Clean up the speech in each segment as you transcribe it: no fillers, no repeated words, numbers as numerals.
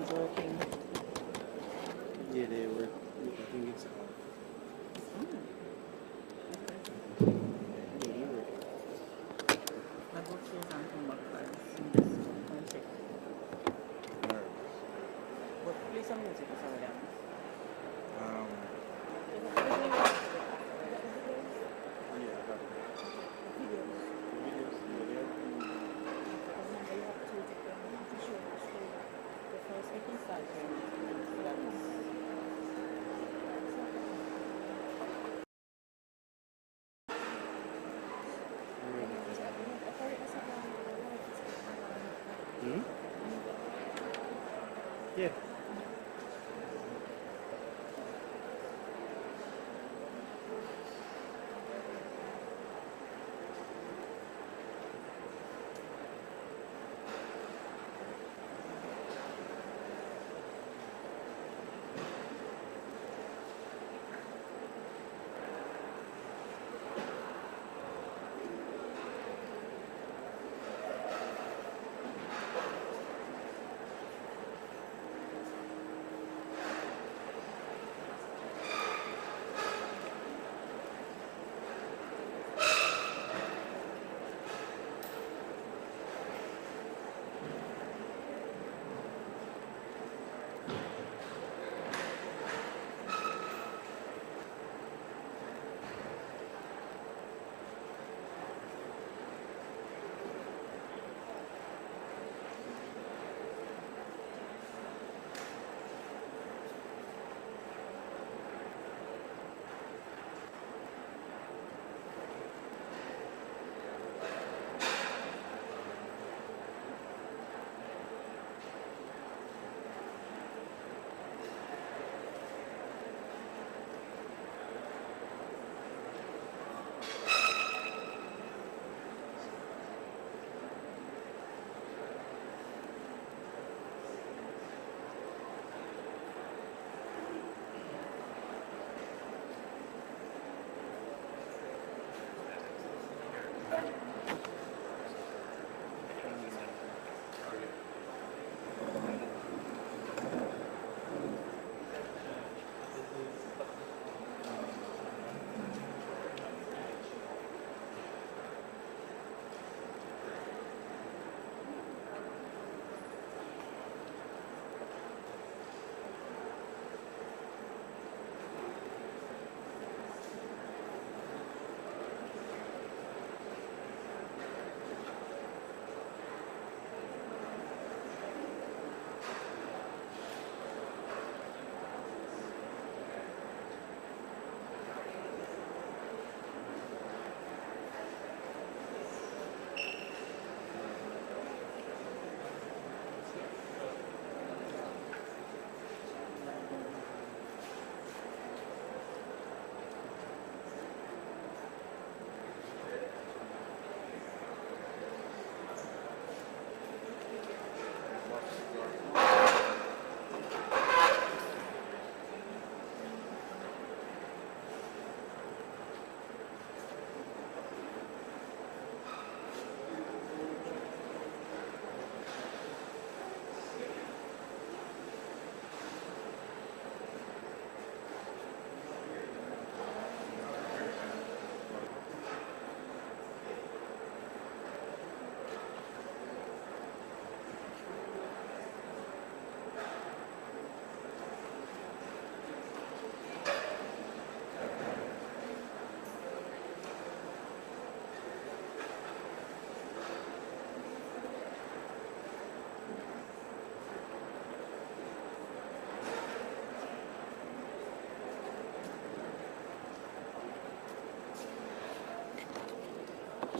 one's working. Yeah, they were. I think it's. Yeah, they were. My book says I'm homework class. I'm just going to check. But play some music or something else. Um. Yeah, I got it. Videos. Yeah, they are. We can start here. Hmm? Yeah.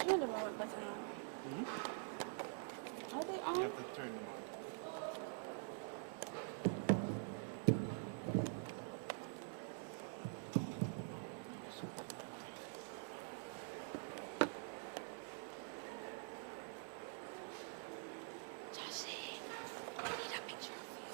Turn them on button on. Hmm? Are they You on? have to turn them on. Josie, I need a picture of you.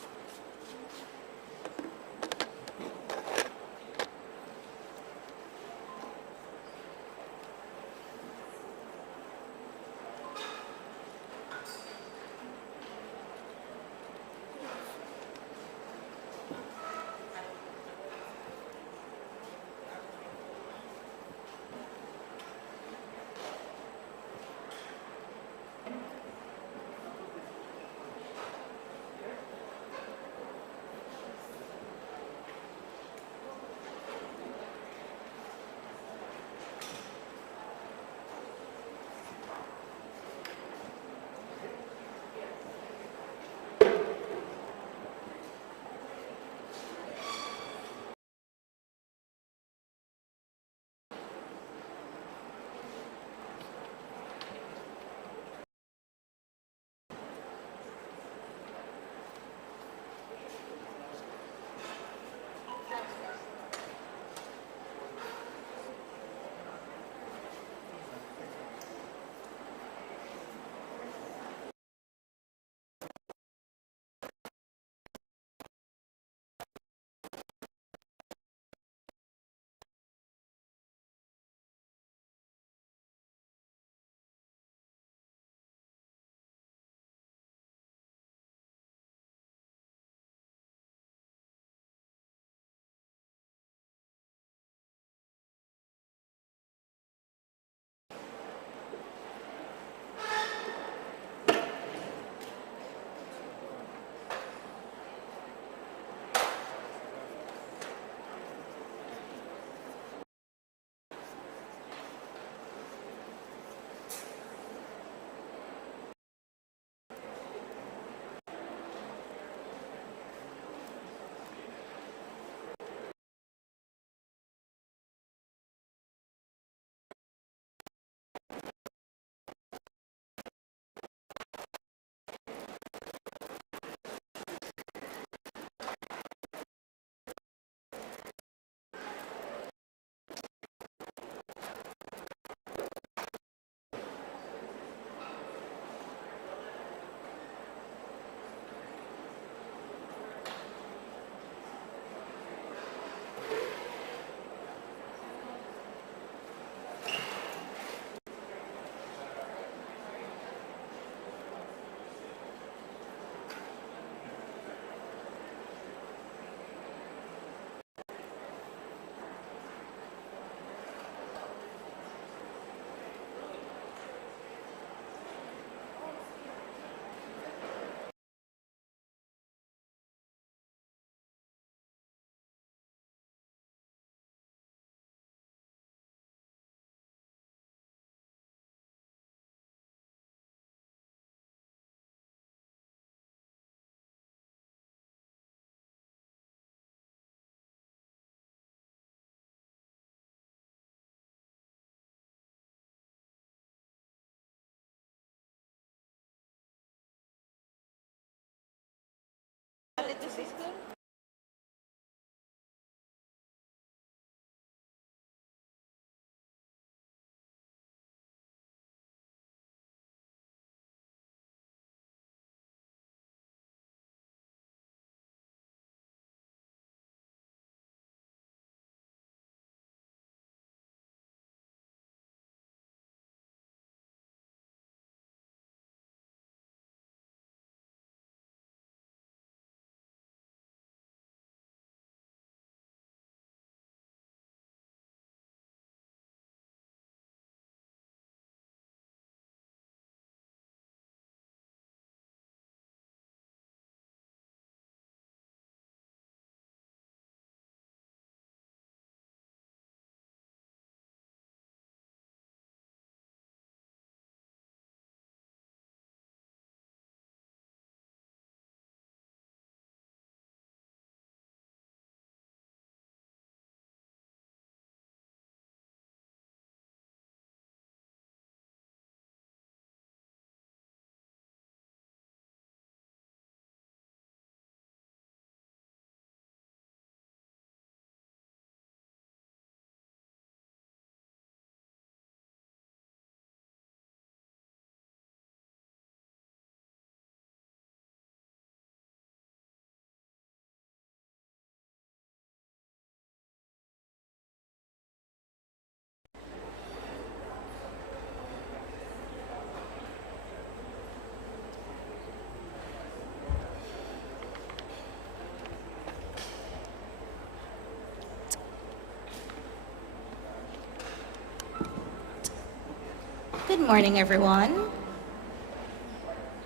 morning, everyone.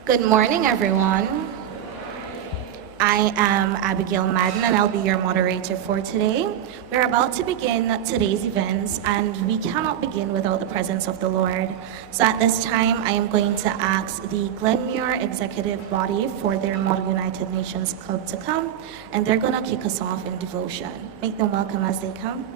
Good morning, everyone. I am Abigail Madden, and I'll be your moderator for today. We're about to begin today's events, and we cannot begin without the presence of the Lord. So at this time, I am going to ask the Glenmuir Executive Body for their Model United Nations Club to come, and they're going to kick us off in devotion. Make them welcome as they come.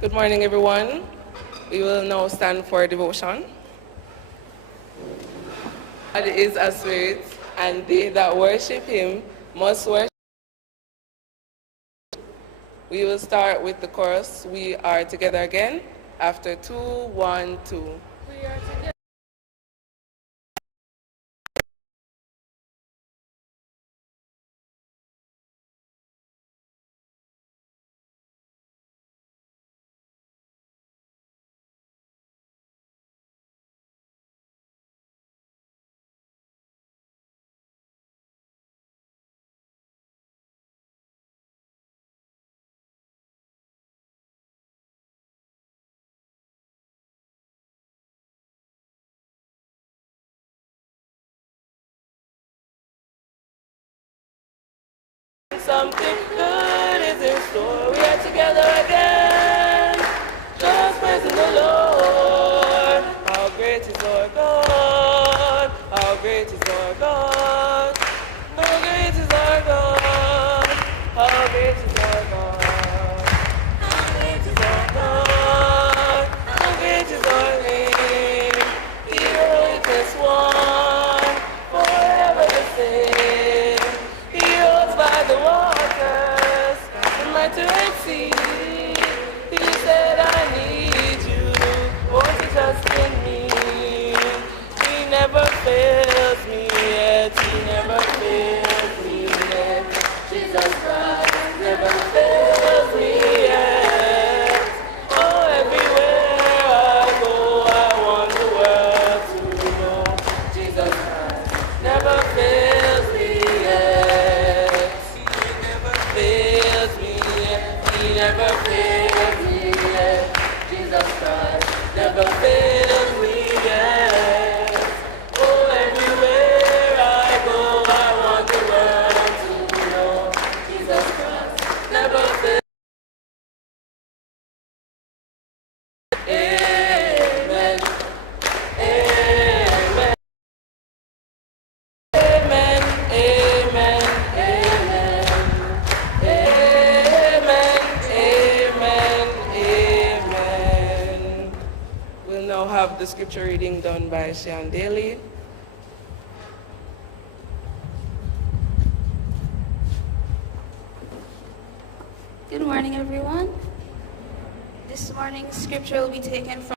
Good morning, everyone. We will now stand for devotion. God is a spirit, and they that worship him must worship. We will start with the chorus, We Are Together Again, after 2, 1, 2. We are together. Something good is in store. We are together again. Just praising the Lord. How great is our God. How great is our God. How great is our God. How great is our God. How great is our God. How great is our name. The greatest one. Forever the same. By the waters, and my to sea. He said, I need you, won't you trust in me? He never fails me yet, he never fails me yet. Jesus Christ never fails me yet. Oh, everywhere I go, I want the world to know. Jesus Christ never fails me yet. He never fails me yet. Jesus Christ never fails me yet. Oh, everywhere I go, I want the world to know. Jesus Christ never fails. Amen. Amen. Amen. Amen. Amen. We'll now have the scripture reading done by Sean Daly. Good morning, everyone. This morning's scripture will be taken from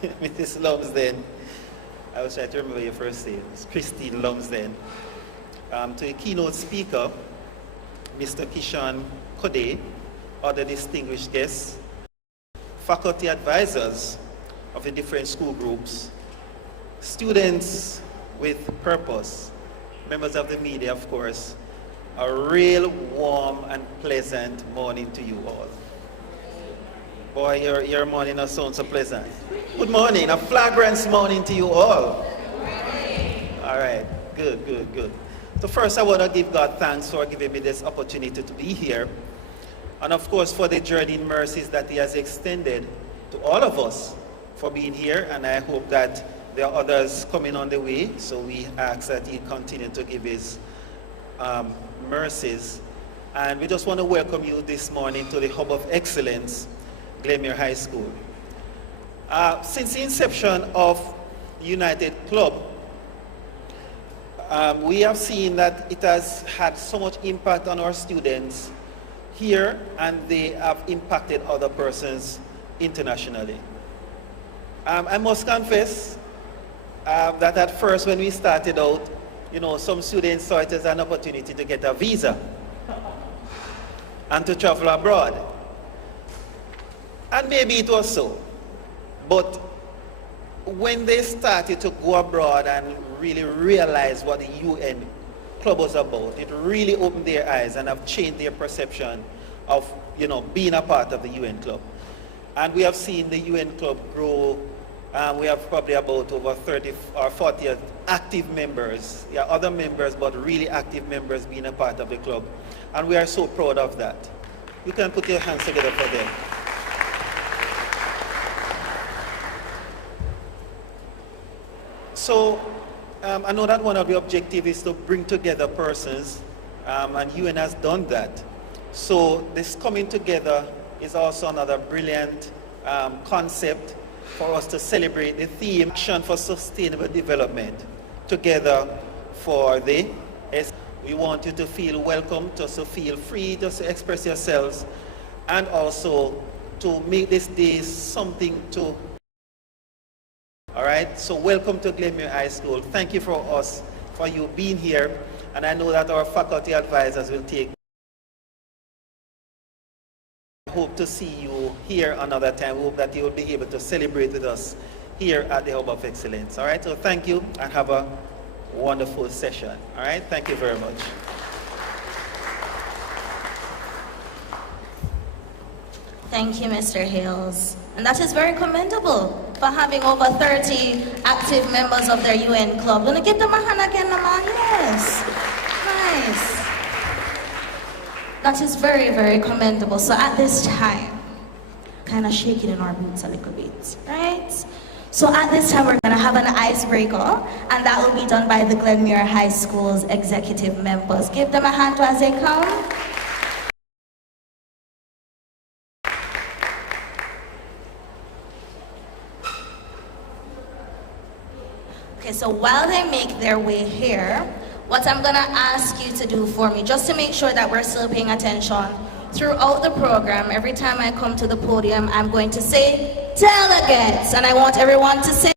Mrs. Lumsden. I was trying to remember your first name. It's Christine Lumsden. To a keynote speaker, Mr. Kishan Kode, other distinguished guests, faculty advisors of the different school groups, students with purpose, members of the media, of course, a real warm and pleasant morning to you all. Boy, your morning has sound so pleasant. Good morning, a flagrant morning to you all. All right, good. So first I want to give God thanks for giving me this opportunity to be here. And of course for the journeying mercies that he has extended to all of us for being here. And I hope that there are others coming on the way. So we ask that he continue to give his mercies. And we just want to welcome you this morning to the Hub of Excellence, Glenmuir High School. Since the inception of United Club, we have seen that it has had so much impact on our students here, and they have impacted other persons internationally. I must confess that at first when we started out, some students saw it as an opportunity to get a visa and to travel abroad. And maybe it was so. But when they started to go abroad and really realize what the UN Club was about, it really opened their eyes and have changed their perception of being a part of the UN Club. And we have seen the UN Club grow. We have probably about over 30 or 40 active members. Yeah, other members, but really active members being a part of the club. And we are so proud of that. You can put your hands together for them. So I know that one of the objectives is to bring together persons, and UN has done that. So this coming together is also another brilliant concept for us to celebrate the theme, Action for Sustainable Development, together for the S. We want you to feel welcome, just to feel free, just to express yourselves, and also to make this day something to. All right, so welcome to Glenmuir High School. Thank you for you being here, and I know that our faculty advisors will take. I hope to see you here another time. We hope that you will be able to celebrate with us here at the Hub of Excellence. All right, so thank you and have a wonderful session. All right, thank you very much. Thank you, Mr. Hales. And that is very commendable for having over 30 active members of their UN club. Gonna give them a hand again, Mama? Yes. Nice. That is very, very commendable. So at this time, kind of shaking in our boots a little bit, right? So at this time, we're gonna have an icebreaker, and that will be done by the Glenmuir High School's executive members. Give them a hand as they come. Okay, so while they make their way here, what I'm gonna ask you to do for me, just to make sure that we're still paying attention throughout the program, every time I come to the podium, I'm going to say, delegates, and I want everyone to say,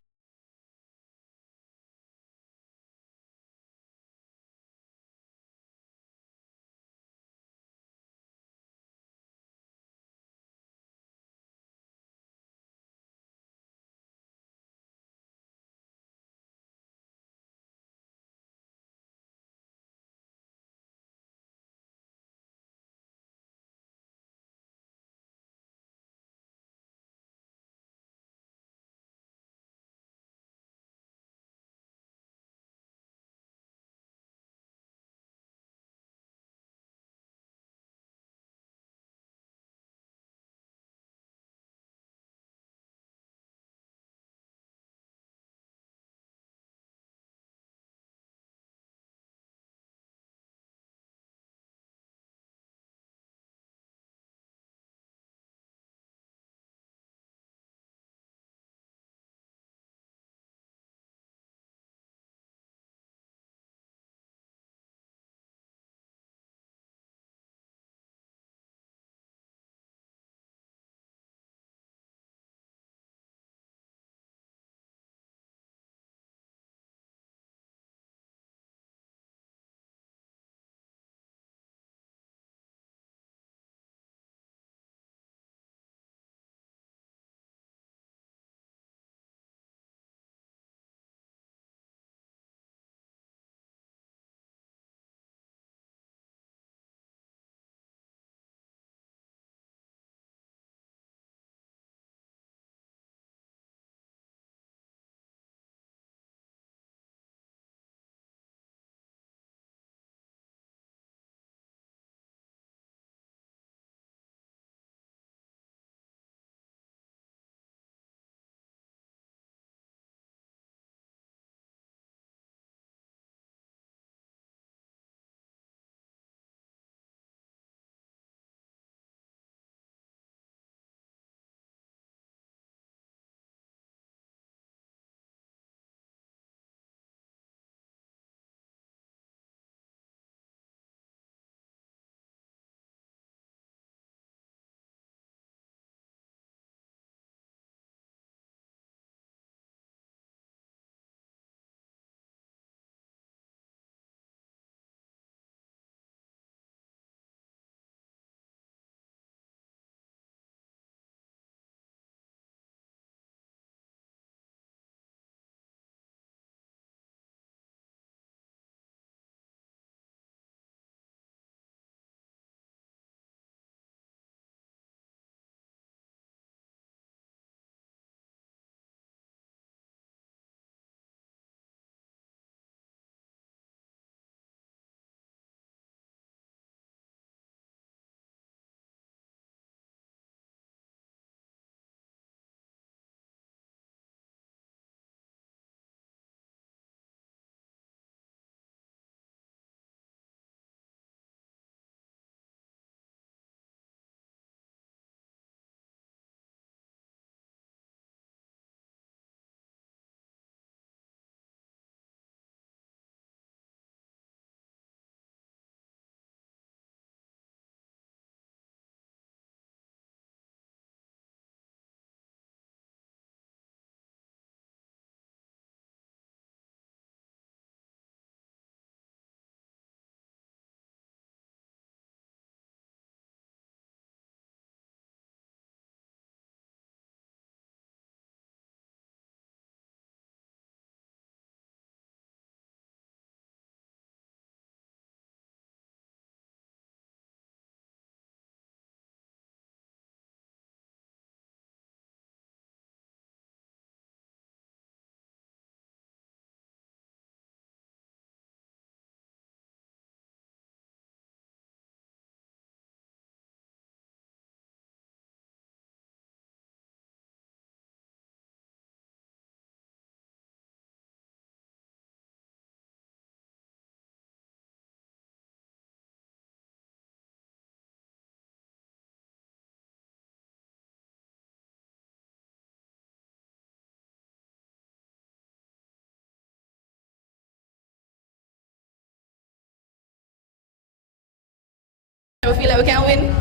feel like we can win?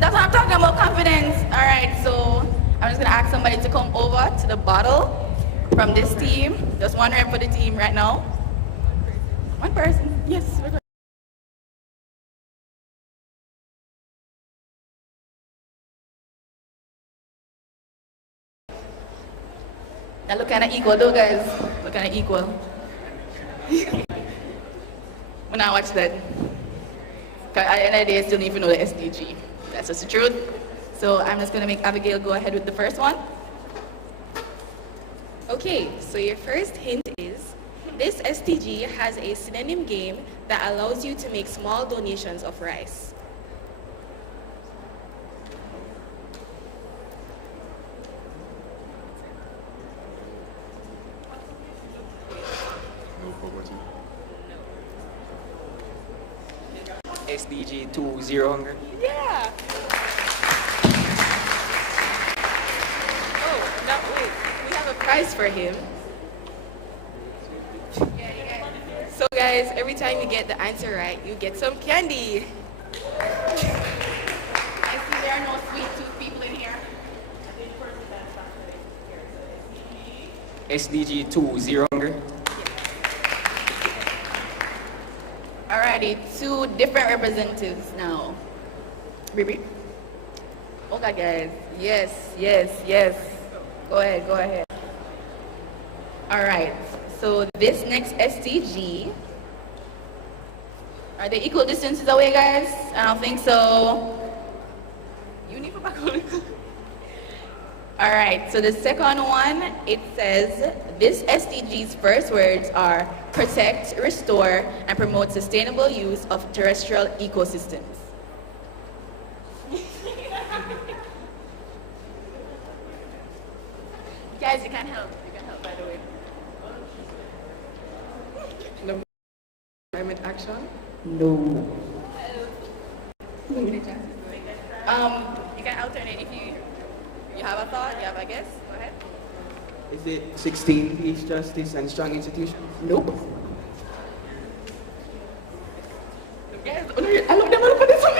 That's what I'm talking about, confidence. All right, so I'm just gonna ask somebody to come over to the bottle from this team. Just one rep for the team right now. One person, yes. We're good. That look kind of equal though, guys. Look kind of equal. When I watch that, cause at the end of the day, I still need to know the SDG. That's just the truth. So I'm just gonna make Abigail go ahead with the first one. Okay, so your first hint is, this STG has a synonym game that allows you to make small donations of rice. SDG 2 Zero Hunger. Yeah! Oh, no, wait, we have a prize for him. So guys, every time you get the answer right, you get some candy. I see there are no sweet tooth people in here. SDG 2 Zero Hunger. Alrighty, two different representatives now. Bibi? Okay, guys. Yes, yes, yes. Go ahead, go ahead. Alright, so this next STG, are they equal distances away, guys? I don't think so. You need to back on. Alright, so the second one, it says, this SDG's first words are protect, restore, and promote sustainable use of terrestrial ecosystems. Guys, you can help. You can help, by the way. Climate action? No. You can alternate if you have a thought, you have a guess. Go ahead. Is it 16, peace, justice, and strong institutions? Nope. Guys, I love them for this one.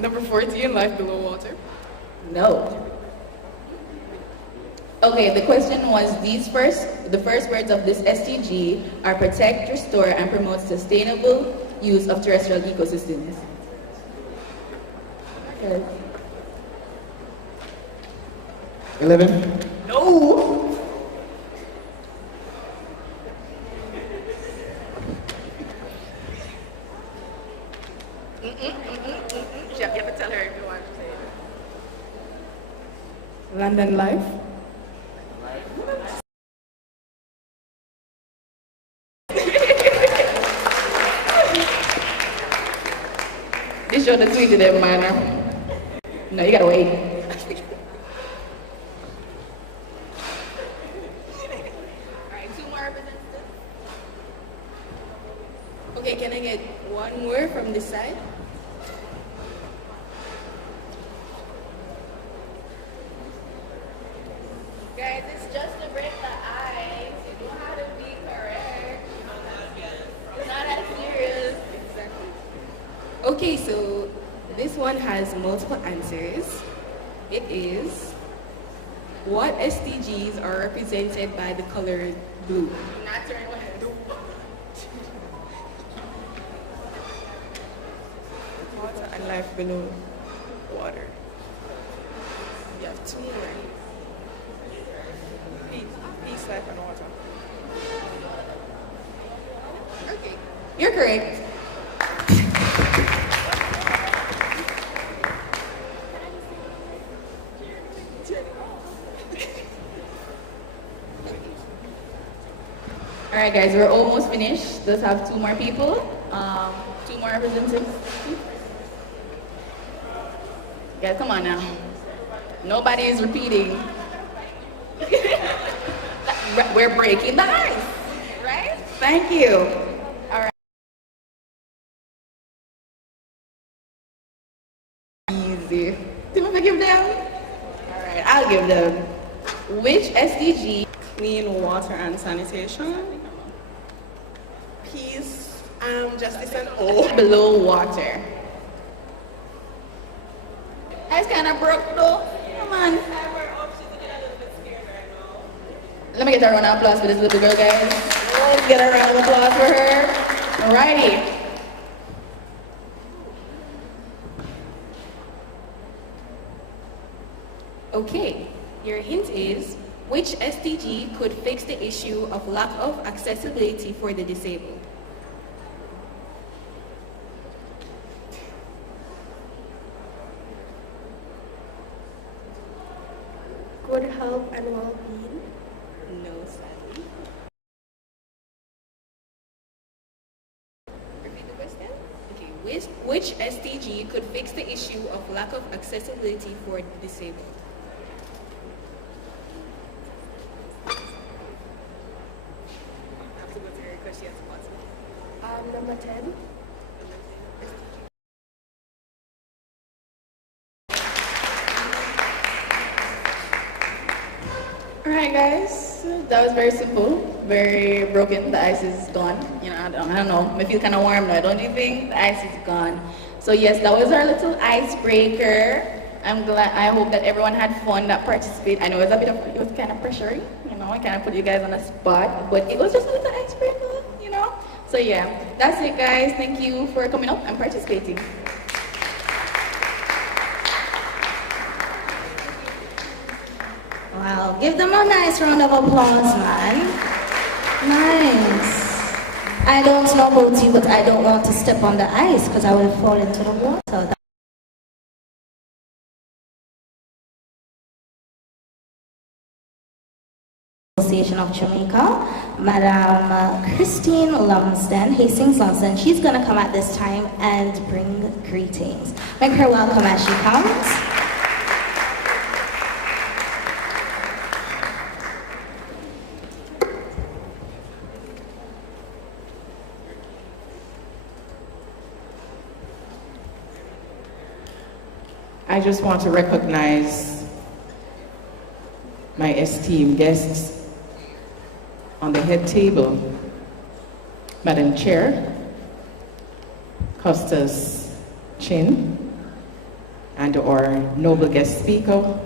Number 14, life below water. No. Okay, the question was the first words of this SDG are protect, restore, and promote sustainable use of terrestrial ecosystems. Okay. 11. No! You have to tell her if you want to say it. Land and life. This show the tweet to them, man. No, you gotta wait. Alright, two more representatives. Okay, can I get one more from this side? Guys, it's just to break the ice. You know how to be correct. It's not as serious. Exactly. Okay, so this one has multiple answers. It is, what SDGs are represented by the color blue? Not turn your head. Water and life below water. You have two more. Peace, life, and water. Okay. You're correct. All right, guys, we're almost finished. Let's have two more people. Two more representatives. Guys, come on now. Nobody is repeating. We're breaking the ice, right? Thank you. All right. Easy. Do you want to give them? All right, I'll give them. Which SDG? Clean water and sanitation, peace, Justice and O. Below water. Ice kind of broke though. Come on. Let me get a round of applause for this little girl, guys. Let's get a round of applause for her. Alrighty. Okay, your hint is, which SDG could fix the issue of lack of accessibility for the disabled? Good health and well-being. No, sadly. Repeat the question. Okay, which SDG could fix the issue of lack of accessibility for the disabled? Number 10. Alright guys, that was very simple, very broken. The ice is gone. You know, I don't know. I feel kind of warm now, don't you think? The ice is gone. So yes, that was our little icebreaker. I'm glad. I hope that everyone had fun that participated. I know it was kind of pressuring. You know, I kind of put you guys on the spot, but it was just a little icebreaker. You know. So yeah, that's it, guys. Thank you for coming up and participating. Wow, give them a nice round of applause, man. Nice. I don't know about you, but I don't want to step on the ice because I will fall into the water. Association of Jamaica, Madam Christine Lumsden, Hastings Lumsden. She's going to come at this time and bring greetings. Make her welcome as she comes. I just want to recognize my esteemed guests on the head table, Madam Chair, Costas Chin, and our noble guest speaker,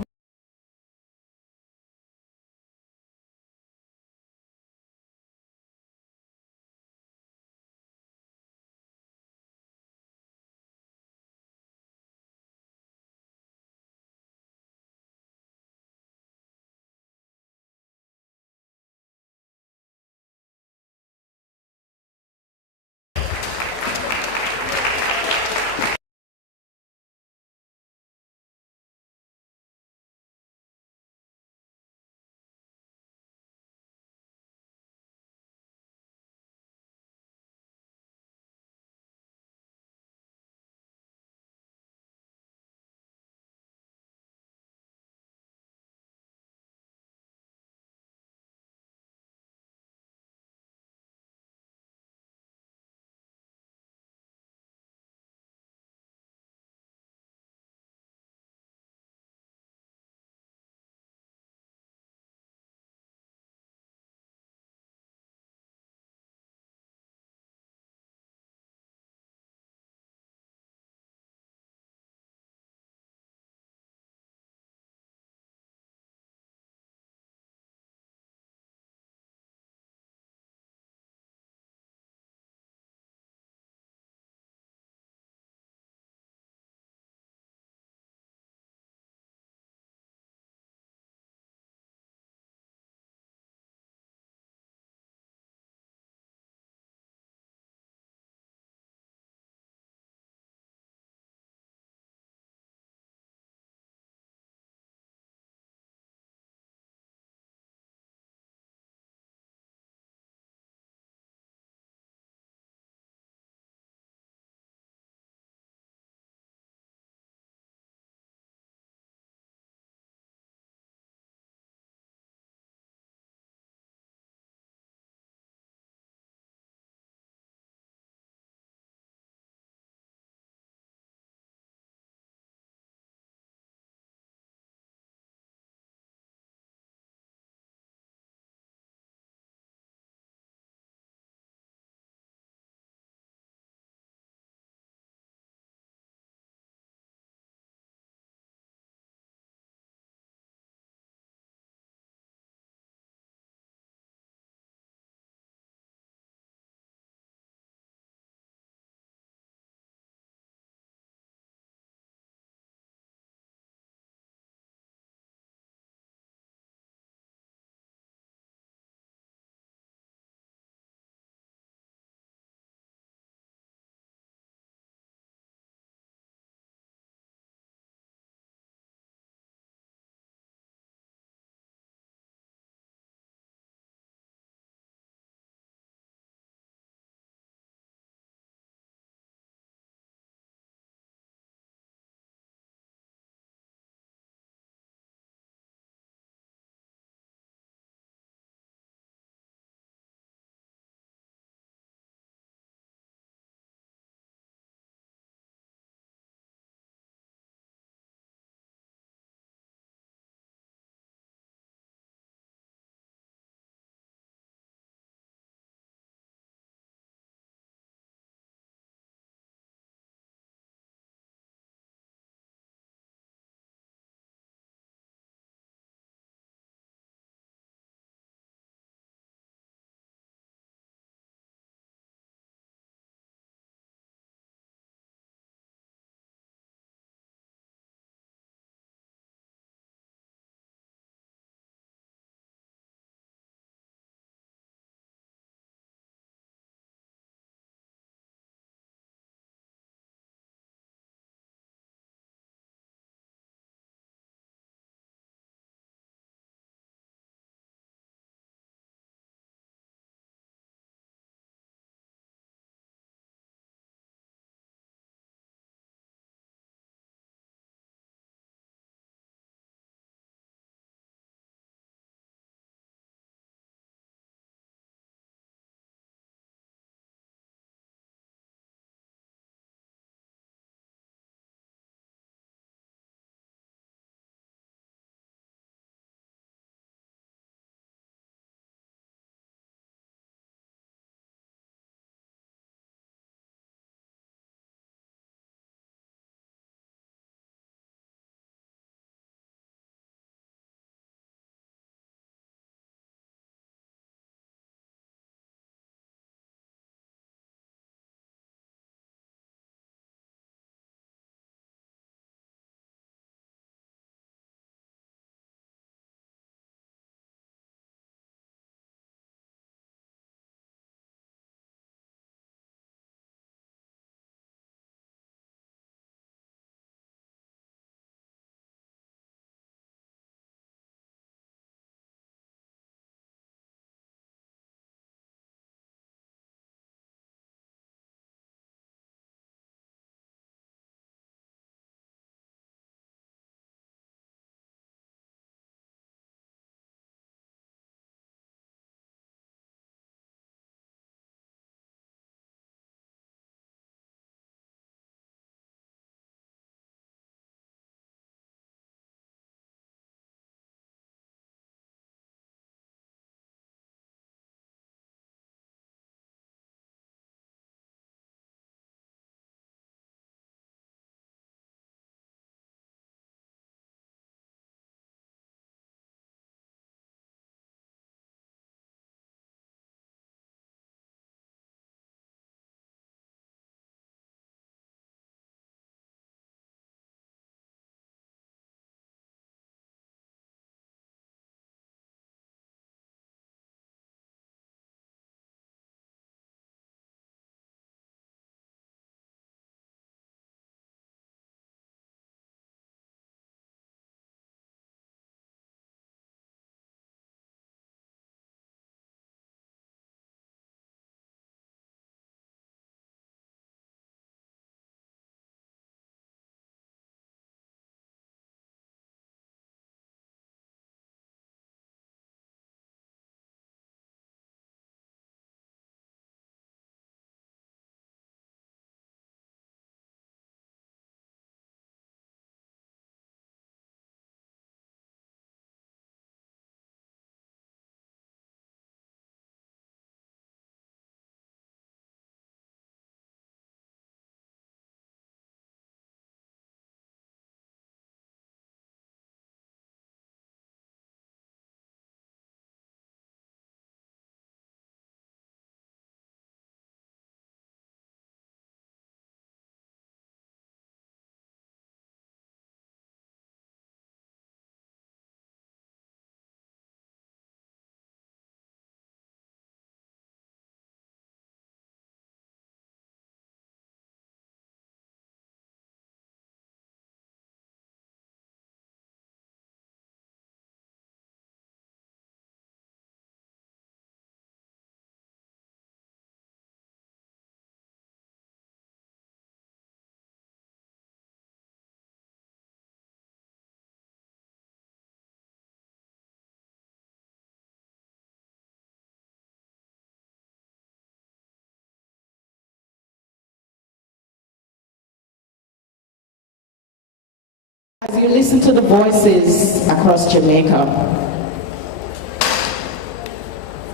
As you listen to the voices across Jamaica,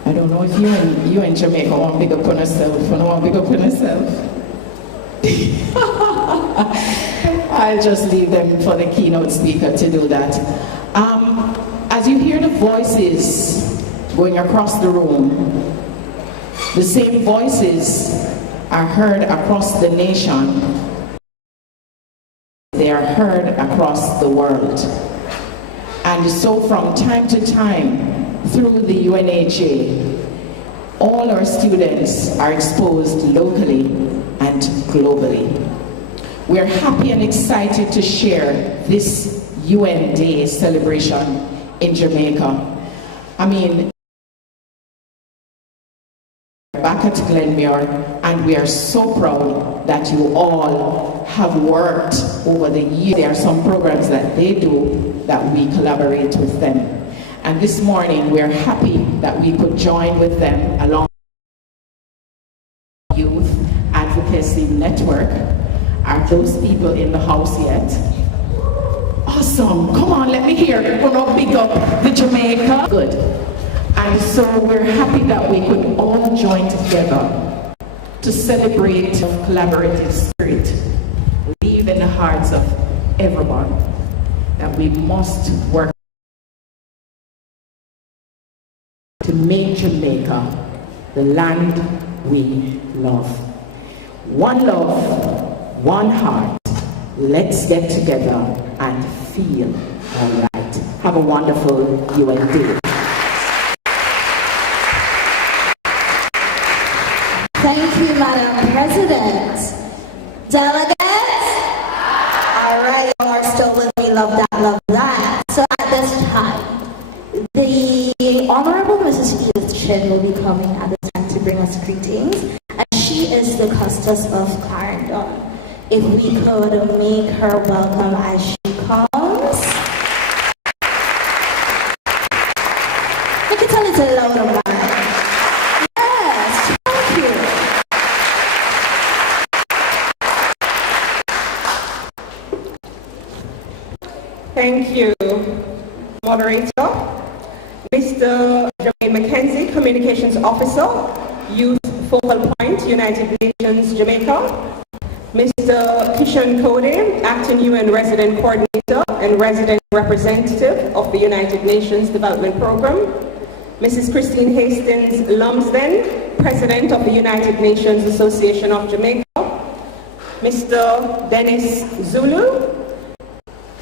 I don't know if you in Jamaica want to big up on yourself, or don't want to big up on yourself. I'll just leave them for the keynote speaker to do that. As you hear the voices going across the room, the same voices are heard across the nation. They are heard across the world. And so from time to time, through the UNHA, all our students are exposed locally and globally. We're happy and excited to share this UN Day celebration in Jamaica. I mean, we're back at Glenmuir, and we are so proud that you all have worked over the years. There are some programs that they do that we collaborate with them. And this morning, we're happy that we could join with them along with the Youth Advocacy Network. Are those people in the house yet? Awesome. Come on, let me hear. We're not big up the Jamaica. Good. And so we're happy that we could all join together to celebrate the collaborative spirit. Leave in the hearts of everyone that we must work to make Jamaica the land we love. One love, one heart. Let's get together and feel all right. Have a wonderful UN Day. Thank you, Madam President. Delegates? All right, you are still with me. Love that, love that. So at this time, the Honorable Mrs. Edith Chin will be coming at this time to bring us greetings. And she is the Custos of Clarendon. If we could make her welcome as she comes. You can tell it's a louder one. Yes, thank you. Thank you, moderator. Mr. Jermaine McKenzie, Communications Officer, Youth Focal Point, United Nations, Jamaica. Mr. Kishan Kode, Acting UN Resident Coordinator and Resident Representative of the United Nations Development Program. Mrs. Christine Hastings Lumsden, President of the United Nations Association of Jamaica. Mr. Dennis Zulu,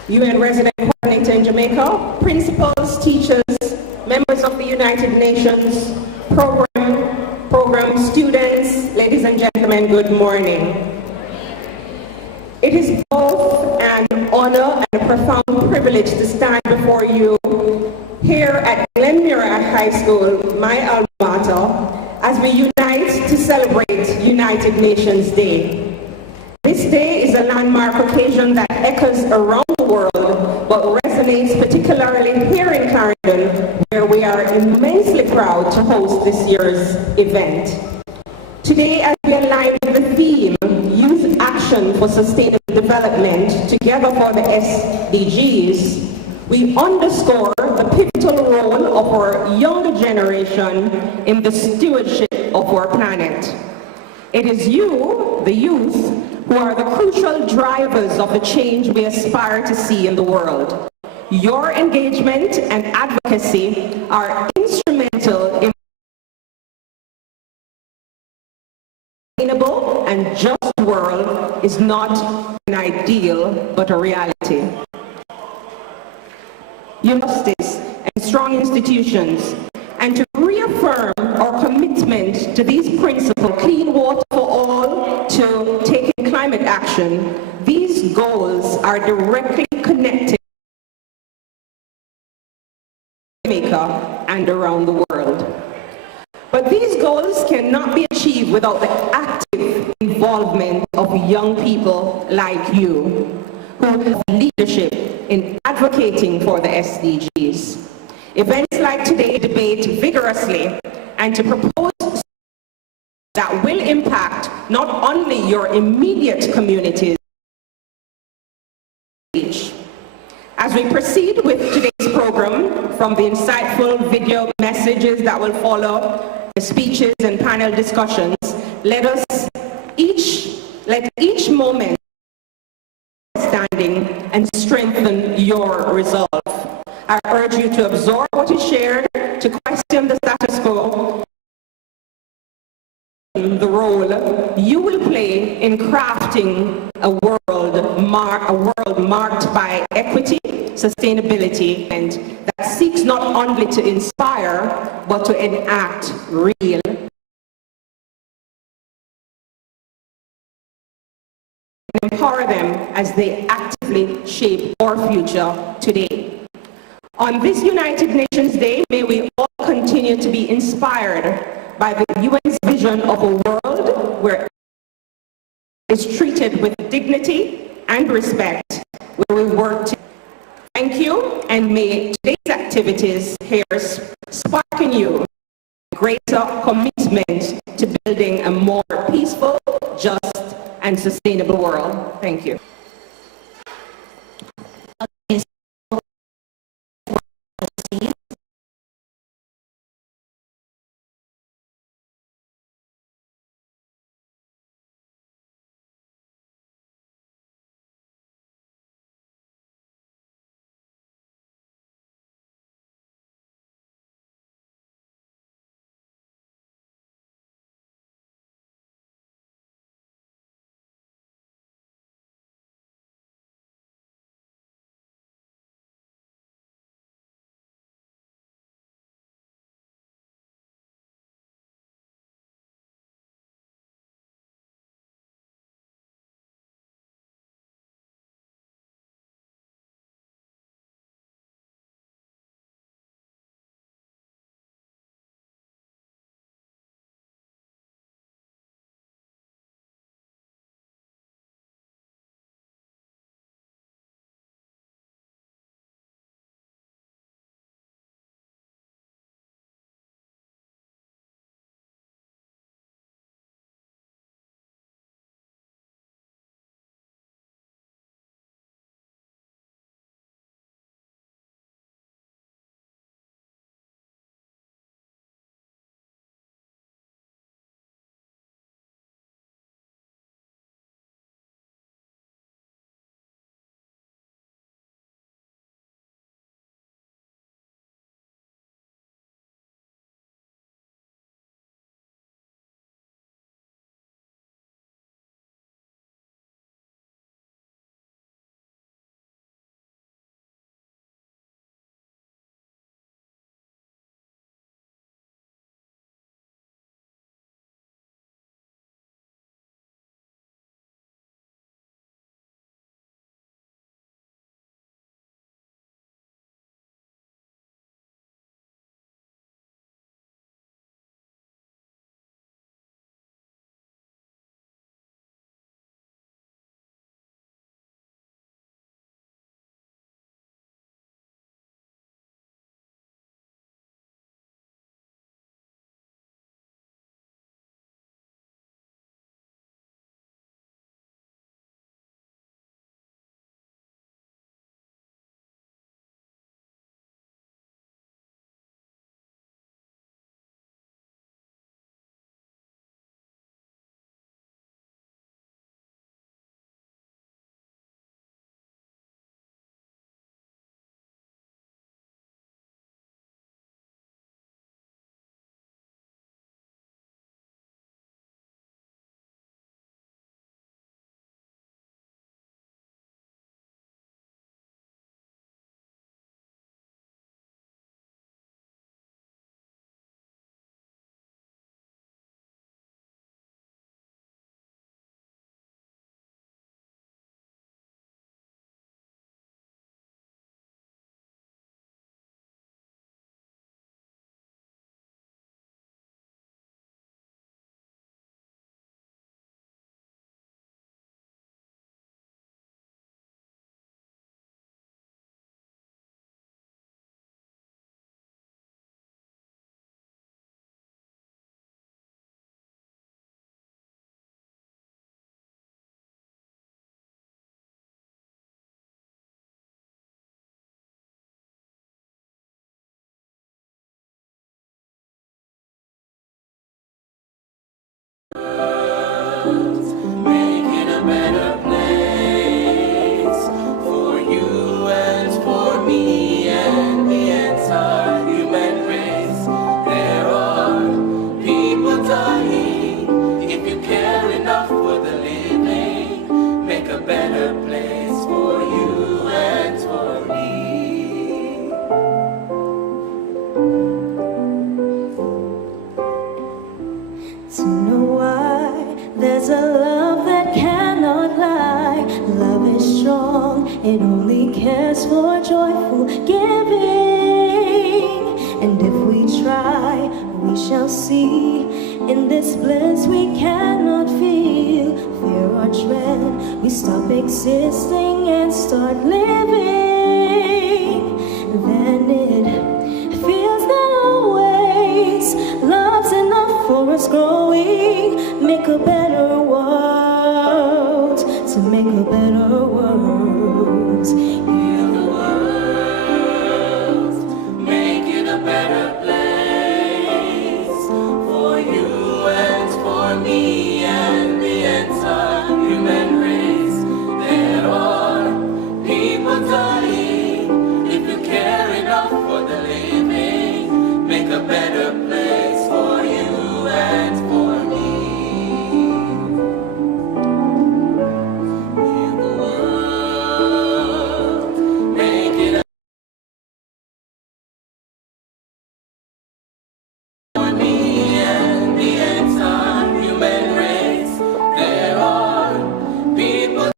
UN Resident Coordinator in Jamaica. Principals, teachers, members of the United Nations program students, ladies and gentlemen, good morning. It is both an honor and a profound privilege to stand before you here at Glenmuir High School, my alma mater, as we unite to celebrate United Nations Day. This day is a landmark occasion that echoes around the world, but resonates particularly here in Clarendon, where we are immensely proud to host this year's event. Today, as we align with the theme, Youth Action for Sustainable Development, Together for the SDGs, we underscore the pivotal role of our younger generation in the stewardship of our planet. It is you, the youth, who are the crucial drivers of the change we aspire to see in the world. Your engagement and advocacy are instrumental in sustainable and just world is not an ideal, but a reality. Justice and strong institutions, and to reaffirm our commitment to these principles, clean water for all, to taking climate action, these goals are directly connected to Jamaica and around the world. But these goals cannot be achieved without the active involvement of young people like you, who have leadership in advocating for the SDGs. Events like today debate vigorously and to propose that will impact not only your immediate communities, As we proceed with today's program, from the insightful video messages that will follow, the speeches and panel discussions, let each moment standing and strengthen your resolve. I urge you to absorb what is shared, to question the status quo, the role you will play in crafting a world marked by equity, sustainability, and that seeks not only to inspire, but to enact real and empower them as they actively shape our future today. On this United Nations Day, may we all continue to be inspired by the UN's vision of a world where is treated with dignity and respect, where we work to. Thank you, and may today's activities here spark in you greater commitment to building a more peaceful, just, and sustainable world. Thank you. to know why there's a love that cannot lie. Love is strong, it only cares for joyful giving. And if we try, we shall see. In this bliss we cannot feel fear or dread. We stop existing and start living. Then it feels that always love's enough for us growing. Make a better world, to make a better world. Heal the world, make it a better place for you and for me and the entire human race. There are people dying. If you care enough for the living, make a better place for you and for me. Heal the world, make it a for me and the entire human race. There are people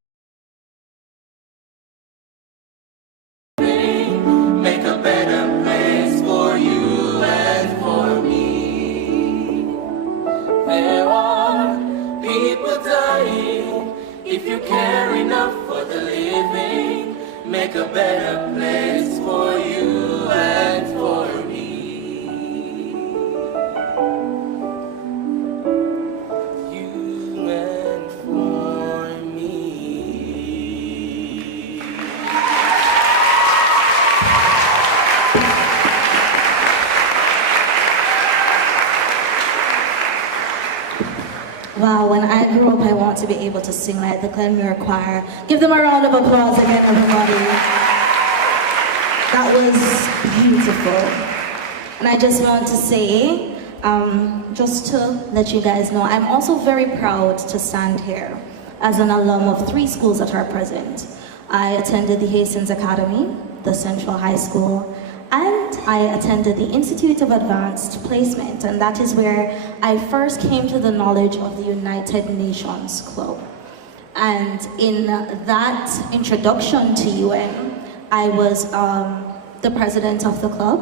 make a better place for you and for me. There are people dying. If you care enough for the living, make a better place for you and for me. You and for me. Wow, when I grew up, I want to be able to sing like the Glenmuir choir. Give them a round of applause again, everybody. That was beautiful. And I just want to say, just to let you guys know, I'm also very proud to stand here as an alum of 3 schools that are present. I attended the Hastings Academy, the Central High School, and I attended the Institute of Advanced Placement, and that is where I first came to the knowledge of the United Nations Club. And in that introduction to UN, I was the president of the club.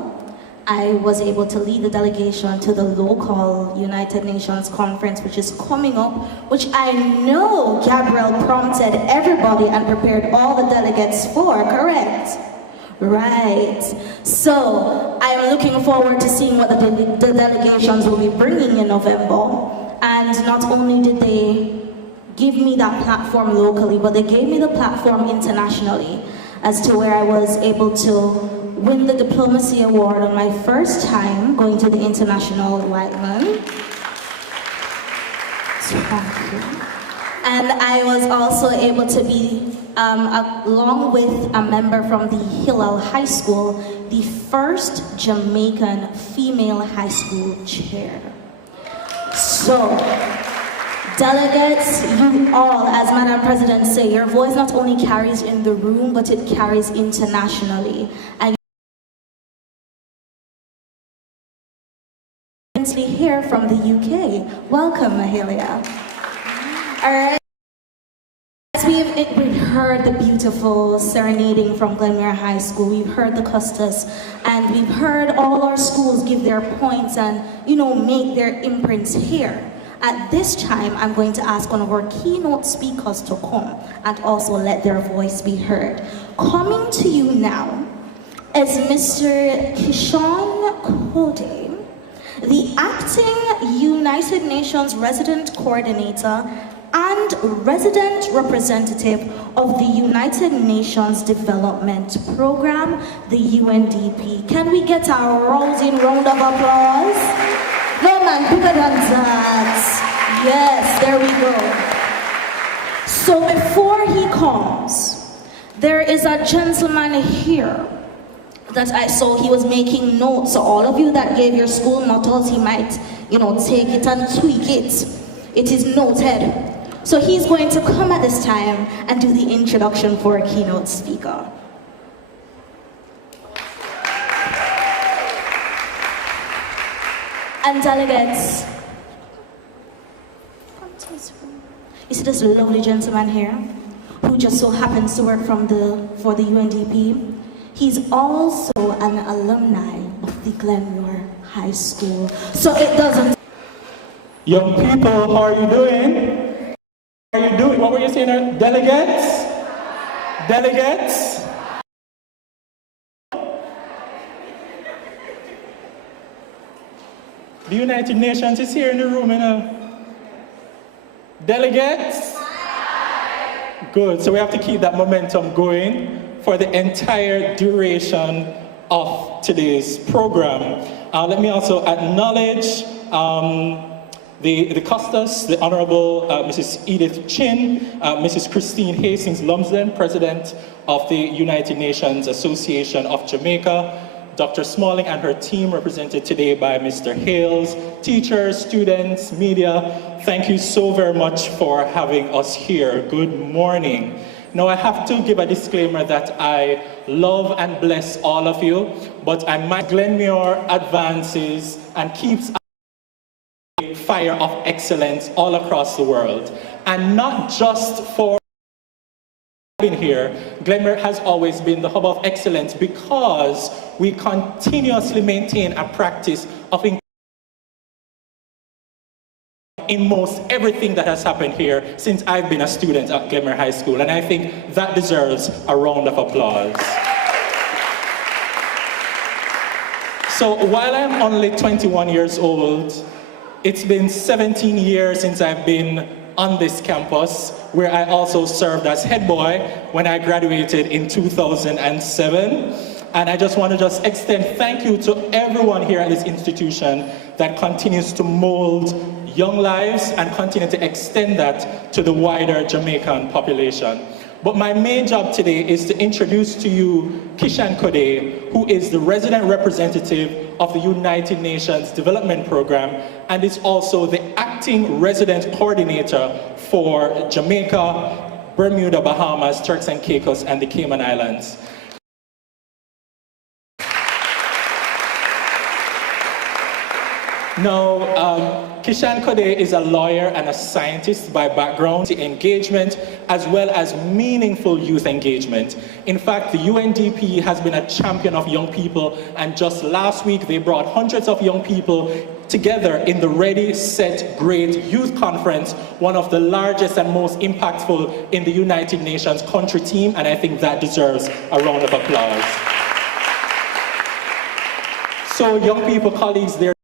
I was able to lead the delegation to the local United Nations conference, which is coming up, which I know Gabriel prompted everybody and prepared all the delegates for, correct? Right. So I'm looking forward to seeing what the delegations will be bringing in November. And not only did they give me that platform locally, but they gave me the platform internationally, as to where I was able to win the Diplomacy Award on my first time going to the International Whiteman. And I was also able to be, along with a member from the Hillel High School, the first Jamaican female high school chair. So, delegates, you all, as Madam President say, your voice not only carries in the room, but it carries internationally. And here from the UK. Welcome, Mahalia. All right. As we've heard the beautiful serenading from Glenmuir High School, we've heard the custos, and we've heard all our schools give their points and, make their imprints here. At this time, I'm going to ask one of our keynote speakers to come and also let their voice be heard. Coming to you now is Mr. Kishon Kode, the Acting United Nations Resident Coordinator and Resident Representative of the United Nations Development Program, the UNDP. Can we get a rousing round of applause? No man, bigger than that. Yes, there we go. So before he comes, there is a gentleman here that I saw. He was making notes. So all of you that gave your school mottos, he might, take it and tweak it. It is noted. So he's going to come at this time and do the introduction for a keynote speaker. And delegates, You see this lovely gentleman here, who just so happens to work for the UNDP. He's also an alumni of the Glenmuir High School. So it doesn't... Young people, how are you doing? How are you doing? What were you saying? Delegates? Delegates? The United Nations is here in the room, you know. Delegates? Good, so we have to keep that momentum going for the entire duration of today's program. Let me also acknowledge the Costas, the Honorable Mrs. Edith Chin, Mrs. Christine Hastings Lumsden, President of the United Nations Association of Jamaica, Dr. Smalling and her team, represented today by Mr. Hales, teachers, students, media. Thank you so very much for having us here. Good morning. Now, I have to give a disclaimer that I love and bless all of you, but I might Glenmuir advances and keeps a fire of excellence all across the world, and not just for here. Glenmuir has always been the hub of excellence because we continuously maintain a practice of in most everything that has happened here since I've been a student at Glenmuir High School, and I think that deserves a round of applause. So while I'm only 21 years old, it's been 17 years since I've been on this campus, where I also served as head boy when I graduated in 2007. And I just want to extend thank you to everyone here at this institution that continues to mold young lives and continue to extend that to the wider Jamaican population. But my main job today is to introduce to you Kishan Kode, who is the resident representative of the United Nations Development Program and is also the acting resident coordinator for Jamaica, Bermuda, Bahamas, Turks and Caicos, and the Cayman Islands. Now, Kishan Kode is a lawyer and a scientist by background, engagement, as well as meaningful youth engagement. In fact, the UNDP has been a champion of young people, and just last week they brought hundreds of young people together in the Ready, Set, Great Youth Conference, one of the largest and most impactful in the United Nations country team, and I think that deserves a round of applause. So young people, colleagues, they're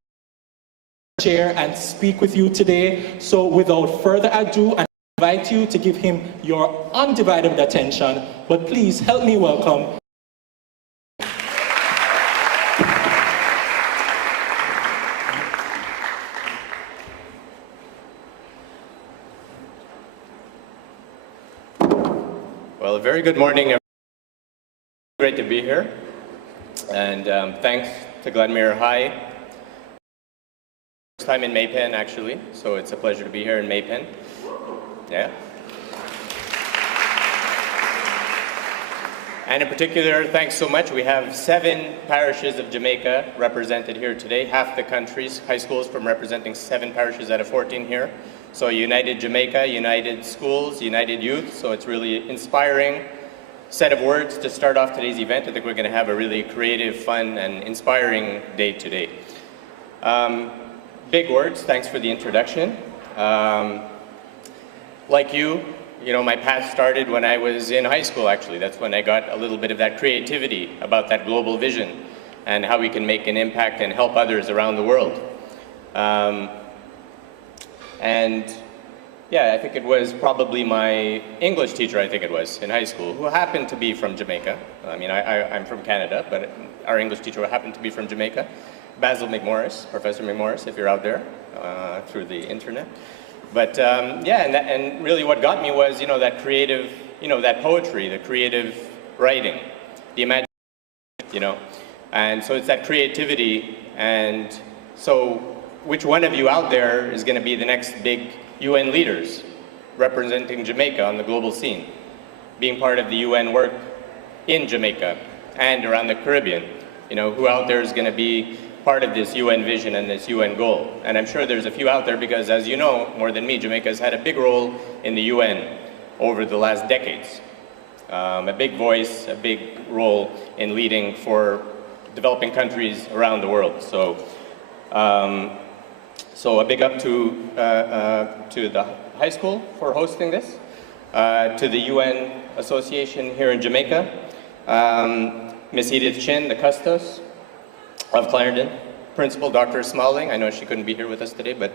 share and speak with you today. So without further ado, I invite you to give him your undivided attention, but please help me welcome Well, a very good morning. Great to be here, and thanks to Glenmuir High. First time in Maypen, actually, so it's a pleasure to be here in Maypen. Yeah. And in particular, thanks so much. We have 7 parishes of Jamaica represented here today, half the country's high schools from representing 7 parishes out of 14 here. So United Jamaica, United Schools, United Youth, so it's really inspiring set of words to start off today's event. I think we're going to have a really creative, fun, and inspiring day today. Big words, thanks for the introduction. Like you know, my path started when I was in high school, actually. That's when I got a little bit of that creativity about that global vision and how we can make an impact and help others around the world. And yeah, I think it was probably my English teacher, I think it was, in high school, who happened to be from Jamaica. I mean, I'm from Canada, but our English teacher happened to be from Jamaica. Basil McMorris, Professor McMorris, if you're out there through the internet. But yeah, and really what got me was, you know, that creative, you know, that poetry, the creative writing, the imagination, you know. And so it's that creativity, and so which one of you out there is going to be the next big UN leaders representing Jamaica on the global scene, being part of the UN work in Jamaica and around the Caribbean? You know, who out there is going to be part of this UN vision and this UN goal. And I'm sure there's a few out there because, as you know, more than me, Jamaica has had a big role in the UN over the last decades. A big voice, a big role in leading for developing countries around the world. So, so a big up to the high school for hosting this, to the UN Association here in Jamaica, Miss Edith Chin, the Custos of Clarendon, Principal Dr. Smalling. I know she couldn't be here with us today, but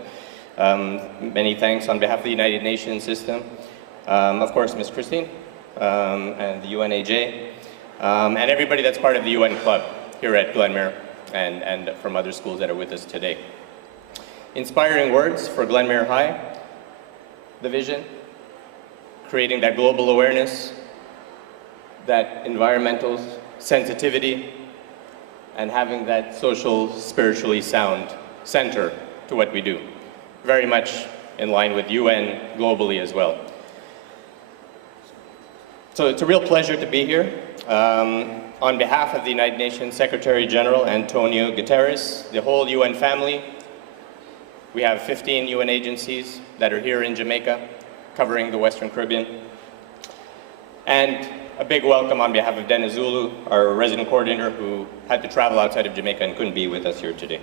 many thanks on behalf of the United Nations system. Of course, Miss Christine, and the UNAJ, and everybody that's part of the UN club here at Glenmuir and from other schools that are with us today. Inspiring words for Glenmuir High, the vision, creating that global awareness, that environmental sensitivity, and having that social, spiritually sound center to what we do. Very much in line with UN globally as well. So it's a real pleasure to be here. On behalf of the United Nations Secretary General Antonio Guterres, the whole UN family, we have 15 UN agencies that are here in Jamaica, covering the Western Caribbean. And a big welcome on behalf of Dennis Zulu, our resident coordinator, who had to travel outside of Jamaica and couldn't be with us here today.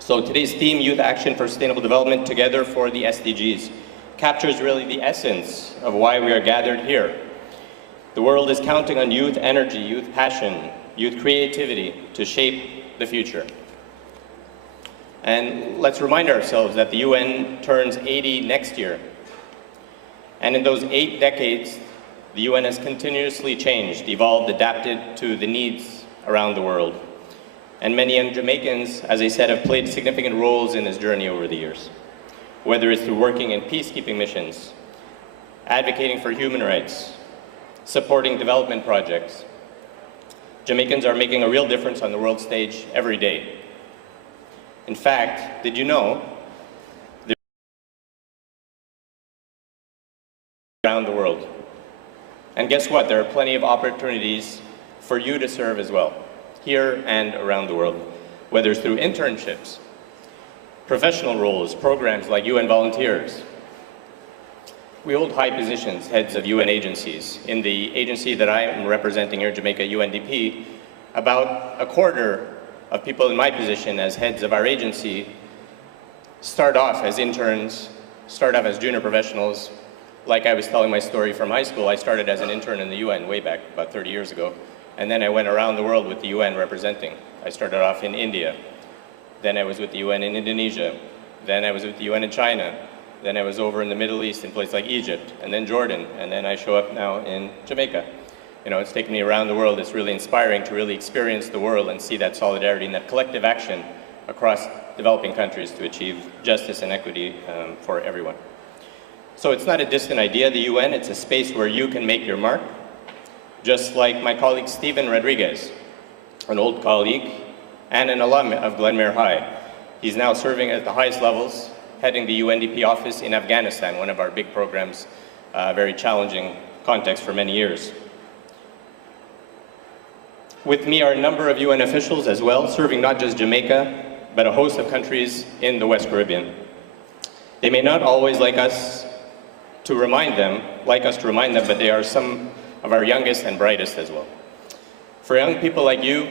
So today's theme, Youth Action for Sustainable Development, Together for the SDGs, captures really the essence of why we are gathered here. The world is counting on youth energy, youth passion, youth creativity to shape the future. And let's remind ourselves that the UN turns 80 next year. And in those 8 decades, the UN has continuously changed, evolved, adapted to the needs around the world. And many young Jamaicans, as I said, have played significant roles in this journey over the years. Whether it's through working in peacekeeping missions, advocating for human rights, supporting development projects, Jamaicans are making a real difference on the world stage every day. In fact, did you know around the world? And guess what? There are plenty of opportunities for you to serve as well, here and around the world, whether it's through internships, professional roles, programs like UN Volunteers. We hold high positions, heads of UN agencies. In the agency that I am representing here in Jamaica, UNDP, about a quarter of people in my position as heads of our agency start off as interns, start off as junior professionals. Like I was telling my story from high school, I started as an intern in the UN way back about 30 years ago. And then I went around the world with the UN representing. I started off in India. Then I was with the UN in Indonesia. Then I was with the UN in China. Then I was over in the Middle East in places like Egypt, and then Jordan, and then I show up now in Jamaica. You know, it's taken me around the world. It's really inspiring to really experience the world and see that solidarity and that collective action across developing countries to achieve justice and equity for everyone. So it's not a distant idea, the UN. It's a space where you can make your mark. Just like my colleague Stephen Rodriguez, an old colleague and an alum of Glenmuir High. He's now serving at the highest levels, heading the UNDP office in Afghanistan, one of our big programs, very challenging context for many years. With me are a number of UN officials as well, serving not just Jamaica, but a host of countries in the West Caribbean. They may not always like us to remind them, but they are some of our youngest and brightest as well. For young people like you,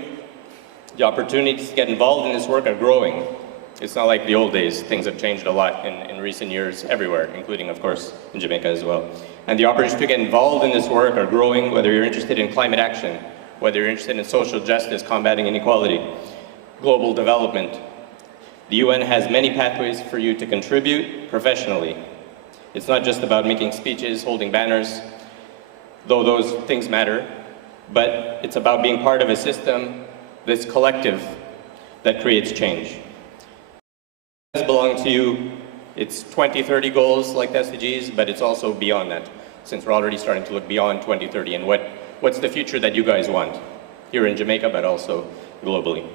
the opportunities to get involved in this work are growing. It's not like the old days. Things have changed a lot in recent years everywhere, including, of course, in Jamaica as well. And the opportunities to get involved in this work are growing, whether you're interested in climate action, whether you're interested in social justice, combating inequality, global development. The UN has many pathways for you to contribute professionally. It's not just about making speeches, holding banners, though those things matter, but it's about being part of a system that's collective, that creates change. It belongs to you. It's 2030 goals like the SDGs, but it's also beyond that, since we're already starting to look beyond 2030 and what's the future that you guys want here in Jamaica, but also globally.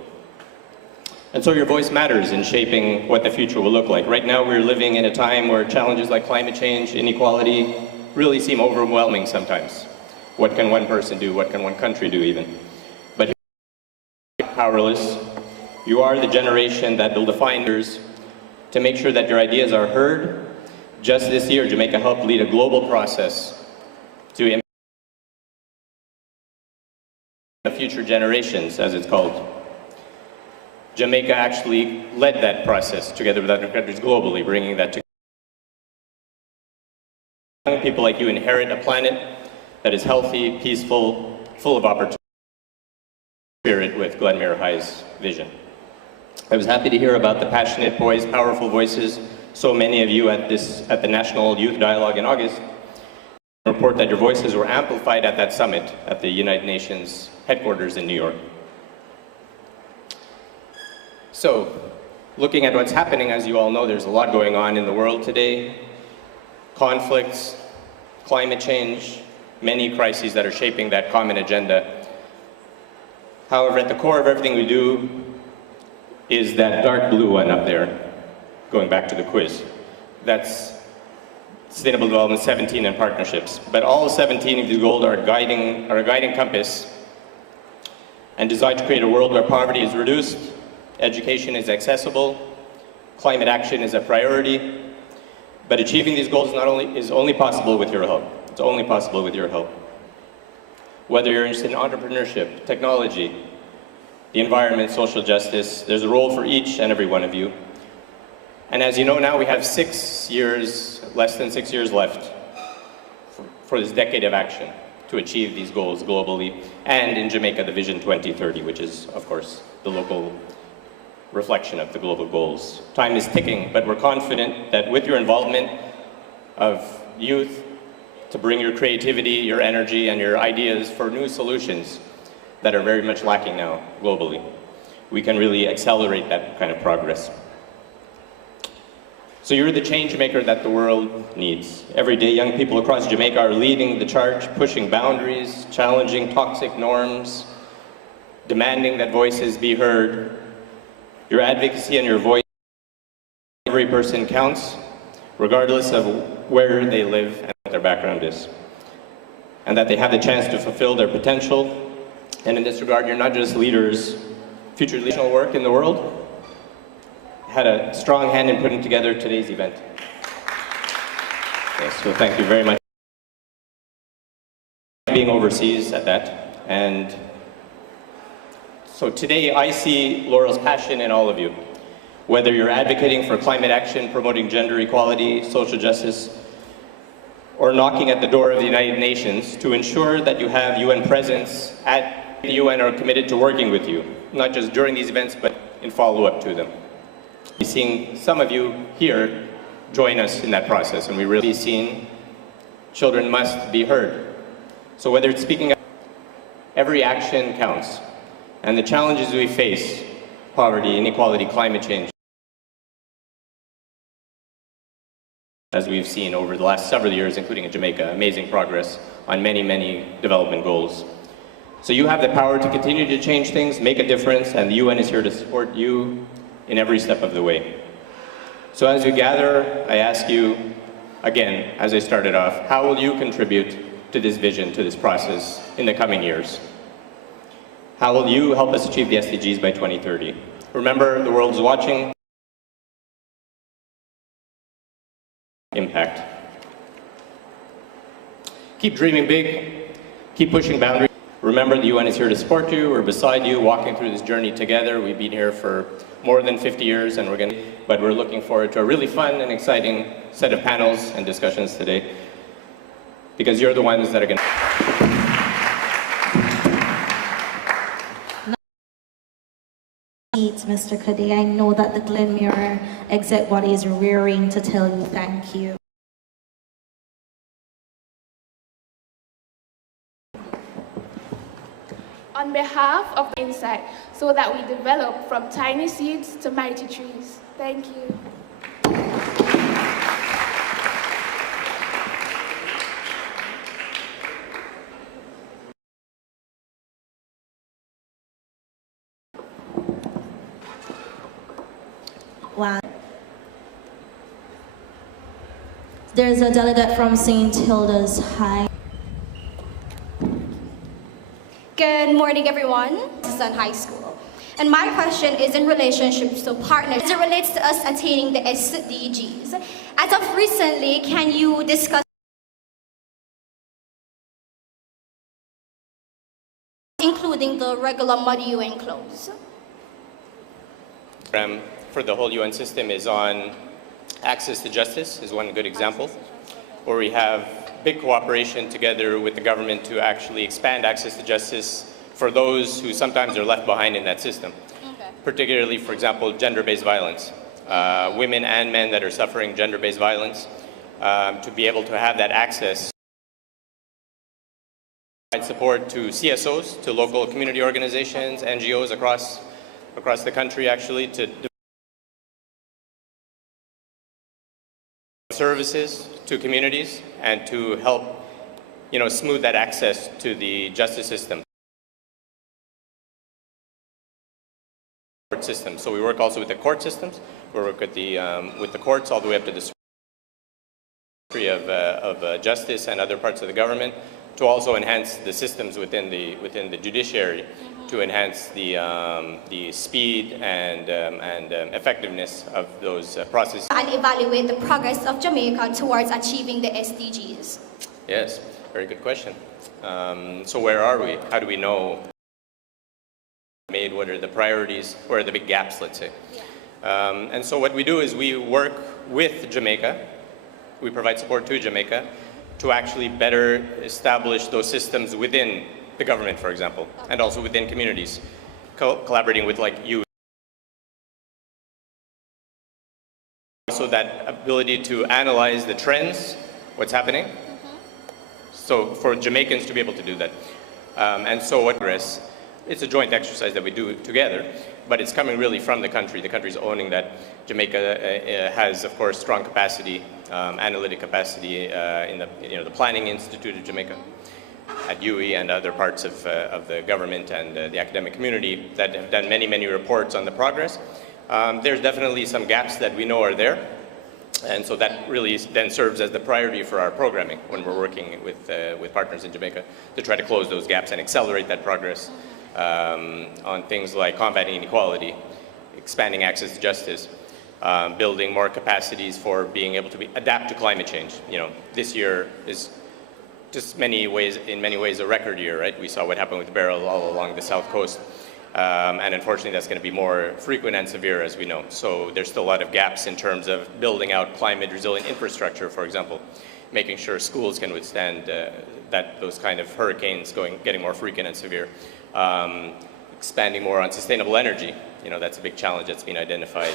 And so your voice matters in shaping what the future will look like. Right now, we're living in a time where challenges like climate change, inequality, really seem overwhelming sometimes. What can one person do? What can one country do even? But powerless, You are the generation that will define yours to make sure that your ideas are heard. Just this year, Jamaica helped lead a global process to impact the future generations, as it's called. Jamaica actually led that process together with other countries globally, bringing that together. Young people like you inherit a planet that is healthy, peaceful, full of opportunity. Spirit with Glenmuir High's vision. I was happy to hear about the passionate boys, powerful voices, so many of you at the National Youth Dialogue in August. Report that your voices were amplified at that summit at the United Nations headquarters in New York. So, looking at what's happening, as you all know, there's a lot going on in the world today. Conflicts, climate change, many crises that are shaping that common agenda. However, at the core of everything we do is that dark blue one up there, going back to the quiz. That's Sustainable Development 17 and partnerships. But all 17 of these goals are a guiding compass and designed to create a world where poverty is reduced, education is accessible, climate action is a priority. But achieving these goals is only possible with your help. It's only possible with your help. Whether you're interested in entrepreneurship, technology, the environment, social justice, there's a role for each and every one of you. And as you know now, we have less than 6 years left for this decade of action to achieve these goals globally, and in Jamaica, the Vision 2030, which is, of course, the local reflection of the global goals. Time is ticking, but we're confident that with your involvement of youth to bring your creativity, your energy, and your ideas for new solutions that are very much lacking now globally, we can really accelerate that kind of progress. So you're the change maker that the world needs. Every day, young people across Jamaica are leading the charge, pushing boundaries, challenging toxic norms, demanding that voices be heard. Your advocacy and your voice, every person counts, regardless of where they live and what their background is. And that they have the chance to fulfill their potential. And in this regard, you're not just leaders, future leadership work in the world, had a strong hand in putting together today's event. Yes, so thank you very much for being overseas at that. And so today I see Laurel's passion in all of you. Whether you're advocating for climate action, promoting gender equality, social justice, or knocking at the door of the United Nations to ensure that you have UN presence at the UN are committed to working with you, not just during these events, but in follow-up to them. We're seeing some of you here join us in that process, and we really seen children must be heard. So whether it's speaking up, every action counts. And the challenges we face, poverty, inequality, climate change, as we've seen over the last several years, including in Jamaica, amazing progress on many, many development goals. So you have the power to continue to change things, make a difference, and the UN is here to support you in every step of the way. So as we gather, I ask you, again, as I started off, how will you contribute to this vision, to this process in the coming years? How will you help us achieve the SDGs by 2030? Remember, the world is watching. Impact. Keep dreaming big, keep pushing boundaries. Remember, the UN is here to support you. We're beside you, walking through this journey together. We've been here for more than 50 years, and we're looking forward to a really fun and exciting set of panels and discussions today, because you're the ones that are going to... Mr. Kade, I know that the Glenmuir exec body is rearing to tell you thank you. On behalf of Insight, so that we develop from tiny seeds to mighty trees. Thank you. Wow. There's a delegate from St. Hilda's High. Good morning, everyone. This is on high school. And my question is in relationships to partners. As it relates to us attaining the SDGs, as of recently, can you discuss including the regular muddy UN clothes? For the whole UN system is on access to justice is one good example, where we have big cooperation together with the government to actually expand access to justice for those who sometimes are left behind in that system. Okay. Particularly, for example, gender-based violence. Women and men that are suffering gender-based violence, to be able to have that access. Provide support to CSOs, to local community organizations, NGOs across the country actually, to services to communities and to help, smooth that access to the justice system. So we work also with the court systems. We work with the courts all the way up to the Supreme Court of Justice and other parts of the government to also enhance the systems within the judiciary, to enhance the speed and effectiveness of those processes. And evaluate the progress of Jamaica towards achieving the SDGs. Yes, very good question. So where are we? How do we know what are the priorities, where are the big gaps, let's say? Yeah. And so what we do is we work with Jamaica, we provide support to Jamaica to actually better establish those systems within the government, for example, and also within communities, collaborating with like you. So that ability to analyze the trends, what's happening. So for Jamaicans to be able to do that. And so what it's a joint exercise that we do together, but it's coming really from the country. The country's owning that. Jamaica has, of course, strong capacity, analytic capacity in the Planning Institute of Jamaica at UE and other parts of the government and the academic community that have done many, many reports on the progress. There's definitely some gaps that we know are there. And so that really then serves as the priority for our programming when we're working with partners in Jamaica to try to close those gaps and accelerate that progress on things like combating inequality, expanding access to justice, building more capacities for being able to adapt to climate change. This year is just in many ways a record year, right? We saw what happened with Beryl all along the south coast. And unfortunately, that's going to be more frequent and severe, as we know. So there's still a lot of gaps in terms of building out climate-resilient infrastructure, for example, making sure schools can withstand those kind of hurricanes getting more frequent and severe, expanding more on sustainable energy. That's a big challenge that's been identified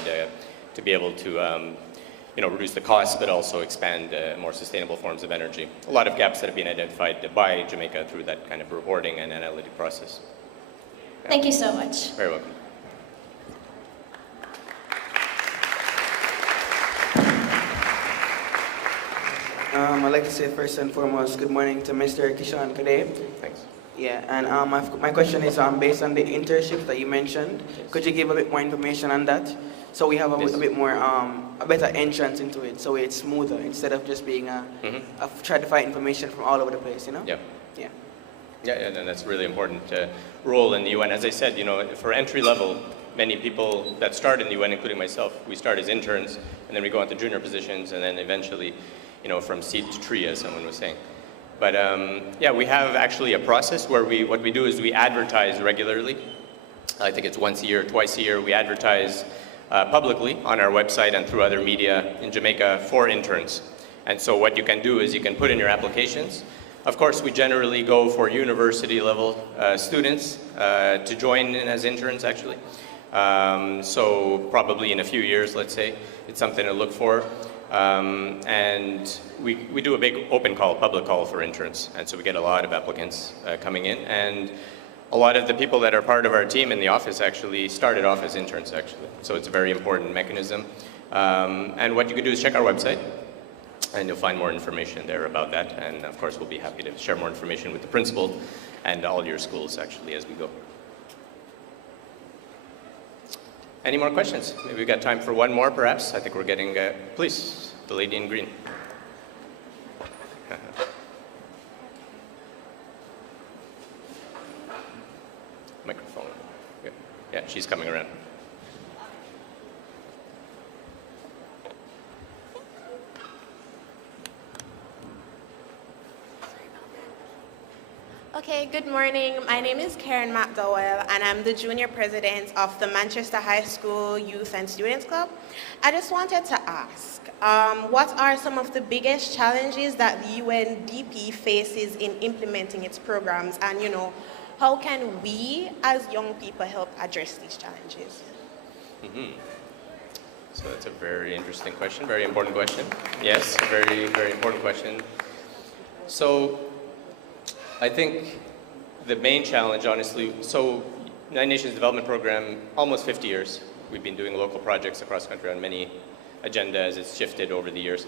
to be able to reduce the costs, but also expand more sustainable forms of energy. A lot of gaps that have been identified by Jamaica through that kind of reporting and analytic process. Thank you so much. Very welcome. I'd like to say first and foremost, good morning to Mr. Kishan Kode. Thanks. Yeah, and my question is based on the internships that you mentioned. Could you give a bit more information on that? So we have a bit more, a better entrance into it, so it's smoother instead of just being trying to find information from all over the place, Yeah. Yeah. Yeah, and that's a really important role in the UN. As I said, for entry level, many people that start in the UN, including myself, we start as interns, and then we go on to junior positions, and then eventually, from seed to tree, as someone was saying. But yeah, we have actually a process where what we do is we advertise regularly. I think it's once a year, twice a year. We advertise publicly on our website and through other media in Jamaica for interns. And so what you can do is you can put in your applications. Of course, we generally go for university level students to join in as interns, actually. So probably in a few years, let's say, it's something to look for. And we do a big open call, public call for interns. And so we get a lot of applicants coming in. And a lot of the people that are part of our team in the office actually started off as interns, actually. So it's a very important mechanism. And what you can do is check our website. And you'll find more information there about that. And of course, we'll be happy to share more information with the principal and all your schools, actually, as we go. Any more questions? Maybe we've got time for one more, perhaps. I think we're getting, please, the lady in green. Microphone. Yeah. Yeah, she's coming around. Okay, good morning. My name is Karen McDowell, and I'm the junior president of the Manchester High School Youth and Students Club. I just wanted to ask, what are some of the biggest challenges that the UNDP faces in implementing its programs, and how can we as young people help address these challenges? So that's a very interesting question, very important question. Yes, a very, very important question. So I think the main challenge, honestly, so United Nations Development Program, almost 50 years. We've been doing local projects across the country on many agendas. It's shifted over the years.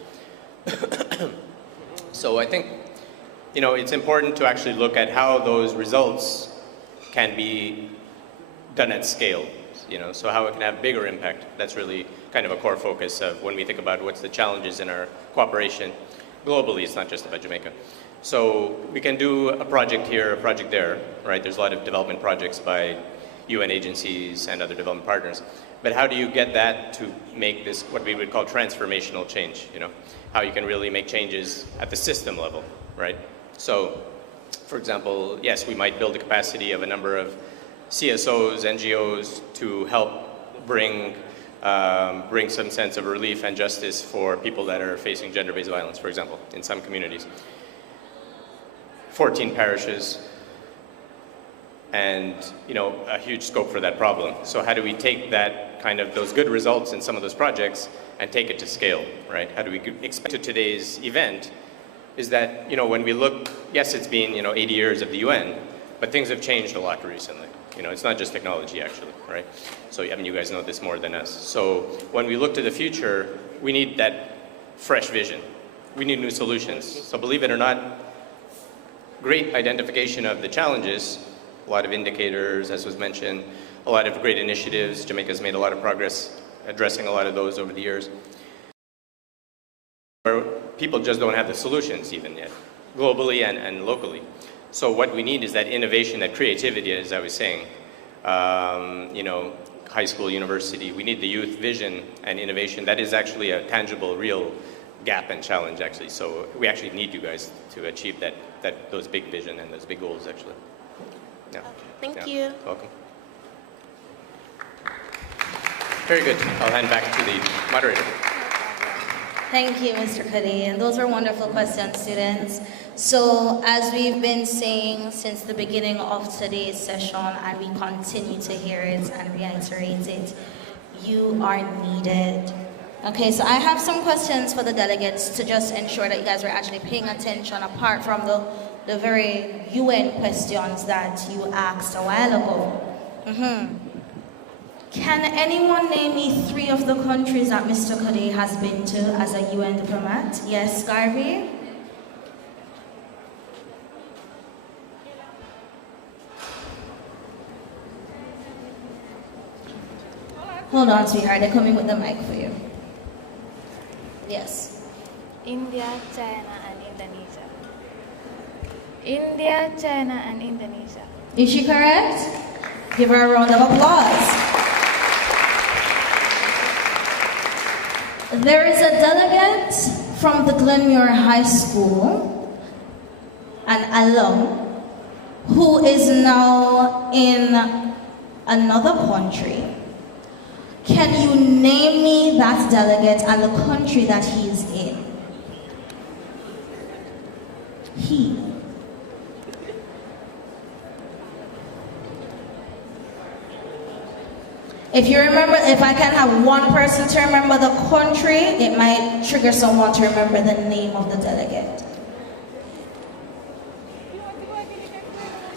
So I think, it's important to actually look at how those results can be done at scale, so how it can have bigger impact. That's really kind of a core focus of when we think about what's the challenges in our cooperation. Globally, it's not just about Jamaica. So we can do a project here, a project there, right? There's a lot of development projects by UN agencies and other development partners. But how do you get that to make this what we would call transformational change, How you can really make changes at the system level, right? So, for example, yes, we might build the capacity of a number of CSOs, NGOs to help bring some sense of relief and justice for people that are facing gender-based violence, for example, in some communities. 14 parishes, and a huge scope for that problem. So how do we take that those good results in some of those projects and take it to scale, right? How do we expect to today's event is that, when we look, yes, it's been, 80 years of the UN, but things have changed a lot recently. It's not just technology, actually, right? So, you guys know this more than us. So when we look to the future, we need that fresh vision. We need new solutions. So believe it or not, great identification of the challenges, a lot of indicators, as was mentioned, a lot of great initiatives. Jamaica's made a lot of progress addressing a lot of those over the years. Where people just don't have the solutions even yet, globally and locally. So what we need is that innovation, that creativity, as I was saying, high school, university. We need the youth vision and innovation. That is actually a tangible, real gap and challenge, actually. So we actually need you guys to achieve those big vision and those big goals, actually. Yeah. Thank you. Welcome. Very good. I'll hand back to the moderator. Thank you, Mr. Kadi. And those were wonderful questions, students. So as we've been saying since the beginning of today's session, and we continue to hear it and reiterate it, you are needed. Okay, so I have some questions for the delegates to just ensure that you guys are actually paying attention, apart from the very UN questions that you asked a while ago. Can anyone name me 3 of the countries that Mr. Kade has been to as a UN diplomat? Yes, Garvey? Hold on, sweetheart, they're coming with the mic for you. Yes. India, China, and Indonesia. India, China, and Indonesia. Is she correct? Give her a round of applause. There is a delegate from the Glenmuir High School, an alum, who is now in another country. Can you name me that delegate and the country that he is in? He. If you remember, if I can have one person to remember the country, it might trigger someone to remember the name of the delegate.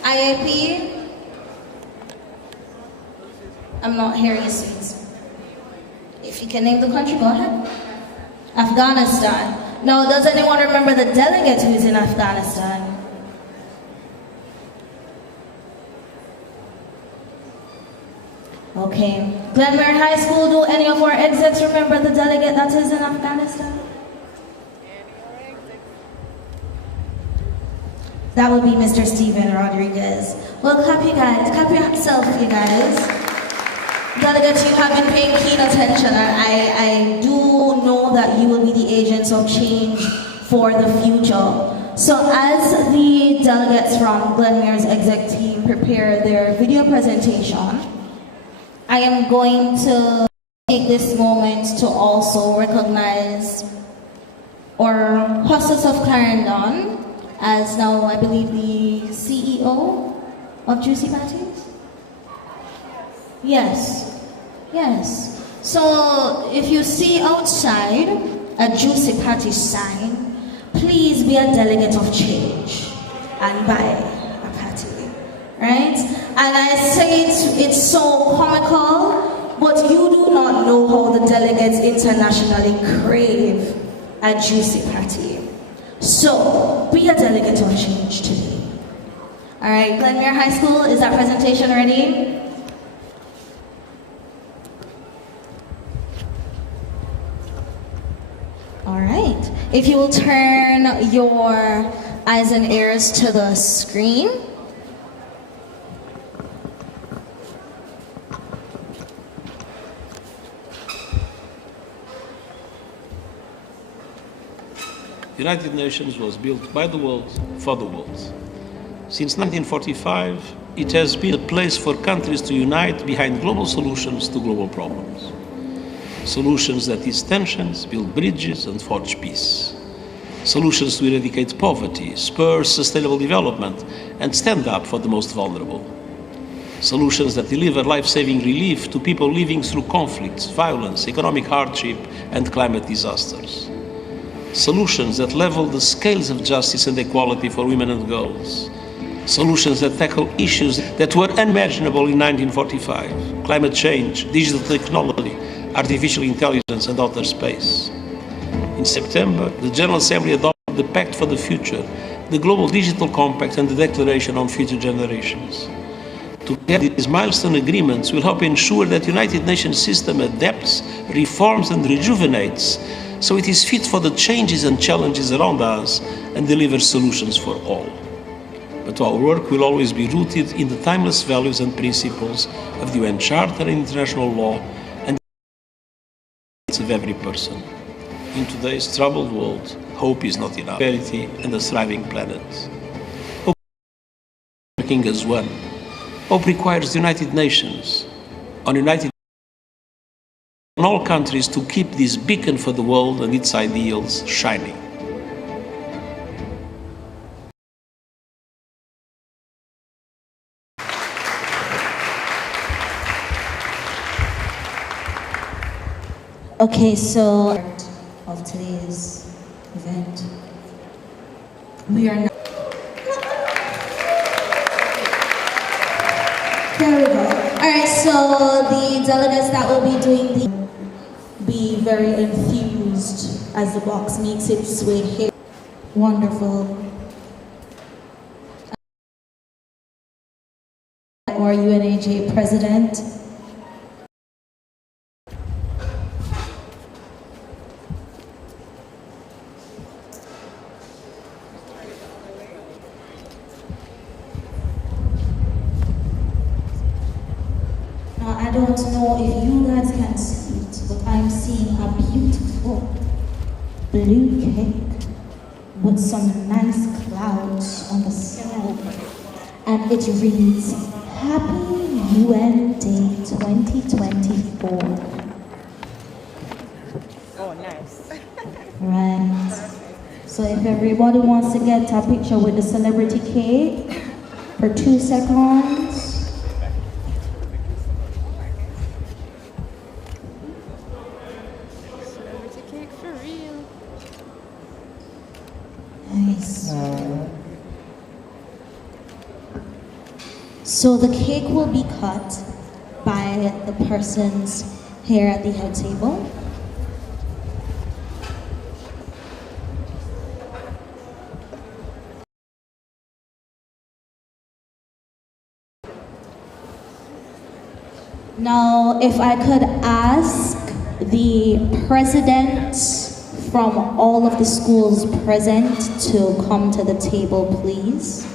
IAP? I'm not hearing you, sweets. If you can name the country, go ahead. Afghanistan. Now, does anyone remember the delegate who's in Afghanistan? Okay. Glenmuir High School, do any of our execs remember the delegate that is in Afghanistan? That would be Mr. Steven Rodriguez. Well, clap you guys. Clap yourself, you guys. Delegates, you have been paying keen attention, and I do know that you will be the agents of change for the future. So as the delegates from Glenmuir's exec team prepare their video presentation, I am going to take this moment to also recognize our hostess of Clarendon, as now I believe the CEO of Juicy Patties? Yes, yes. So if you see outside a Juicy Patties sign, please be a delegate of change and buy a patty, right? And I say it's so comical, but you do not know how the delegates internationally crave a Juicy Patty. So, be a delegate of change today. All right, Glenmuir High School, is that presentation ready? All right, if you will turn your eyes and ears to the screen. The United Nations was built by the world, for the world. Since 1945, it has been a place for countries to unite behind global solutions to global problems. Solutions that ease tensions, build bridges, and forge peace. Solutions to eradicate poverty, spur sustainable development, and stand up for the most vulnerable. Solutions that deliver life-saving relief to people living through conflicts, violence, economic hardship, and climate disasters. Solutions that level the scales of justice and equality for women and girls. Solutions that tackle issues that were unimaginable in 1945. Climate change, digital technology, artificial intelligence, and outer space. In September, the General Assembly adopted the Pact for the Future, the Global Digital Compact, and the Declaration on Future Generations. Together, these milestone agreements will help ensure that the United Nations system adapts, reforms, and rejuvenates so it is fit for the changes and challenges around us and delivers solutions for all. But our work will always be rooted in the timeless values and principles of the UN Charter and international law and the rights of every person. In today's troubled world, hope is not enough. Prosperity and a thriving planet. Hope working as one. Hope requires the United Nations, on all countries to keep this beacon for the world and its ideals shining. Okay, so of today's event, we are now. There we go. All right, so the delegates that will be doing the be very enthused as the box makes its way here. Wonderful. Or UNAJ president. Now, I don't know if you guys can see it, but I'm seeing a beautiful blue cake with some nice clouds on the side. And it reads, Happy UN Day 2024. Oh, nice. Right. So if everybody wants to get a picture with the celebrity cake for 2 seconds. Celebrity cake for real. Nice. So the cake will be cut by the persons here at the head table. Now, if I could ask the presidents from all of the schools present to come to the table, please.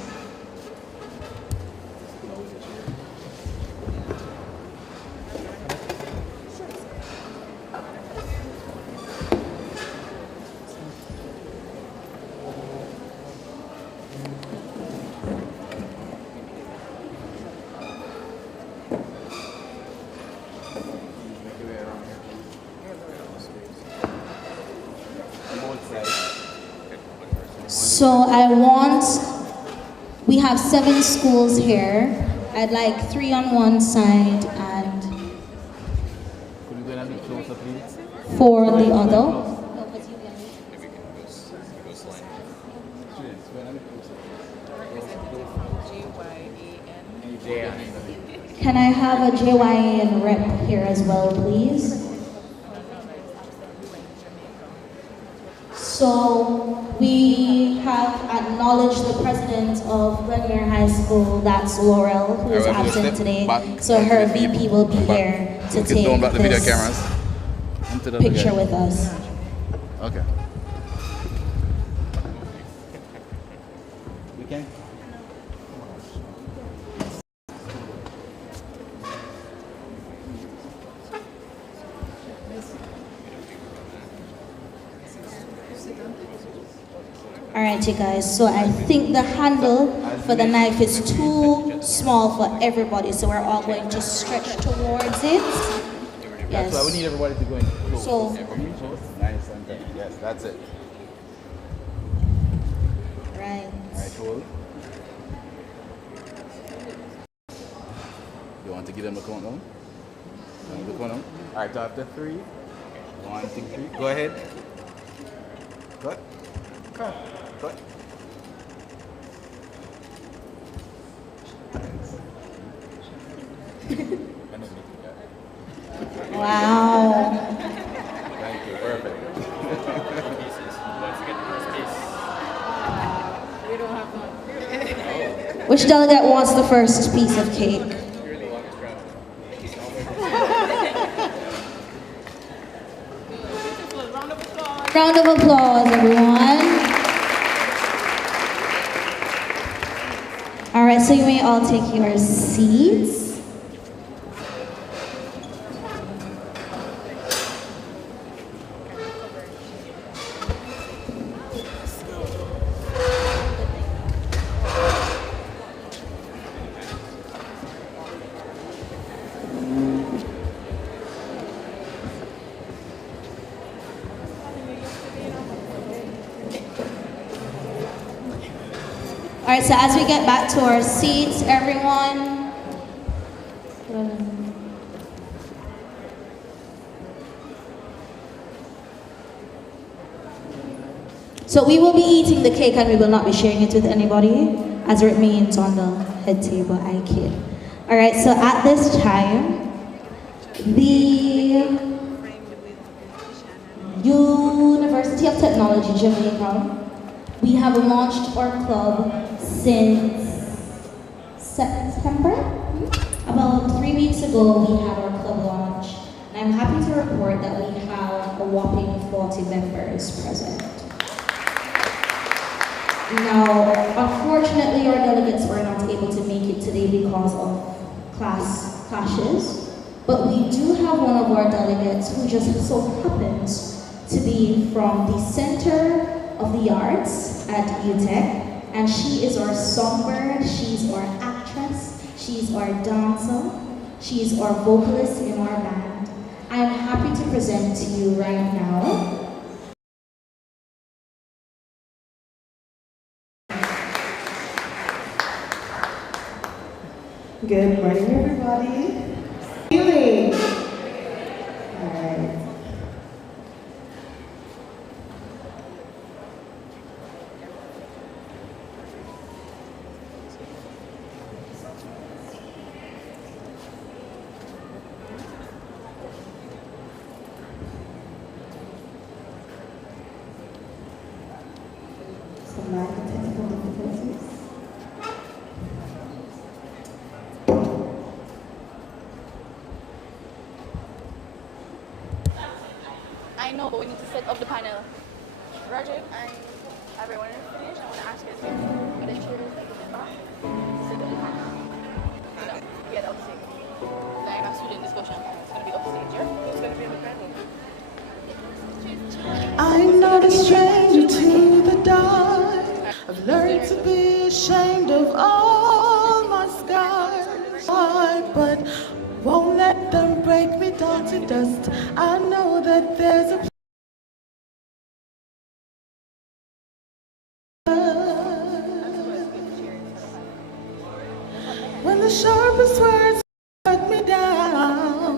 So we have 7 schools here. I'd like 3 on one side and 4 on the other. Can I have a JYAN rep here as well, please? So we have acknowledged the president of Glenmuir High School, that's Laurel, who is absent today. So her VP will be here to take this picture with us. Okay. Alright, you guys, so I think the handle for the knife is too small for everybody, so we're all going to stretch towards it. That's why we need everybody to go in. So, nice and tight. Yes, that's it. Right. Alright, hold. You want to give them the countdown? The countdown? Alright, so after 3. 1, 2, 3. Go ahead. Cut. Cut. Cut. wow. Thank you. Perfect. Which delegate wants the first piece of cake? Round of applause, everyone. All right, so you may all take your seats. All right, so as we get back to our seats, everyone. So we will be eating the cake and we will not be sharing it with anybody, as it remains on the head table, I kid. All right, so at this time, the University of Technology, Jamaica, we have launched our club since September. About 3 weeks ago, we had our club launch. And I'm happy to report that we have a whopping 40 members present. Now, unfortunately, our delegates were not able to make it today because of class clashes. But we do have one of our delegates who just so happens to be from the Center of the Arts at UTech. And she is our songbird, she's our actress, she's our dancer, she's our vocalist in our band. I am happy to present to you right now Good morning, everybody. Feeling? All right. Some minor technical difficulties. I know, but we need to set up the panel. Roger and everyone is finished. I want to ask you to get a chair, like in the back, set up the panel. You know, get upstage. Like a student discussion. It's going to be upstage, yeah? It's going to be on the panel. I'm not a stranger to the dark. I've learned to be ashamed of all my scars. But won't let them break me down to dust. I know that there's a the sharpest words cut me down,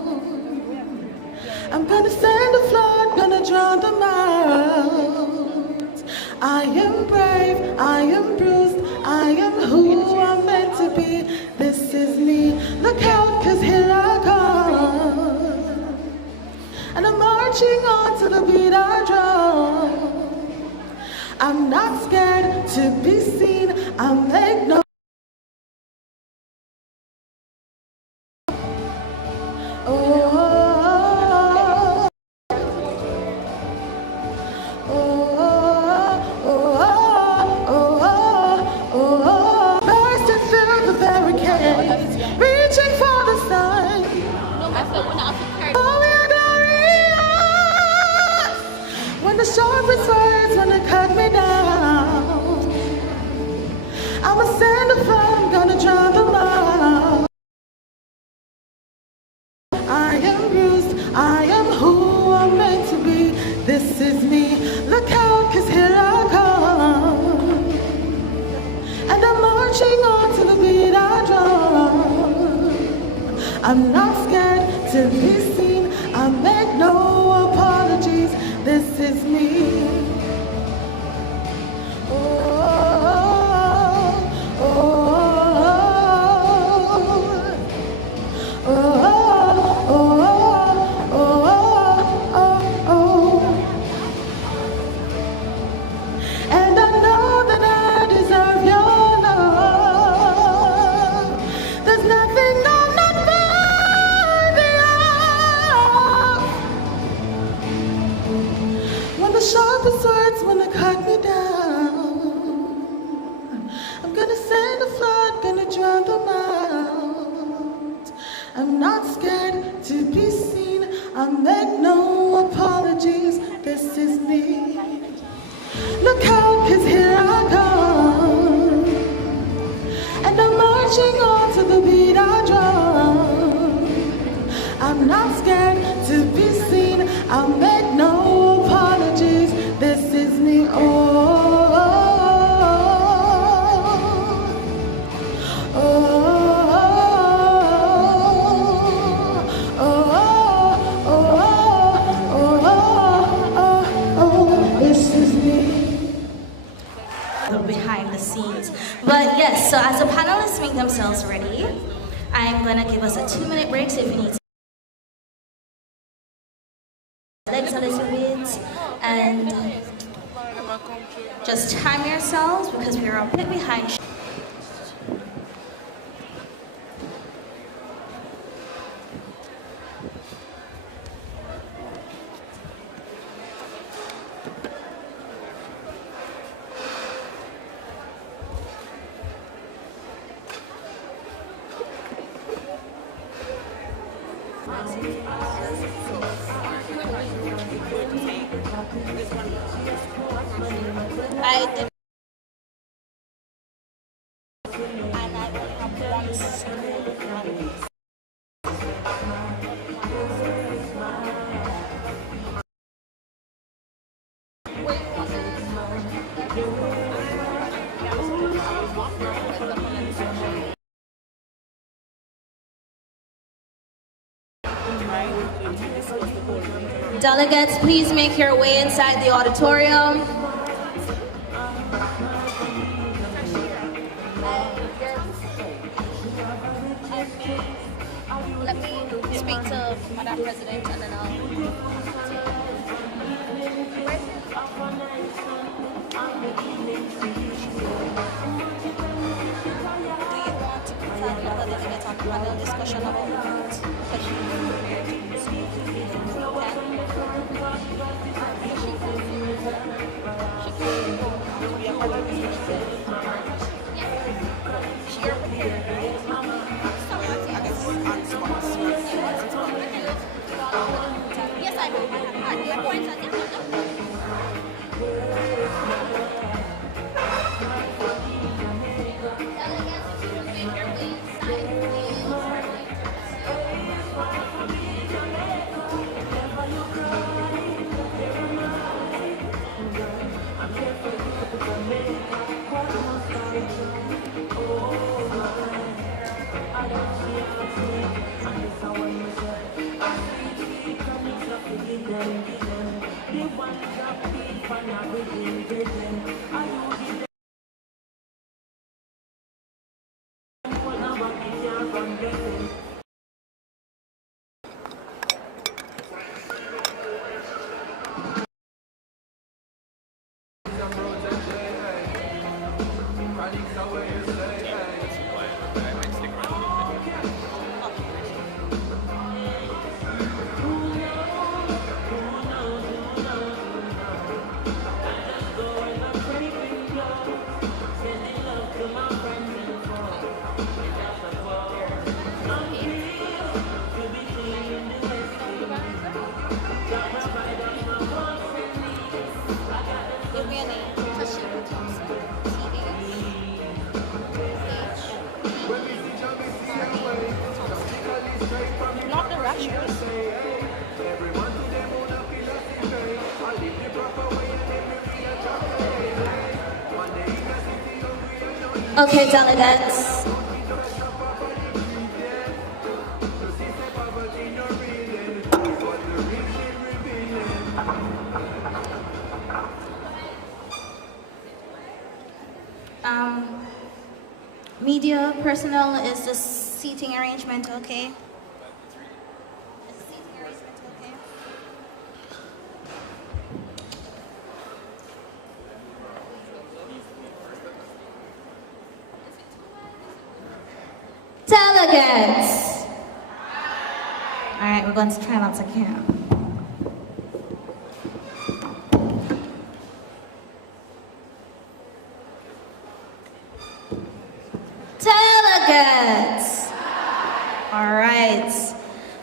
I'm gonna send a flood, gonna drown them out. I am brave, I am bruised, I am who I'm meant to be. This is me, look out, cause here I come. And I'm marching on to the beat I drum. I'm not scared to be seen, I make no. Bursting through the barricades, reaching for the sun. Oh, we are glorious. When the sharpest words wanna cut me down, I'ma send a flood, gonna drown them out. I am bruised, I am who I'm meant to be. This is me, look out, cause here I come. And I'm marching on to the beat I drum. I'm not scared to be seen, I make no apologies. This is me. And I know that I deserve your love. There's nothing I'm not worthy of. When the sharpest words wanna cut me down, I'm gonna send a flood, gonna drown them out. I'm not scared to be seen, I make no apologies. This is me. Look out, cause here I come. And I'm marching on to the beat I drum. I'm not scared to be seen, I make no apologies. This is me. This is me. Behind the scenes. But yes, so as the panelists make themselves ready, I'm gonna give us a 2-minute break, so if you need to legs a little bit and just time yourselves because we're a bit behind. I did. And I will have one school. Delegates, please make your way inside the auditorium. Let me speak to Madam President and then I'll... Do you want to put another delegate on panel discussion about that? Yes, I have. I have. Your points are different. Not the Russians. Okay, delegates. Media personnel, is the seating arrangement okay? Is the seating arrangement okay? Delegates! All right, we're going to try not to camp. Delegates! All right,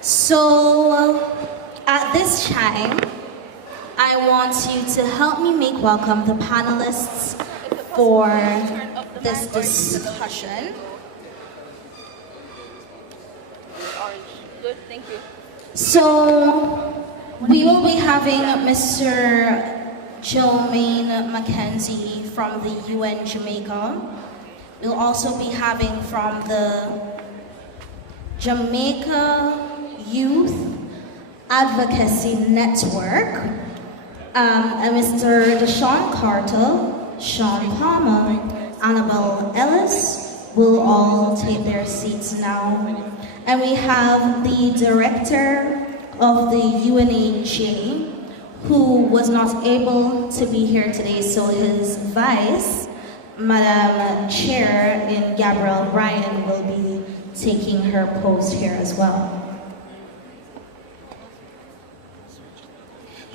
so at this time, I want you to help me make welcome the panelists for this discussion. Good, thank you. So we will be having Mr. Jermaine Mackenzie from the UN Jamaica. We'll also be having from the Jamaica Youth Advocacy Network, and Mr. Deshaun Carter, Sean Palmer, Annabelle Ellis will all take their seats now. And we have the director of the UNAJ, who was not able to be here today, so his vice, Madam Chair in Gabrielle Ryan, will be taking her post here as well.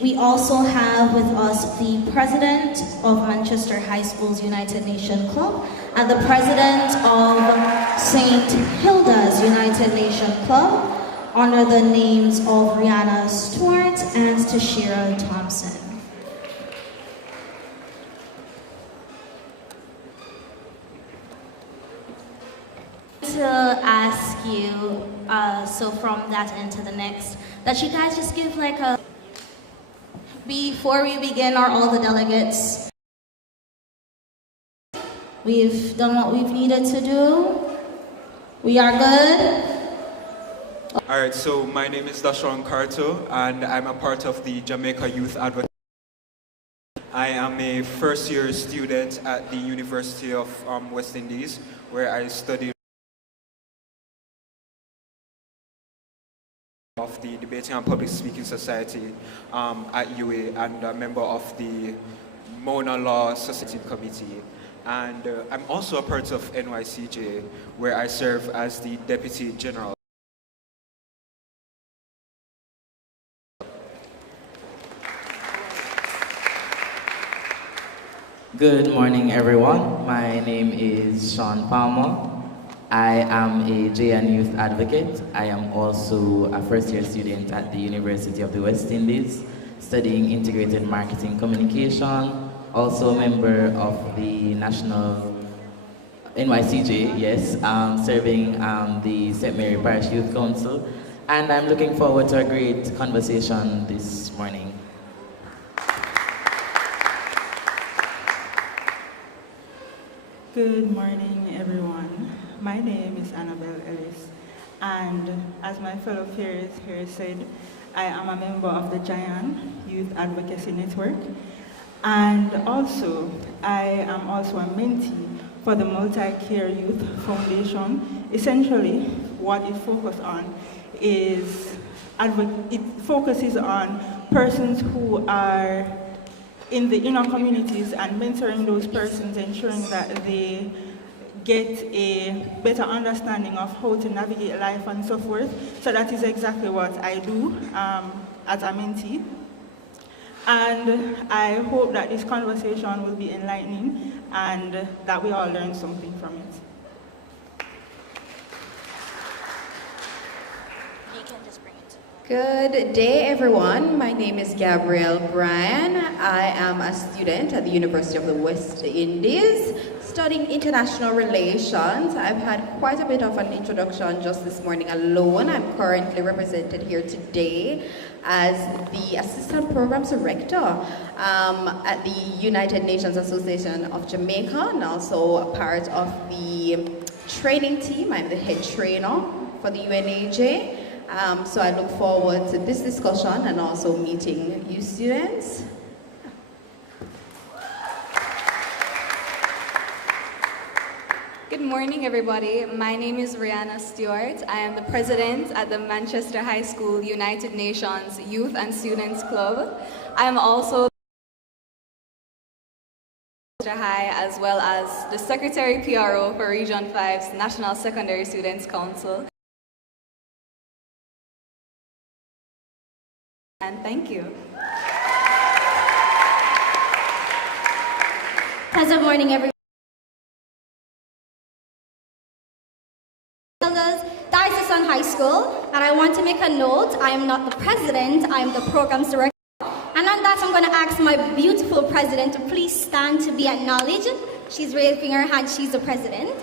We also have with us the president of Manchester High School's United Nation Club and the president of St. Hilda's United Nation Club under the names of Rihanna Stewart and Tashira Thompson. To ask you, so from that end to the next, that you guys just give like a, before we begin, are all the delegates? We've done what we've needed to do. We are good. All right, so my name is Deshaun Carter, and I'm a part of the Jamaica Youth Advocacy. I am a first-year student at the University of West Indies, where I study of the Debating and Public Speaking Society at UA, and a member of the Mona Law Society Committee. And I'm also a part of NYCJ, where I serve as the Deputy General. Good morning, everyone. My name is Sean Palmer. I am a JN Youth Advocate. I am also a first-year student at the University of the West Indies, studying Integrated Marketing Communication, also a member of the National NYCJ, yes, serving the St. Mary Parish Youth Council, and I'm looking forward to a great conversation this morning. Good morning, everyone. My name is Annabelle Ellis, and as my fellow peers here said, I am a member of the Giant Youth Advocacy Network, And also, I am also a mentee for the Multi-Care Youth Foundation. Essentially, what it focuses on is, it focuses on persons who are in the inner communities and mentoring those persons, ensuring that they get a better understanding of how to navigate life and so forth. So that is exactly what I do as a mentee. And I hope that this conversation will be enlightening and that we all learn something from it. Good day, everyone. My name is Gabrielle Bryan. I am a student at the University of the West Indies, studying international relations. I've had quite a bit of an introduction just this morning alone. I'm currently represented here today as the Assistant Programs Director at the United Nations Association of Jamaica, and also a part of the training team. I'm the head trainer for the UNAJ. So I look forward to this discussion and also meeting you students. Good morning, everybody. My name is Rihanna Stewart. I am the president at the Manchester High School United Nations Youth and Students Club. I am also High, as well as the Secretary PRO for Region 5's National Secondary Students Council. And thank you. Pleasant morning, everyone. Diocesan High School, and I want to make a note. I am not the president, I am the programs director. And on that, I'm going to ask my beautiful president to please stand to be acknowledged. She's raising her hand, she's the president.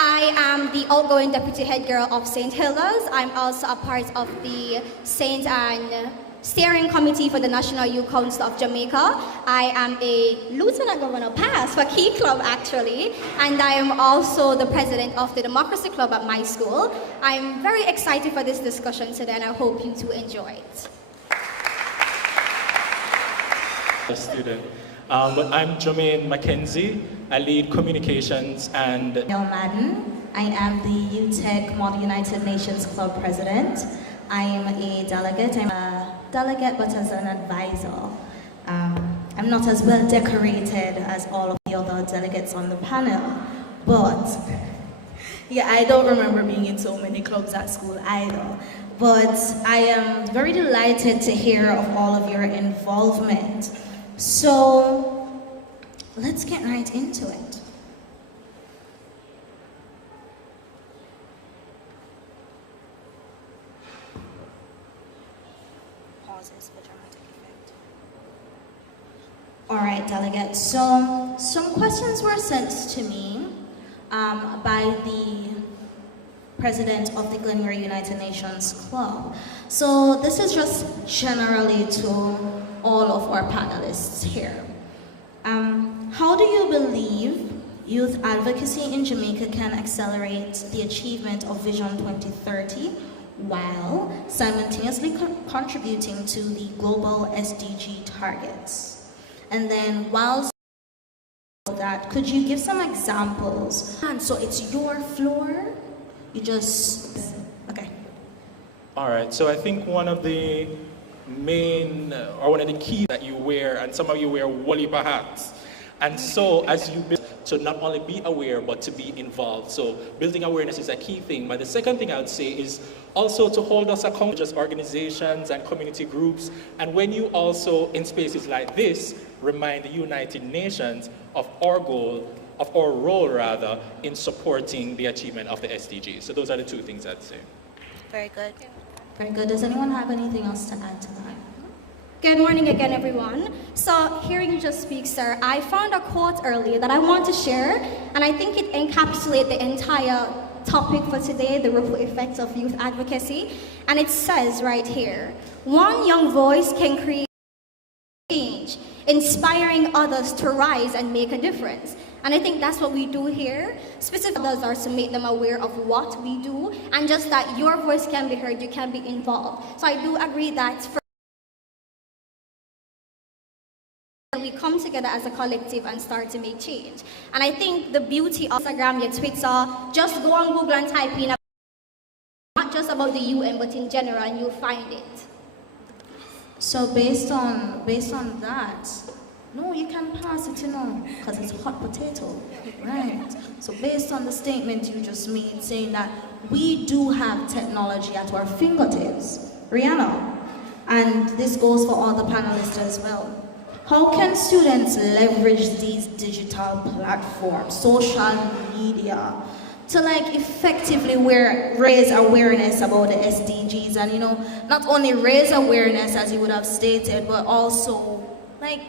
I am the outgoing deputy head girl of St. Hilda's. I'm also a part of the St. Anne Steering Committee for the National Youth Council of Jamaica. I am a Lieutenant Governor Pass for Key Club, actually, and I am also the president of the Democracy Club at my school. I'm very excited for this discussion today, and I hope you two enjoy it. A student. But I'm Jermaine Mackenzie. I lead communications and... Neil Madden. I am the UTEC Model United Nations Club president. I am a delegate. I'm a delegate, but as an advisor. I'm not as well decorated as all of the other delegates on the panel, but yeah, I don't remember being in so many clubs at school either. But I am very delighted to hear of all of your involvement. So let's get right into it. Pauses for dramatic effect. All right, delegates. So some questions were sent to me by the president of the Glenmuir United Nations Club. So this is just generally to all of our panelists here. How do you believe youth advocacy in Jamaica can accelerate the achievement of Vision 2030 while simultaneously contributing to the global SDG targets? And then while that, could you give some examples? And so it's your floor, you just, okay. All right, so I think one of the main, or one of the keys that you wear, and some of you wear woolly hats. And so as you build, to not only be aware, but to be involved. So building awareness is a key thing. But the second thing I would say is also to hold us accountable, just organizations and community groups. And when you also, in spaces like this, remind the United Nations of our goal, of our role rather, in supporting the achievement of the SDGs. So those are the two things I'd say. Very good. Very good. Does anyone have anything else to add to that? Good morning again, everyone. So hearing you just speak, sir, I found a quote earlier that I want to share, and I think it encapsulates the entire topic for today, the ripple effects of youth advocacy. And it says right here, one young voice can create change, inspiring others to rise and make a difference. And I think that's what we do here. Specific others are to make them aware of what we do, and just that your voice can be heard, you can be involved. So I do agree that We come together as a collective and start to make change. And I think the beauty of Instagram, your Twitter, just go on Google and type in not just about the UN, but in general, and you'll find it. So based on that, no, you can pass it, because it's hot potato, right? So based on the statement you just made, saying that we do have technology at our fingertips, Rihanna, and this goes for all the panelists as well. How can students leverage these digital platforms, social media, to effectively raise awareness about the SDGs and, not only raise awareness as you would have stated, but also bring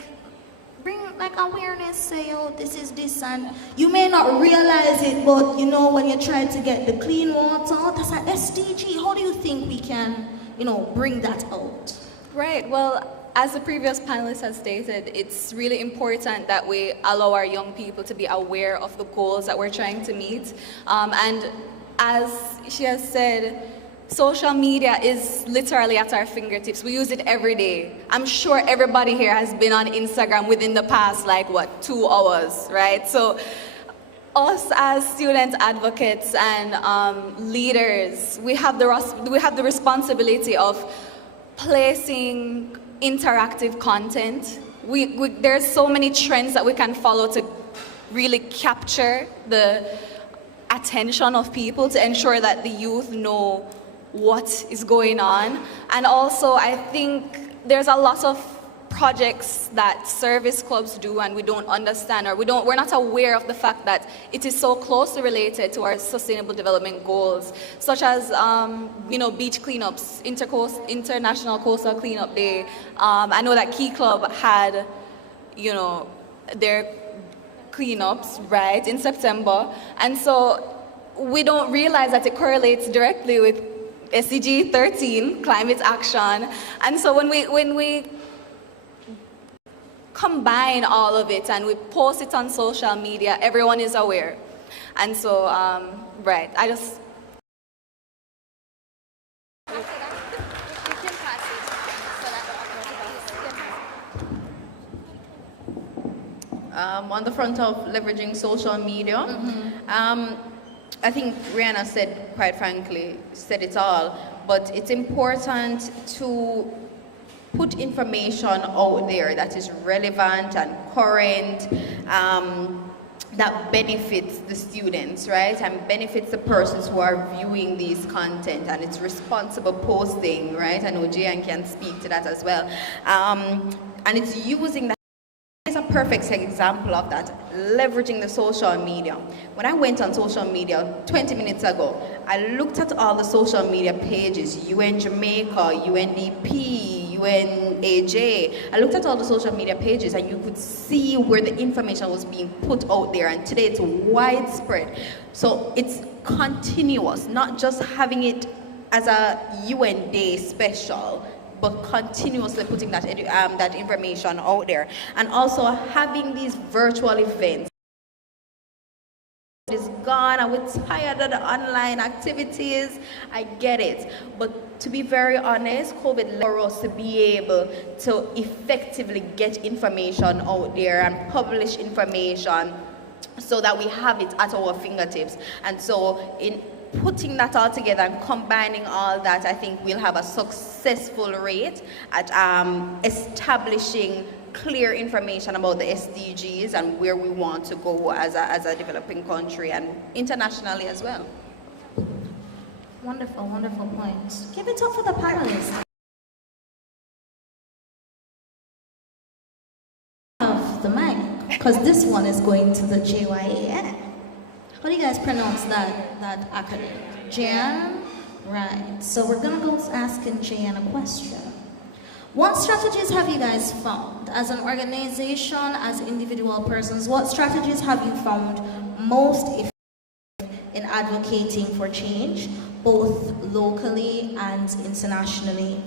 awareness, say, oh, this is this, and you may not realize it, but when you try to get the clean water, that's an SDG. How do you think we can, bring that out? Right, well, as the previous panelist has stated, it's really important that we allow our young people to be aware of the goals that we're trying to meet. And as she has said, social media is literally at our fingertips. We use it every day. I'm sure everybody here has been on Instagram within the past, 2 hours, right? So us as student advocates and leaders, we have the responsibility of placing interactive content. There's so many trends that we can follow to really capture the attention of people, to ensure that the youth know what is going on. And also, I think there's a lot of projects that service clubs do and we don't understand, or we're not aware of the fact that it is so closely related to our sustainable development goals, such as beach cleanups, International Coastal Cleanup Day. I know that Key Club had their cleanups right in September, and so we don't realize that it correlates directly with SDG 13, climate action. And so when we combine all of it and we post it on social media, everyone is aware. And so, right, I just... On the front of leveraging social media, I think Rihanna quite frankly, said it all, but it's important to put information out there that is relevant and current, that benefits the students, right? And benefits the persons who are viewing these content, and it's responsible posting, right? I know Jian can speak to that as well. And it's using that. It's a perfect example of that, leveraging the social media. When I went on social media 20 minutes ago, I looked at all the social media pages, UN Jamaica, UNDP, UNAJ. I looked at all the social media pages and you could see where the information was being put out there, and today it's widespread. So it's continuous, not just having it as a UN Day special, but continuously putting that that information out there, and also having these virtual events. It's gone and we're tired of the online activities. I get it, but to be very honest, COVID allowed us to be able to effectively get information out there and publish information so that we have it at our fingertips. And so in putting that all together and combining all that, I think we'll have a successful rate at establishing clear information about the SDGs and where we want to go as a developing country and internationally as well. Wonderful, wonderful points. Give it up for the panelists. Of the mic, because this one is going to the JYAN. How do you guys pronounce that acronym? Jan? Right. So we're going to go asking Jan a question. What strategies have you guys found as an organization, as individual persons? What strategies have you found most effective in advocating for change, both locally and internationally?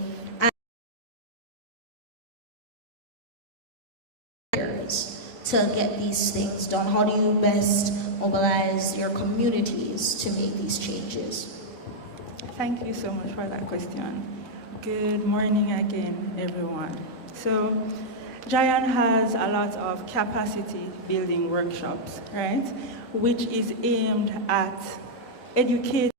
To get these things done? How do you best mobilize your communities to make these changes? Thank you so much for that question. Good morning again, everyone. So Giant has a lot of capacity building workshops, right? Which is aimed at educating.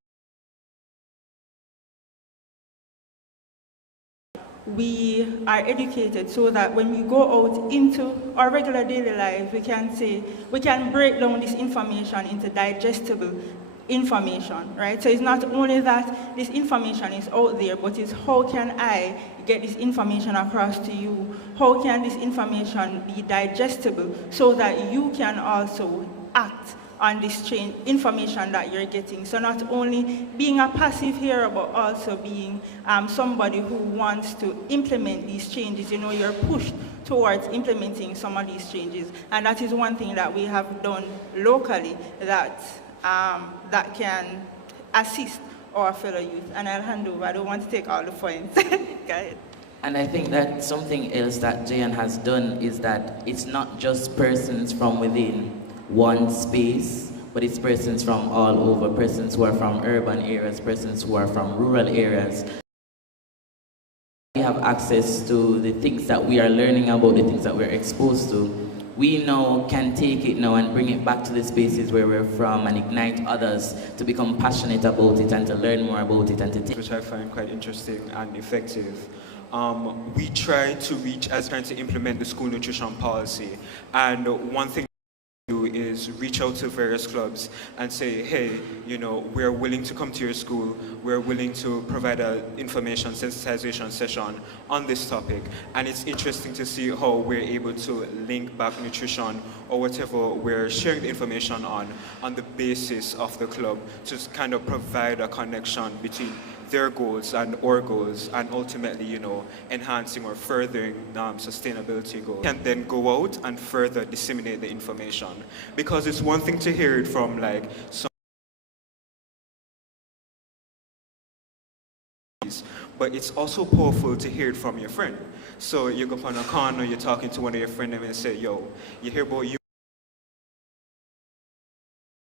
We are educated so that when we go out into our regular daily lives, we can break down this information into digestible information, right? So it's not only that this information is out there, but it's how can I get this information across to you? How can this information be digestible so that you can also act on this information that you're getting? So not only being a passive hearer, but also being somebody who wants to implement these changes. You know, you're pushed towards implementing some of these changes. And that is one thing that we have done locally that can assist our fellow youth. And I'll hand over. I don't want to take all the points. Go ahead. And I think that something else that Jayan has done is that it's not just persons from within one space, but it's persons from all over, persons who are from urban areas, persons who are from rural areas. We have access to the things that we are learning about, the things that we're exposed to. We now can take it now and bring it back to the spaces where we're from and ignite others to become passionate about it and to learn more about it and to take. Which I find quite interesting and effective. We try to trying to implement the school nutrition policy, and one thing do is reach out to various clubs and say, hey, you know, we're willing to come to your school, we're willing to provide an information sensitization session on this topic. And it's interesting to see how we're able to link back nutrition or whatever we're sharing the information on the basis of the club to kind of provide a connection between their goals and our goals, and ultimately, you know, enhancing or furthering sustainability goals. Can then go out and further disseminate the information, because it's one thing to hear it from like some, but it's also powerful to hear it from your friend. So you go on a corner, you're talking to one of your friends and say, yo, you hear about you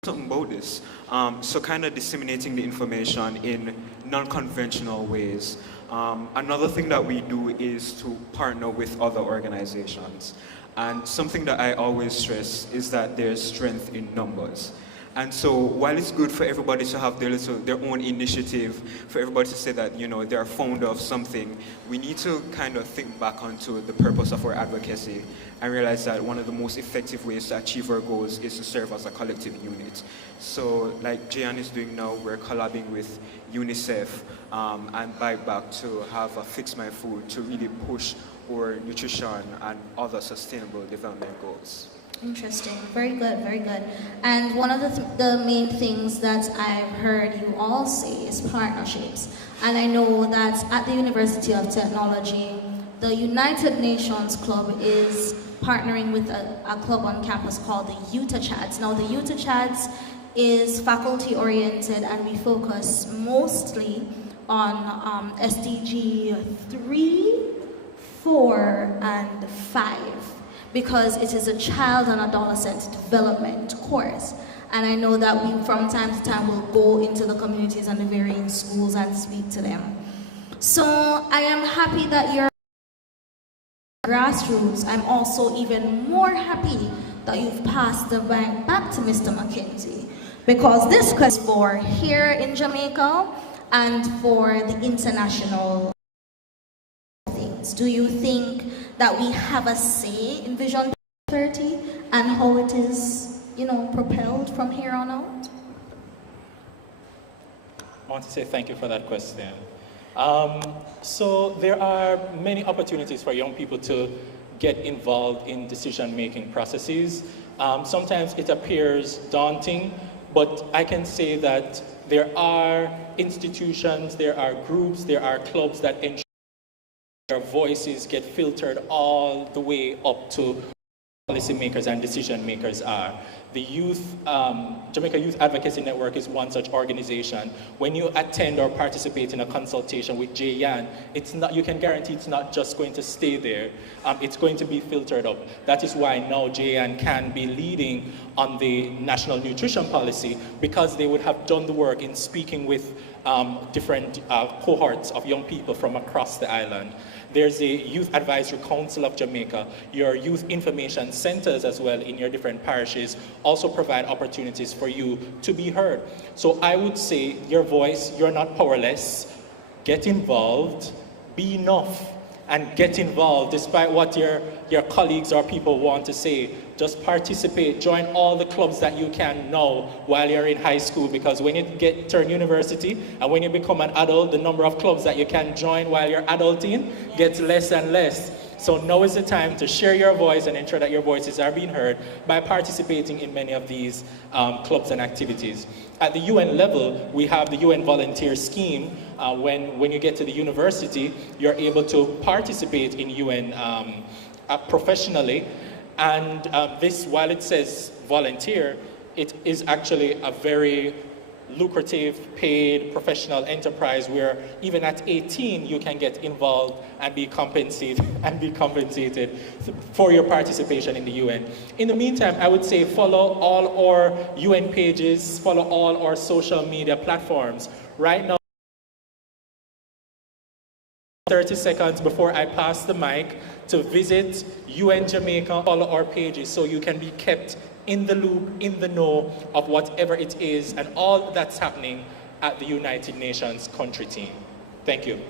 something about this. So kind of disseminating the information in non-conventional ways. Another thing that we do is to partner with other organizations. And something that I always stress is that there's strength in numbers. And so while it's good for everybody to have their own initiative, for everybody to say that, you know, they're founder of something, we need to kind of think back onto the purpose of our advocacy and realize that one of the most effective ways to achieve our goals is to serve as a collective unit. So like Jayan is doing now, we're collabing with UNICEF and Bike Back to have a Fix My Food to really push our nutrition and other sustainable development goals. Interesting. Very good, very good. And one of the main things that I've heard you all say is partnerships. And I know that at the University of Technology, the United Nations Club is partnering with a club on campus called the Utah Chats. Now, the Utah Chats is faculty-oriented, and we focus mostly on SDG 3, 4, and 5. Because it is a child and adolescent development course. And I know that we, from time to time, will go into the communities and the varying schools and speak to them. So I am happy that you're grassroots. I'm also even more happy that you've passed the bank back to Mr. McKenzie, because this quest for here in Jamaica and for the international things. Do you think that we have a say in Vision 30 and how it is, you know, propelled from here on out? I want to say thank you for that question. So there are many opportunities for young people to get involved in decision-making processes. Sometimes it appears daunting, but I can say that there are institutions, there are groups, there are clubs that ensure their voices get filtered all the way up to policymakers and decision makers are. The Jamaica Youth Advocacy Network is one such organization. When you attend or participate in a consultation with Jayan, you can guarantee it's not just going to stay there. It's going to be filtered up. That is why now Jayan can be leading on the national nutrition policy, because they would have done the work in speaking with different cohorts of young people from across the island. There's a Youth Advisory Council of Jamaica. Your youth information centers as well in your different parishes also provide opportunities for you to be heard. So I would say your voice, you're not powerless. Get involved, be enough, and get involved despite what your colleagues or people want to say. Just participate, join all the clubs that you can now while you're in high school, because when you turn university and when you become an adult, the number of clubs that you can join while you're adulting gets less and less. So now is the time to share your voice and ensure that your voices are being heard by participating in many of these clubs and activities. At the UN level, we have the UN Volunteer Scheme. When you get to the university, you're able to participate in UN professionally. And this, while it says volunteer, it is actually a very lucrative, paid, professional enterprise where even at 18 you can get involved and be compensated for your participation in the UN. In the meantime, I would say follow all our UN pages, follow all our social media platforms. Right now, 30 seconds before I pass the mic to visit UN Jamaica, follow our pages so you can be kept in the loop, in the know of whatever it is and all that's happening at the United Nations country team. Thank you.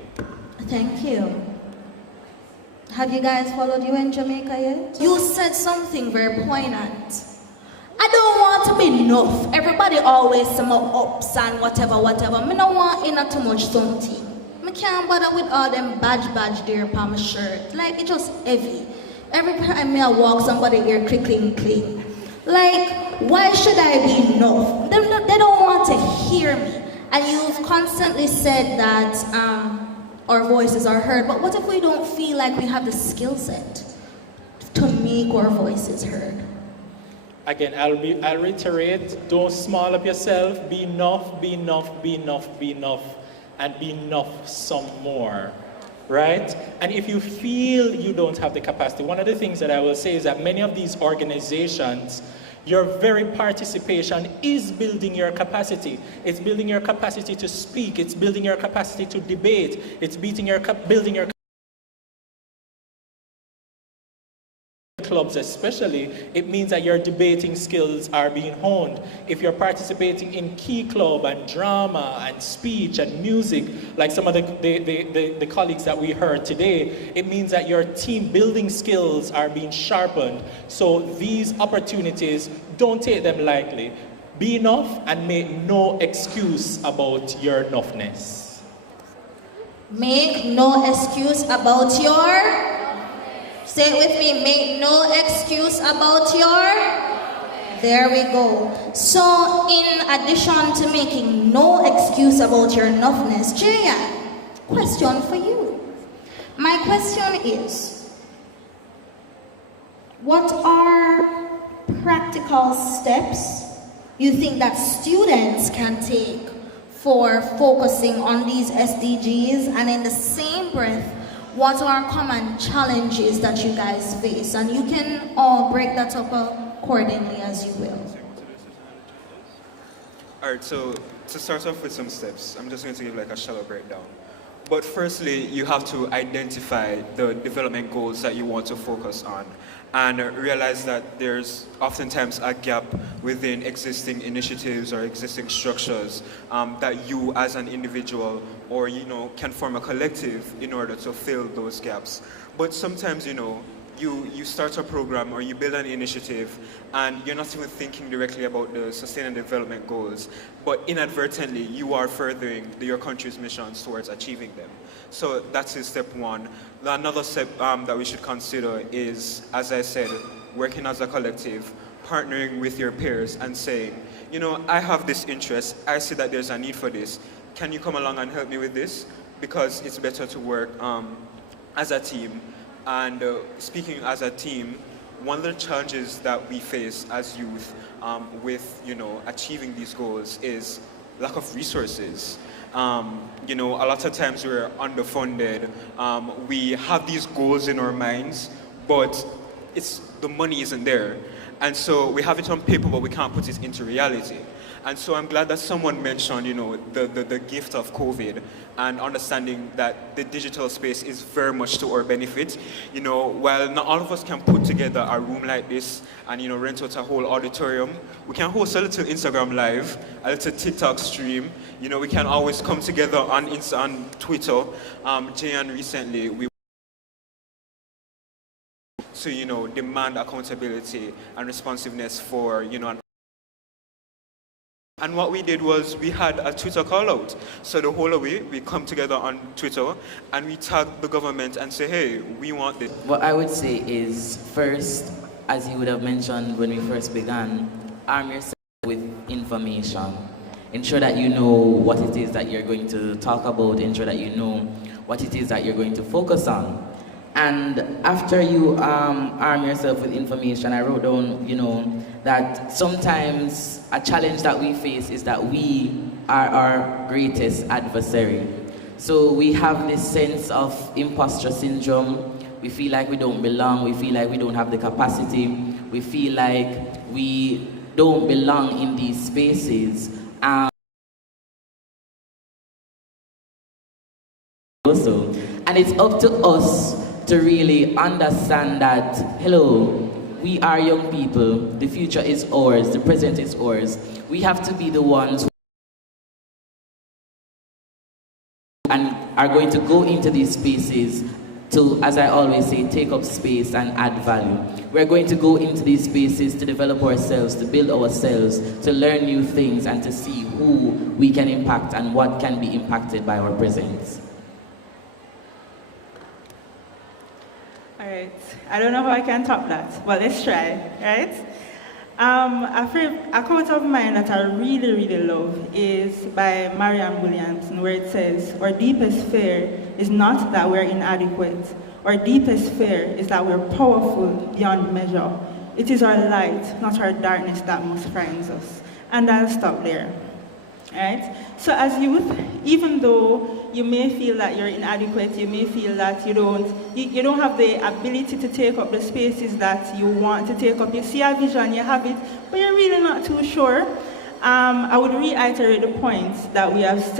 Thank you. Have you guys followed UN Jamaica yet? You said something very poignant. I don't want to be enough. Everybody always some ups and whatever. Me don't want in too much something. I can't bother with all them badge there on my shirt. Like, it's just heavy. Every time I walk, somebody here cling. Like, why should I be enough? They don't want to hear me. And you've constantly said that our voices are heard, but what if we don't feel like we have the skill set to make our voices heard? Again, I'll reiterate, don't small up yourself, be enough, be enough, be enough, be enough. And be enough some more, right? And if you feel you don't have the capacity, one of the things that I will say is that many of these organizations, your very participation is building your capacity. It's building your capacity to speak. It's building your capacity to debate. It's building your clubs especially, it means that your debating skills are being honed. If you're participating in Key Club and drama and speech and music, like some of the colleagues that we heard today, it means that your team building skills are being sharpened. So these opportunities, don't take them lightly. Be enough and make no excuse about your enoughness. Make no excuse about your... Say it with me, make no excuse about your... There we go. So, in addition to making no excuse about your enoughness, Jayan, question for you. My question is, what are practical steps you think that students can take for focusing on these SDGs, and in the same breath, what are common challenges that you guys face? And you can all break that up accordingly as you will. All right, so to start off with some steps, I'm just going to give like a shallow breakdown. But firstly, you have to identify the development goals that you want to focus on and realize that there's oftentimes a gap within existing initiatives or existing structures that you as an individual or, can form a collective in order to fill those gaps. But sometimes, you start a program or you build an initiative and you're not even thinking directly about the sustainable development goals, but inadvertently you are furthering your country's missions towards achieving them. So that's step one. Another step that we should consider is, as I said, working as a collective, partnering with your peers and saying, I have this interest, I see that there's a need for this. Can you come along and help me with this? Because it's better to work as a team. And speaking as a team, one of the challenges that we face as youth with, achieving these goals is lack of resources. A lot of times we're underfunded. We have these goals in our minds, but the money isn't there. And so we have it on paper, but we can't put it into reality. And so I'm glad that someone mentioned, the gift of COVID and understanding that the digital space is very much to our benefit. While not all of us can put together a room like this and, rent out a whole auditorium, we can host a little Instagram live, a little TikTok stream. We can always come together on Twitter. Jayan, recently, we to, demand accountability and responsiveness for, and what we did was we had a Twitter call out. So the whole way we come together on Twitter and we tag the government and say, hey, we want this. What I would say is, first, as you would have mentioned when we first began, arm yourself with information. Ensure that you know what it is that you're going to talk about. Ensure that you know what it is that you're going to focus on. And after you arm yourself with information, I wrote down, that sometimes a challenge that we face is that we are our greatest adversary. So we have this sense of imposter syndrome. We feel like we don't belong. We feel like we don't have the capacity. We feel like we don't belong in these spaces. Also, and it's up to us to really understand that, hello, we are young people, the future is ours, the present is ours. We have to be the ones who and are going to go into these spaces to, as I always say, take up space and add value. We're going to go into these spaces to develop ourselves, to build ourselves, to learn new things, and to see who we can impact and what can be impacted by our presence. All right, I don't know how I can top that, but let's try, right? A quote of mine that I really, really love is by Marianne Williamson, where it says, our deepest fear is not that we're inadequate. Our deepest fear is that we're powerful beyond measure. It is our light, not our darkness, that most frightens us. And I'll stop there. Right? So as youth, even though you may feel that you're inadequate, you may feel that you don't have the ability to take up the spaces that you want to take up. You see a vision, you have it, but you're really not too sure. I would reiterate the points that we have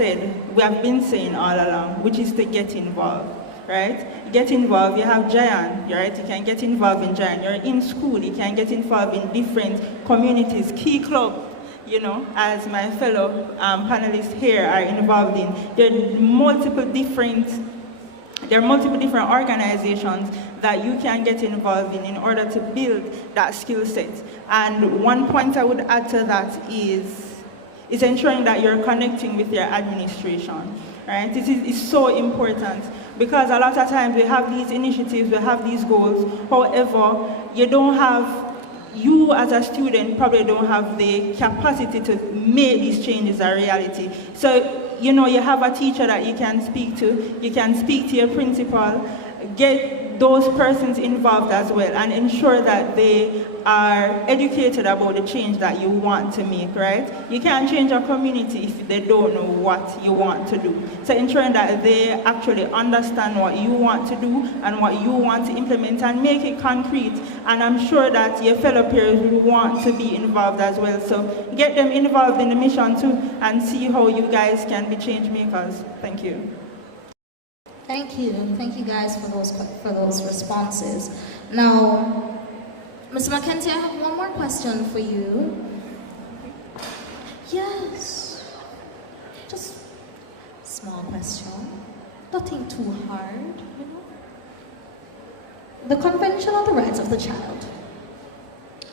been saying all along, which is to get involved. Right? Get involved. You have Jayan, right? You can get involved in Jayan. You're in school, you can get involved in different communities, key club. As my fellow panelists here are involved in. There are multiple different organizations that you can get involved in order to build that skill set. And one point I would add to that is ensuring that you're connecting with your administration. Right? It is so important because a lot of times we have these initiatives, we have these goals. However, you as a student probably don't have the capacity to make these changes a reality. So, you have a teacher that you can speak to, you can speak to your principal, get those persons involved as well, and ensure that they are educated about the change that you want to make, right? You can't change a community if they don't know what you want to do. So ensuring that they actually understand what you want to do and what you want to implement and make it concrete. And I'm sure that your fellow peers will want to be involved as well. So get them involved in the mission too and see how you guys can be change makers. Thank you. Thank you guys for those responses. Now, Mr. McKenzie, I have one more question for you. Yes, just small question, nothing too hard, The Convention on the Rights of the Child,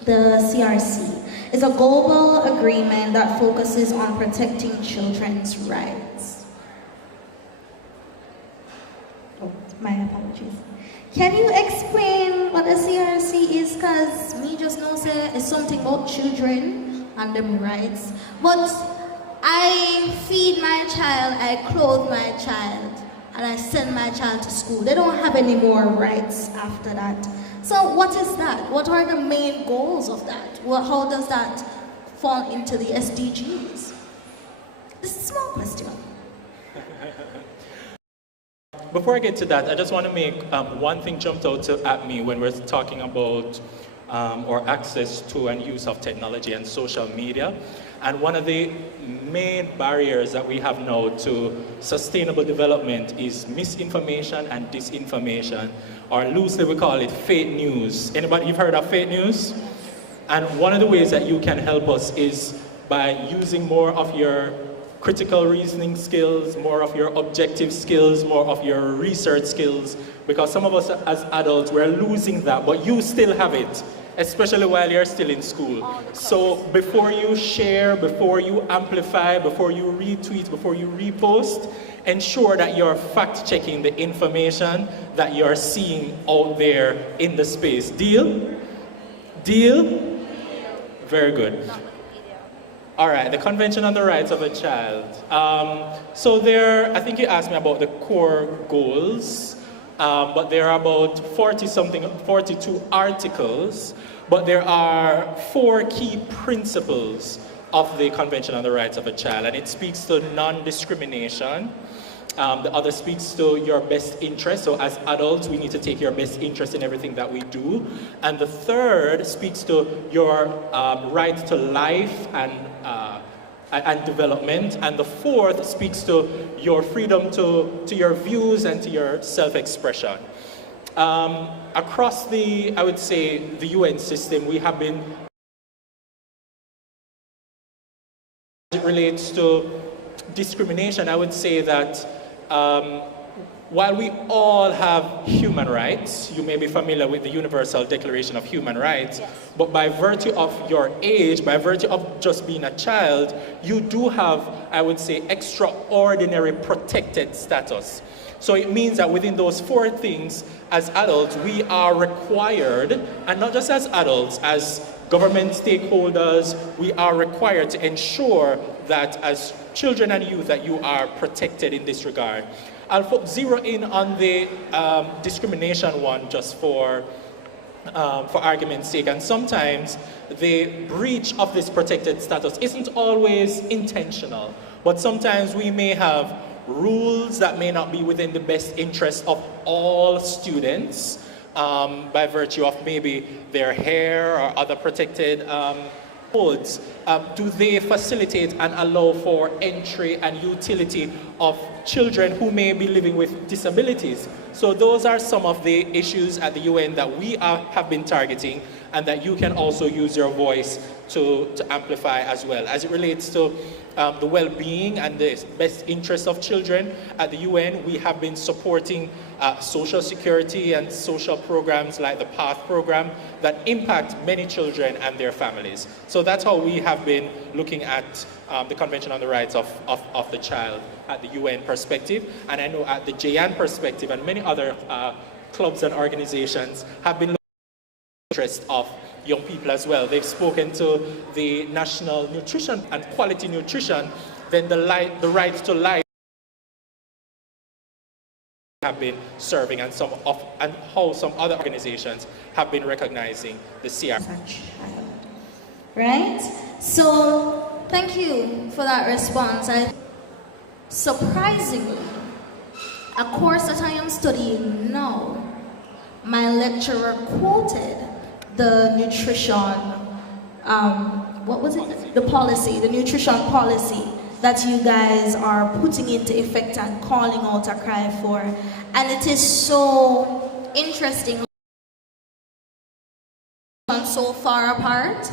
the CRC, is a global agreement that focuses on protecting children's rights. Oh, my apologies. Can you explain what a CRC is? Because me just know say it's something about children and them rights. But I feed my child, I clothe my child, and I send my child to school. They don't have any more rights after that. So what is that? What are the main goals of that? How does that fall into the SDGs? This is a small question. Before I get to that, I just want to make one thing jumped out at me when we're talking about or access to and use of technology and social media. And one of the main barriers that we have now to sustainable development is misinformation and disinformation, or loosely we call it fake news. Anybody, you've heard of fake news? And one of the ways that you can help us is by using more of your critical reasoning skills, more of your objective skills, more of your research skills, because some of us as adults, we're losing that, but you still have it, especially while you're still in school. So before you share, before you amplify, before you retweet, before you repost, ensure that you're fact-checking the information that you're seeing out there in the space. Deal? Deal? Very good. All right, the Convention on the Rights of a Child. So there, I think you asked me about the core goals, but there are about 42 articles, but there are 4 key principles of the Convention on the Rights of a Child, and it speaks to non-discrimination. The other speaks to your best interest. So as adults, we need to take your best interest in everything that we do. And the third speaks to your right to life and development. And the fourth speaks to your freedom to your views and to your self-expression. Across I would say, the UN system, we have been, as it relates to discrimination, I would say that while we all have human rights, you may be familiar with the Universal Declaration of Human Rights, yes. But by virtue of your age, by virtue of just being a child, you do have, I would say, extraordinary protected status. So it means that within those 4 things, as adults, we are required, and not just as adults, as government stakeholders, we are required to ensure that as children and youth that you are protected in this regard. I'll zero in on the discrimination one just for argument's sake. And sometimes the breach of this protected status isn't always intentional, but sometimes we may have rules that may not be within the best interest of all students, by virtue of maybe their hair or other protected codes. Do they facilitate and allow for entry and utility of children who may be living with disabilities? So those are some of the issues at the UN that we have been targeting, and that you can also use your voice to amplify as well. As it relates to the well-being and the best interests of children at the UN, we have been supporting social security and social programs like the PATH program that impact many children and their families. So that's how we have been looking at the Convention on the Rights of the Child at the UN perspective. And I know at the JAN perspective and many other clubs and organizations have been looking at the interest of young people as well. They've spoken to the National Nutrition and Quality Nutrition, then the right to life have been serving, and how some other organizations have been recognizing the CR. Right? So, thank you for that response. Surprisingly, a course that I am studying now, my lecturer quoted the nutrition, what was it? The nutrition policy that you guys are putting into effect and calling out a cry for. And it is so interesting, so far apart.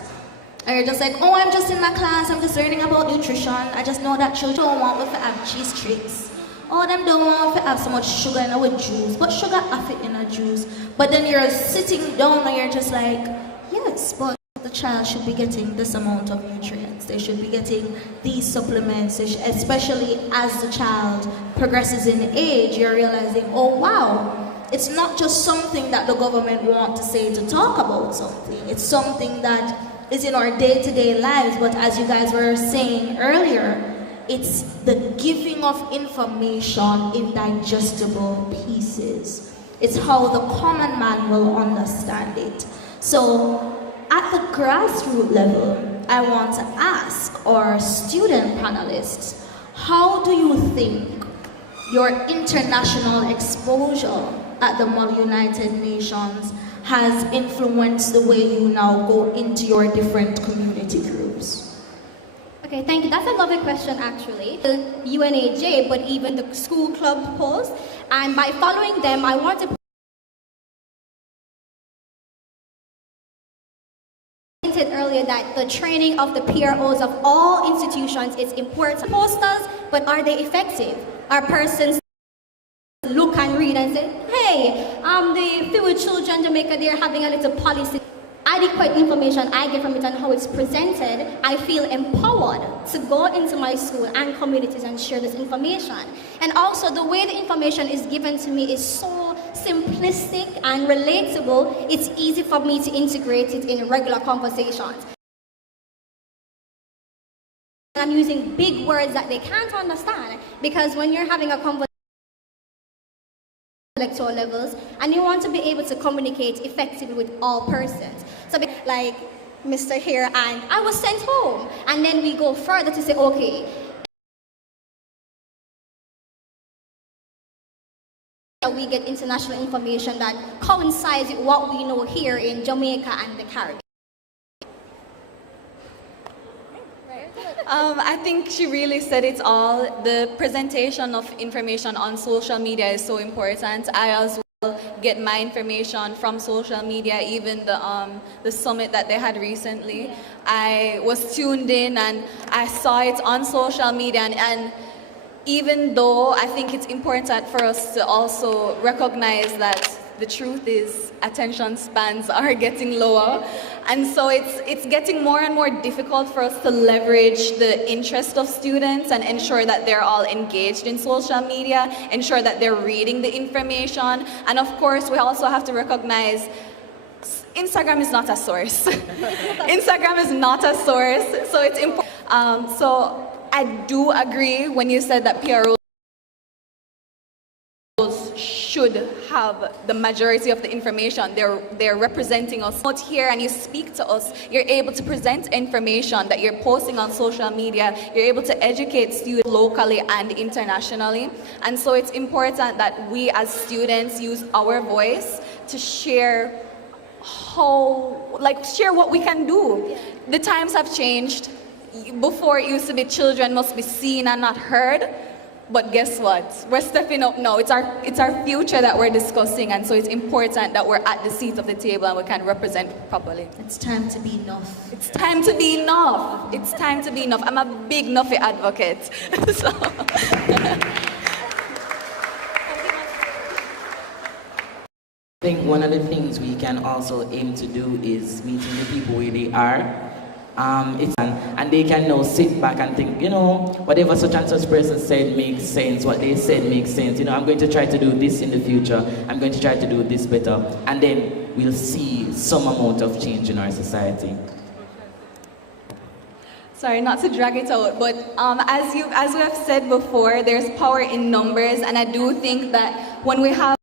And you're just like, oh, I'm just in my class, I'm just learning about nutrition. I just know that children don't want me to have cheese tricks. Oh, them don't want to have so much sugar in our juice, but sugar have it in a juice. But then you're sitting down and you're just like, yes, but the child should be getting this amount of nutrients. They should be getting these supplements, especially as the child progresses in age. You're realizing, oh wow, it's not just something that the government want to say to talk about something. It's something that is in our day-to-day lives, but as you guys were saying earlier, it's the giving of information in digestible pieces. It's how the common man will understand it. So at the grassroots level, I want to ask our student panelists, how do you think your international exposure at the United Nations has influenced the way you now go into your different community groups? Okay, thank you. That's a lovely question, actually. The UNAJ, but even the school club post. And by following them, I want to earlier that the training of the PROs of all institutions is important. Posters, but are they effective? Are persons look and read and say, hey, the few children in Jamaica, they're having a little policy. Adequate information I get from it and how it's presented, I feel empowered to go into my school and communities and share this information. And also the way the information is given to me is so simplistic and relatable, it's easy for me to integrate it in regular conversations. I'm using big words that they can't understand, because when you're having a conversation electoral levels and you want to be able to communicate effectively with all persons. So like Mr. here, and I was sent home, and then we go further to say, okay, we get international information that coincides with what we know here in Jamaica and the Caribbean. I think she really said it all. The presentation of information on social media is so important. I as well get my information from social media, even the summit that they had recently. I was tuned in and I saw it on social media, and even though I think it's important for us to also recognize that the truth is attention spans are getting lower, and so it's getting more and more difficult for us to leverage the interest of students and ensure that they're all engaged in social media, ensure that they're reading the information, and of course we also have to recognize Instagram is not a source. Instagram is not a source, so it's important. So I do agree when you said that PROs should have the majority of the information. They're representing us out here, and you speak to us, you're able to present information that you're posting on social media, you're able to educate students locally and internationally. And so it's important that we as students use our voice to share share what we can do. The times have changed. Before it used to be children must be seen and not heard. But guess what? We're stepping up now. It's our future that we're discussing, and so it's important that we're at the seat of the table and we can represent properly. It's time to be enough. It's time to be enough. It's time to be enough. I'm a big Nuffy advocate. So. I think one of the things we can also aim to do is meeting the people where they are. And they can now sit back and think, you know, whatever such and such person said makes sense, what they said makes sense, you know, I'm going to try to do this in the future, I'm going to try to do this better, and then we'll see some amount of change in our society. Sorry, not to drag it out, but as we have said before, there's power in numbers, and I do think that when we have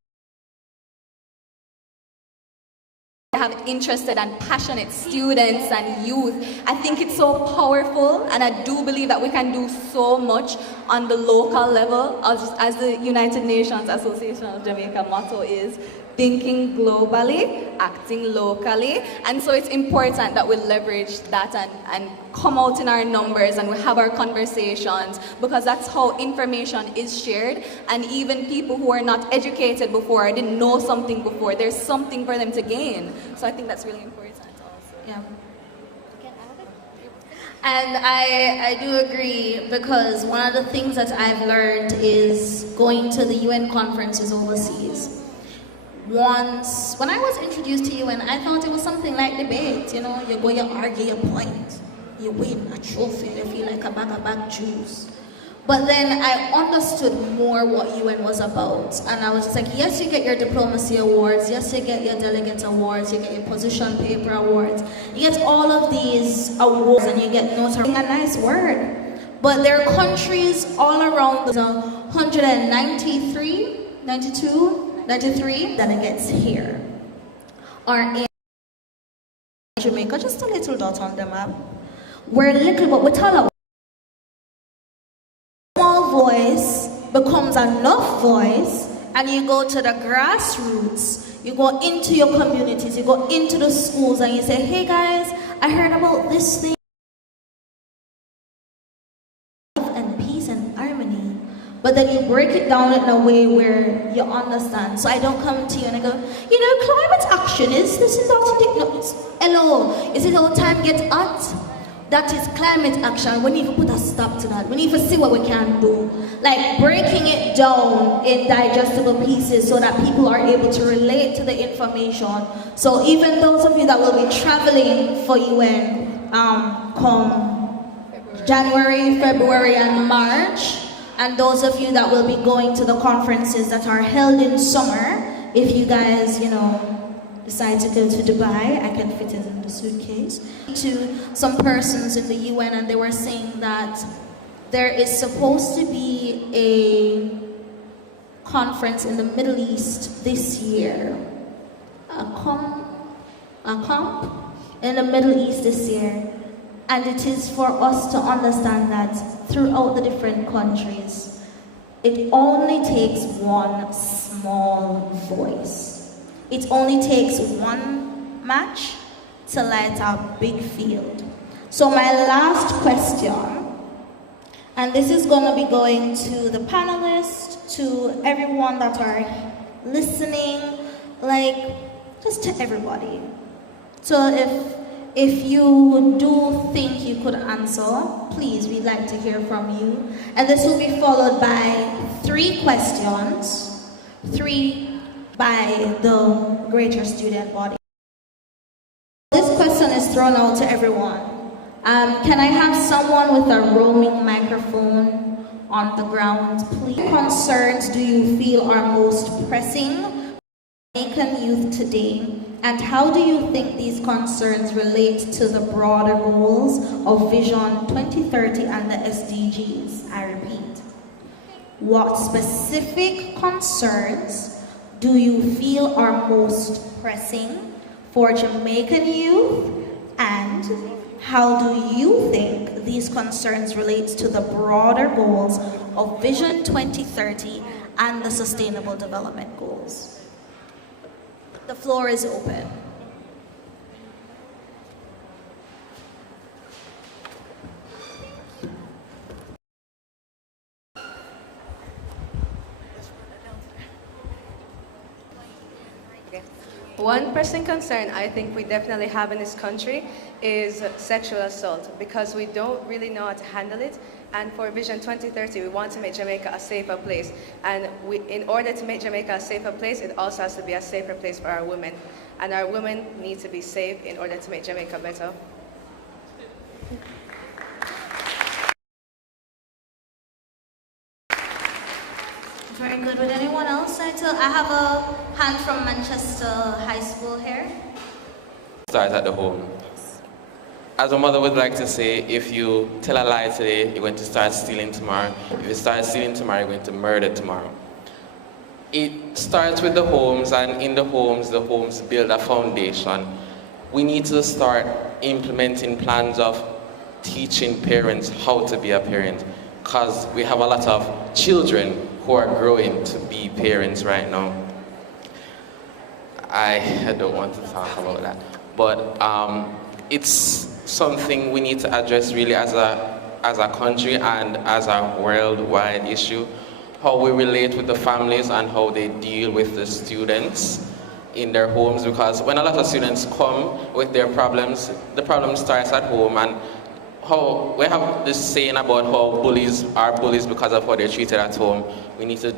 interested and passionate students and youth, I think it's so powerful, and I do believe that we can do so much on the local level, as the United Nations Association of Jamaica motto is, thinking globally, acting locally. And so it's important that we leverage that and come out in our numbers and we have our conversations, because that's how information is shared. And even people who are not educated before, didn't know something before, there's something for them to gain. So I think that's really important also. Yeah. And I do agree, because one of the things that I've learned is going to the UN conferences overseas. Once, when I was introduced to UN, I thought it was something like debate, you know, you go, you argue your point, you win a trophy, you feel like a bag of juice. But then I understood more what UN was about, and I was just like, yes, you get your diplomacy awards, yes, you get your delegate awards, you get your position paper awards, you get all of these awards, and you get notoriety. A nice word, but there are countries all around the 193, 92, 93 that it gets here, or in Jamaica, just a little dot on the map. We're little, but we're taller. Voice becomes enough voice, and you go to the grassroots, You go into your communities, you go into the schools and you say, hey guys, I heard about this thing. And peace and harmony. But then you break it down in a way where you understand. So I don't come to you and I go, you know, climate action is this and that. No, it's, hello, is it all time get hot? That is climate action. We need to put a stop to that. We need to see what we can do. Like breaking it down in digestible pieces so that people are able to relate to the information. So even those of you that will be traveling for UN come January, February, and March, and those of you that will be going to the conferences that are held in summer, if you guys, you know, decide to go to Dubai, I can fit it in the suitcase. To some persons in the UN, and they were saying that there is supposed to be a conference in the Middle East this year. A comp in the Middle East this year. And it is for us to understand that throughout the different countries, it only takes one small voice. It only takes one match to light up a big field. So my last question, and this is going to be going to the panelists, to everyone that are listening, like just to everybody. So if you do think you could answer, please, we'd like to hear from you. And this will be followed by 3 questions, 3 by the greater student body. This question is thrown out to everyone. Can I have someone with a roaming microphone on the ground, please? What concerns do you feel are most pressing for Jamaican youth today? And how do you think these concerns relate to the broader goals of Vision 2030 and the SDGs? I repeat. What specific concerns do you feel are most pressing for Jamaican youth? And how do you think these concerns relate to the broader goals of Vision 2030 and the Sustainable Development Goals? The floor is open. One pressing concern I think we definitely have in this country is sexual assault, because we don't really know how to handle it. And for Vision 2030, we want to make Jamaica a safer place. And in order to make Jamaica a safer place, it also has to be a safer place for our women. And our women need to be safe in order to make Jamaica better. Very good. Would anyone else like to? I have a hand from Manchester High School here. Start at the home. As a mother would like to say, if you tell a lie today, you're going to start stealing tomorrow. If you start stealing tomorrow, you're going to murder tomorrow. It starts with the homes, and in the homes build a foundation. We need to start implementing plans of teaching parents how to be a parent, because we have a lot of children who are growing to be parents right now. I don't want to talk about that, but it's something we need to address really as a country and as a worldwide issue. How we relate with the families and how they deal with the students in their homes, because when a lot of students come with their problems, the problem starts at home. And how we have this saying about how bullies are bullies because of how they're treated at home. We need to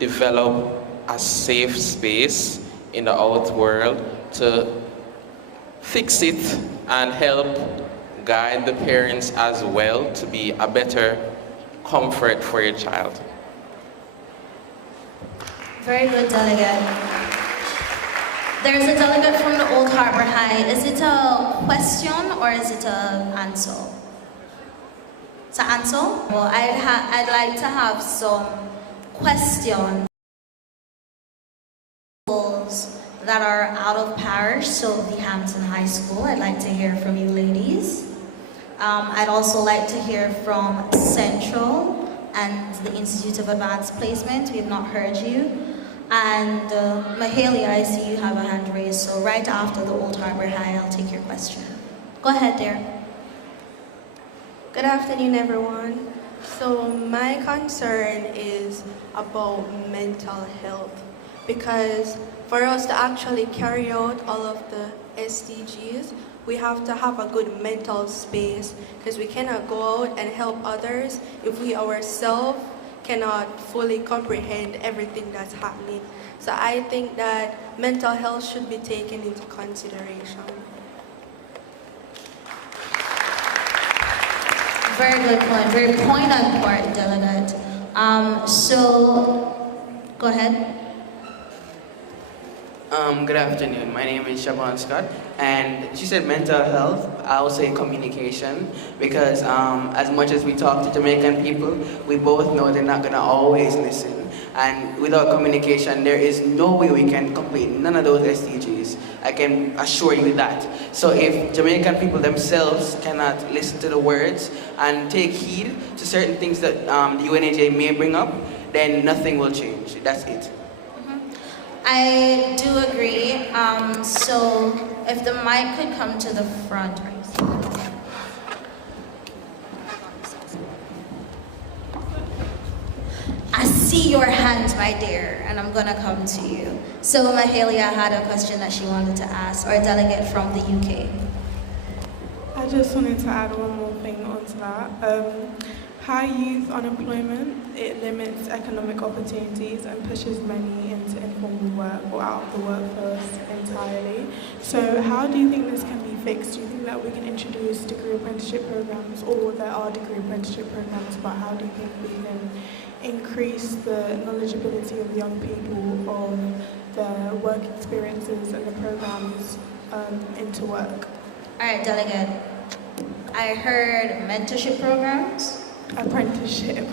develop a safe space in the out world to fix it and help guide the parents as well to be a better comfort for your child. Very good, delegate. There's a delegate from the Old Harbor High. Is it a question or is it an answer? It's an answer? Well, I'd like to have some questions that are out of parish, so the Hampton High School. I'd like to hear from you ladies. I'd also like to hear from Central and the Institute of Advanced Placement. We have not heard you. And Mahalia, I see you have a hand raised, so right after the Old Harbor High, I'll take your question. Go ahead there. Good afternoon, everyone. So my concern is about mental health, because for us to actually carry out all of the SDGs, we have to have a good mental space, because we cannot go out and help others if we ourselves cannot fully comprehend everything that's happening. So I think that mental health should be taken into consideration. Very good point, very point-on-point, Delegate. So, go ahead. Good afternoon. My name is Siobhan Scott, and she said mental health. I'll say communication, because as much as we talk to Jamaican people, we both know they're not gonna always listen. And without communication, there is no way we can complete none of those SDGs. I can assure you that. So if Jamaican people themselves cannot listen to the words and take heed to certain things that the UNAJ may bring up, then nothing will change. That's it. I do agree. So if the mic could come to the front. I see your hand, my dear, and I'm gonna come to you. So Mahalia had a question that she wanted to ask, or a delegate from the UK. I just wanted to add one more thing onto that. High youth unemployment, it limits economic opportunities and pushes many into informal work or out of the workforce entirely. So how do you think this can be fixed? Do you think that we can introduce degree apprenticeship programs, or there are degree apprenticeship programs, but how do you think we can increase the knowledgeability of young people of their work experiences and the programs into work? All right, delegate. I heard mentorship programs. Apprenticeship.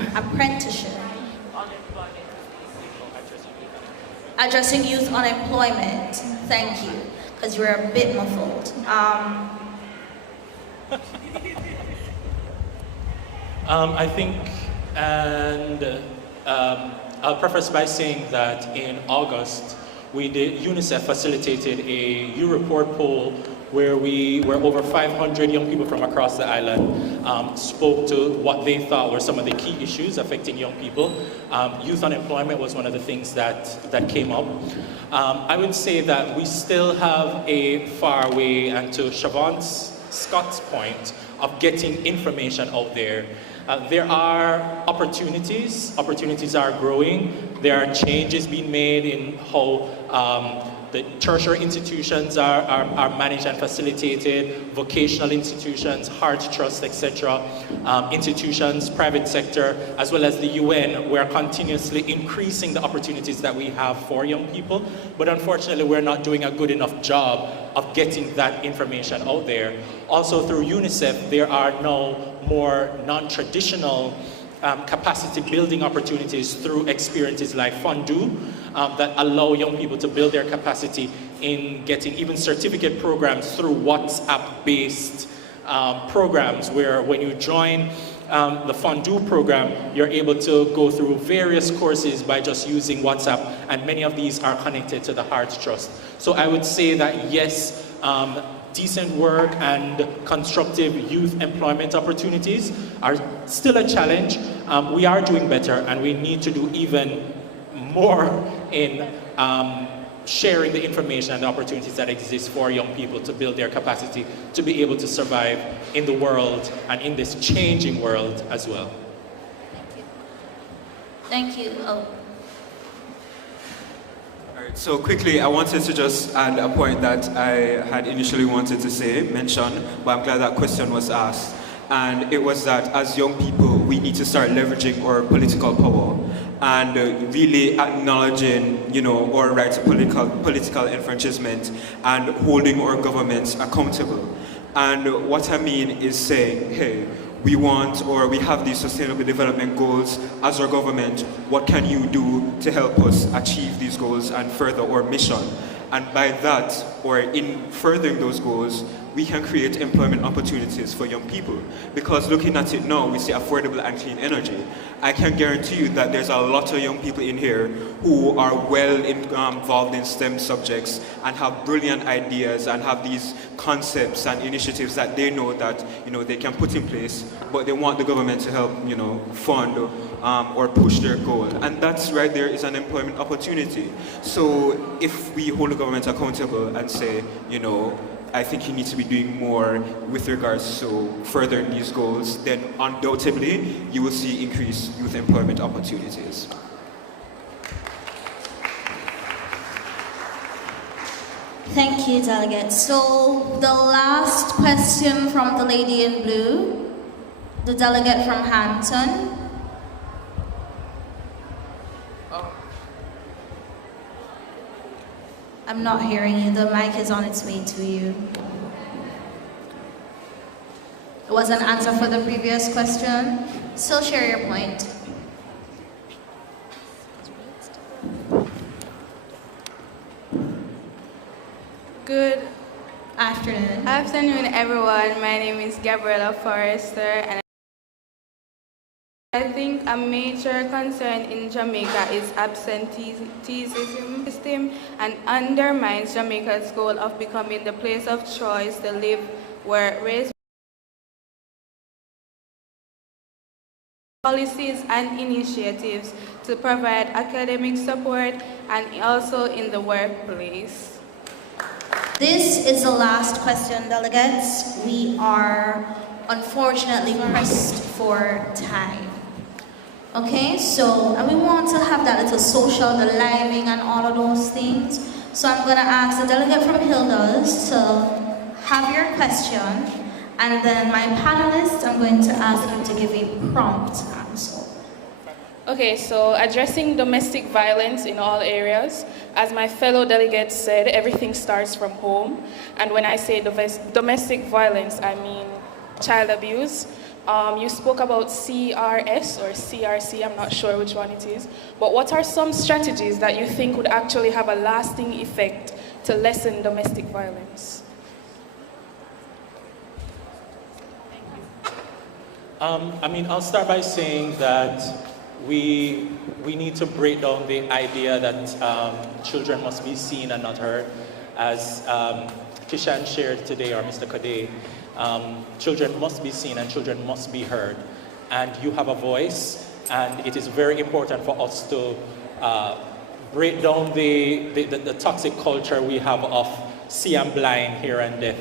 Addressing youth unemployment. Thank you, because you were a bit muffled. I think, and I'll preface by saying that in August, UNICEF facilitated a Report poll where over 500 young people from across the island spoke to what they thought were some of the key issues affecting young people. Youth unemployment was one of the things that came up. I would say that we still have a far way, and to Siobhan Scott's point, of getting information out there. There are opportunities are growing. There are changes being made in how the tertiary institutions are managed and facilitated, vocational institutions, Heart Trust, etc., institutions, private sector, as well as the UN. We're continuously increasing the opportunities that we have for young people, but unfortunately we're not doing a good enough job of getting that information out there. Also through UNICEF, there are now more non-traditional capacity building opportunities through experiences like Fondue that allow young people to build their capacity in getting even certificate programs through WhatsApp-based programs, where when you join the Fondue program, you're able to go through various courses by just using WhatsApp, and many of these are connected to the Heart Trust. So I would say that yes, decent work and constructive youth employment opportunities are still a challenge. We are doing better, and we need to do even more in sharing the information and the opportunities that exist for young people to build their capacity to be able to survive in the world and in this changing world as well. Thank you. So quickly, I wanted to just add a point that I had initially wanted to mention, but I'm glad that question was asked. And it was that as young people, we need to start leveraging our political power and really acknowledging, our right to political enfranchisement and holding our governments accountable. And what I mean is saying, hey, we want, or we have these sustainable development goals as our government. What can you do to help us achieve these goals and further our mission? And by that, or in furthering those goals, we can create employment opportunities for young people. Because looking at it now, we see affordable and clean energy. I can guarantee you that there's a lot of young people in here who are well involved in STEM subjects and have brilliant ideas and have these concepts and initiatives that they know that they can put in place, but they want the government to help fund or push their goal. And that's right there is an employment opportunity. So if we hold the government accountable and say, I think you need to be doing more with regards to furthering these goals, then undoubtedly you will see increased youth employment opportunities. Thank you, Delegate. So the last question from the lady in blue, the delegate from Hampton. I'm not hearing you. The mic is on its way to you. It was an answer for the previous question. Still share your point. Good afternoon, everyone. My name is Gabriela Forrester, and I think a major concern in Jamaica is absenteeism system and undermines Jamaica's goal of becoming the place of choice to live, where race policies and initiatives to provide academic support and also in the workplace. This is the last question, delegates. We are unfortunately pressed for time. Okay, so and we want to have that little social, the living and all of those things. So I'm going to ask the delegate from Hilda's to have your question, and then my panelists, I'm going to ask them to give a prompt answer. Okay, so addressing domestic violence in all areas. As my fellow delegates said, everything starts from home. And when I say domestic violence, I mean child abuse. You spoke about CRS or CRC, I'm not sure which one it is. But what are some strategies that you think would actually have a lasting effect to lessen domestic violence? I'll start by saying that we need to break down the idea that children must be seen and not heard. As Kishan shared today, or Mr. Kade, children must be seen and children must be heard. And you have a voice, and it is very important for us to break down the toxic culture we have of see I'm blind, hear I'm deaf,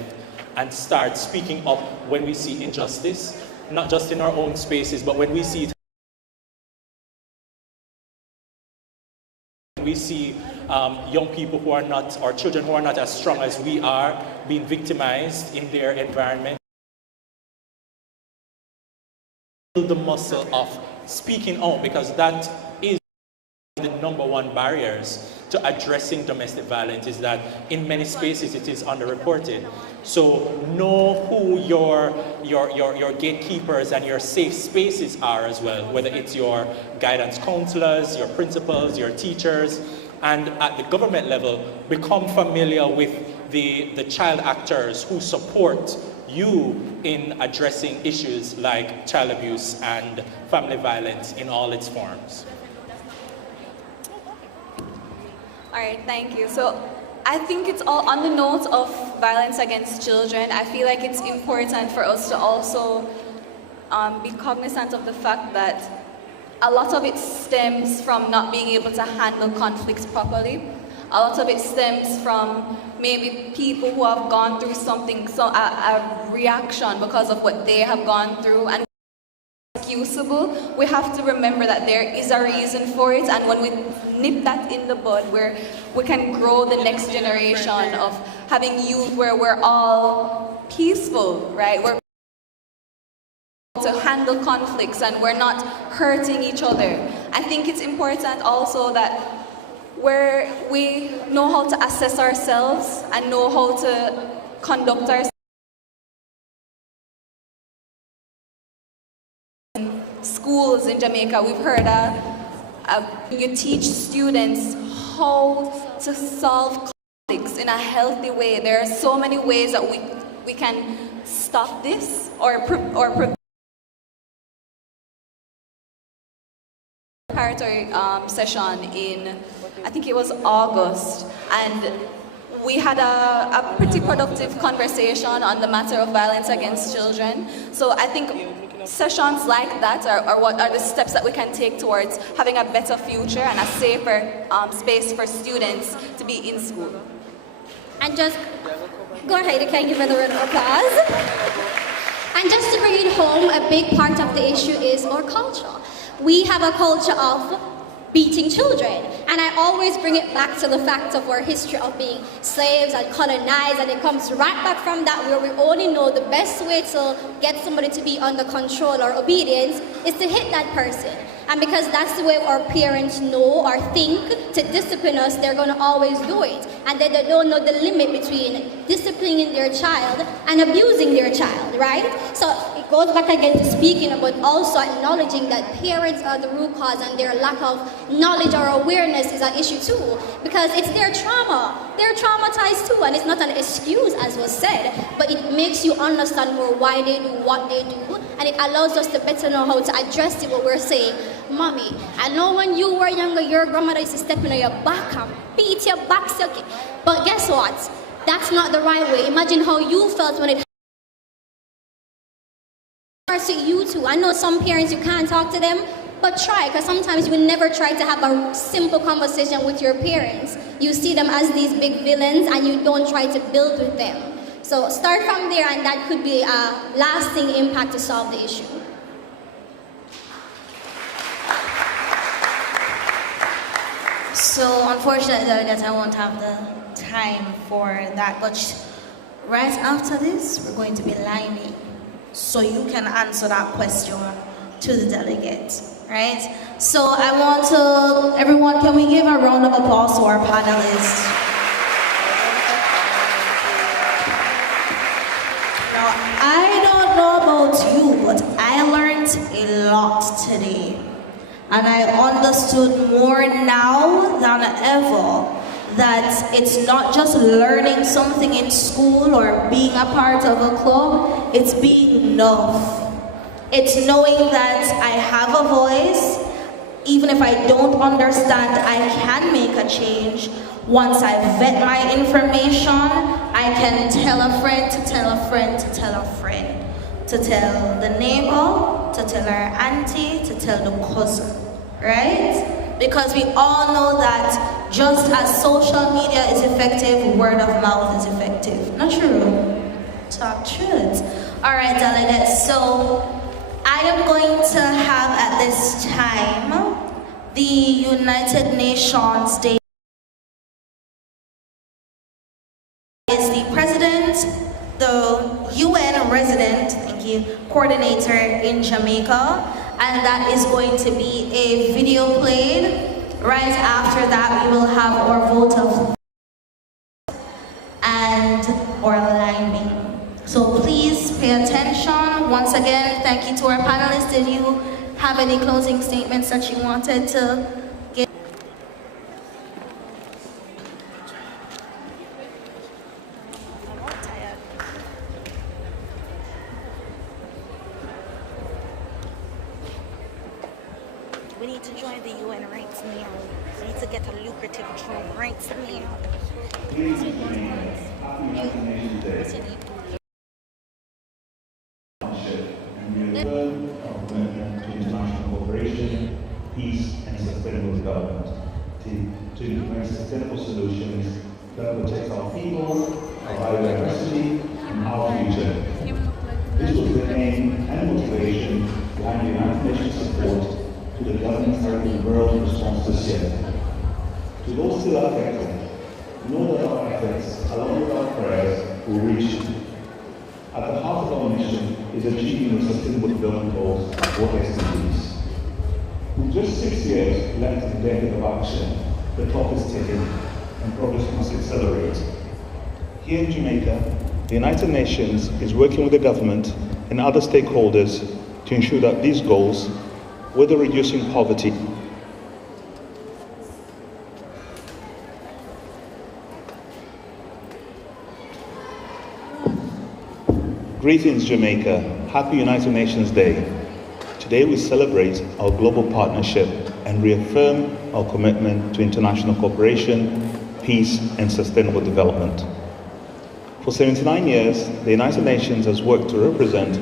and start speaking up when we see injustice, not just in our own spaces, but when we see it. We see young people who are not, or children who are not as strong as we are, being victimized in their environment. Build the muscle of speaking out, because that is the #1 barriers to addressing domestic violence, is that in many spaces it is underreported. So know who your gatekeepers and your safe spaces are as well, whether it's your guidance counselors, your principals, your teachers, and at the government level, become familiar with the child actors who support you in addressing issues like child abuse and family violence in all its forms. All right, thank you. So I think it's all on the note of violence against children. I feel like it's important for us to also be cognizant of the fact that a lot of it stems from not being able to handle conflicts properly. A lot of it stems from maybe people who have gone through something, so a reaction because of what they have gone through, and excusable. We have to remember that there is a reason for it, and when we nip that in the bud, we can grow the next generation of having youth where we're all peaceful, right? We're to handle conflicts and we're not hurting each other. I think it's important also that we know how to assess ourselves and know how to conduct ourselves. In schools in Jamaica, we've heard you teach students how to solve conflicts in a healthy way. There are so many ways that we can stop this or preparatory session in, I think it was August, and we had a pretty productive conversation on the matter of violence against children. So I think sessions like that are what are the steps that we can take towards having a better future and a safer space for students to be in school. And just go ahead, you can give her the round of applause. And just to bring it home, a big part of the issue is our culture. We have a culture of beating children, and I always bring it back to the fact of our history of being slaves and colonized, and it comes right back from that, where we only know the best way to get somebody to be under control or obedience is to hit that person. And because that's the way our parents know or think to discipline us, they're going to always do it. And then they don't know the limit between disciplining their child and abusing their child, right? So it goes back again to speaking about also acknowledging that parents are the root cause, and their lack of knowledge or awareness is an issue too, because it's their trauma. They're traumatized too, and it's not an excuse, as was said, but it makes you understand more why they do what they do, and it allows us to better know how to address it, what we're saying. Mommy, I know when you were younger, your grandmother used to step on your back and beat your back, okay? But guess what? That's not the right way. Imagine how you felt when it happened to you too. I know some parents, you can't talk to them, but try, because sometimes you never try to have a simple conversation with your parents. You see them as these big villains, and you don't try to build with them. So start from there, and that could be a lasting impact to solve the issue. So unfortunately, that I won't have the time for that, but right after this, we're going to be liming, so you can answer that question to the delegate, right? So I want to, everyone, can we give a round of applause to our panelists? Now, I don't know about you, but I learned a lot today. And I understood more now than ever that it's not just learning something in school or being a part of a club, it's being enough. It's knowing that I have a voice, even if I don't understand, I can make a change. Once I vet my information, I can tell a friend to tell a friend to tell a friend. To tell the neighbor, to tell our auntie, to tell the cousin, right? Because we all know that just as social media is effective, word of mouth is effective. Not true? Talk truth. All right, delegates, so I am going to have at this time the United Nations Day. Is the president, the UN resident, coordinator in Jamaica, and that is going to be a video played. Right after that, we will have our vote of and our liming. So please pay attention. Once again, thank you to our panelists. Did you have any closing statements that you wanted to give? We need to join the UN right now. We need to get a lucrative job right now. International cooperation, peace, and sustainable development to implement sustainable solutions that protect our people, our biodiversity, and our future. This was the aim and motivation behind the United Nations support to the government's Hurricane World response this year. To those still affected, know that our efforts, along with our prayers, will reach you. At the heart of our mission is achieving the Sustainable Development Goals, or SDGs. With just 6 years left in the decade of action, the clock is ticking and progress must accelerate. Here in Jamaica, the United Nations is working with the government and other stakeholders to ensure that these goals, whether reducing poverty, Greetings, Jamaica. Happy United Nations Day. Today we celebrate our global partnership and reaffirm our commitment to international cooperation, peace, and sustainable development. For 79 years, the United Nations has worked to represent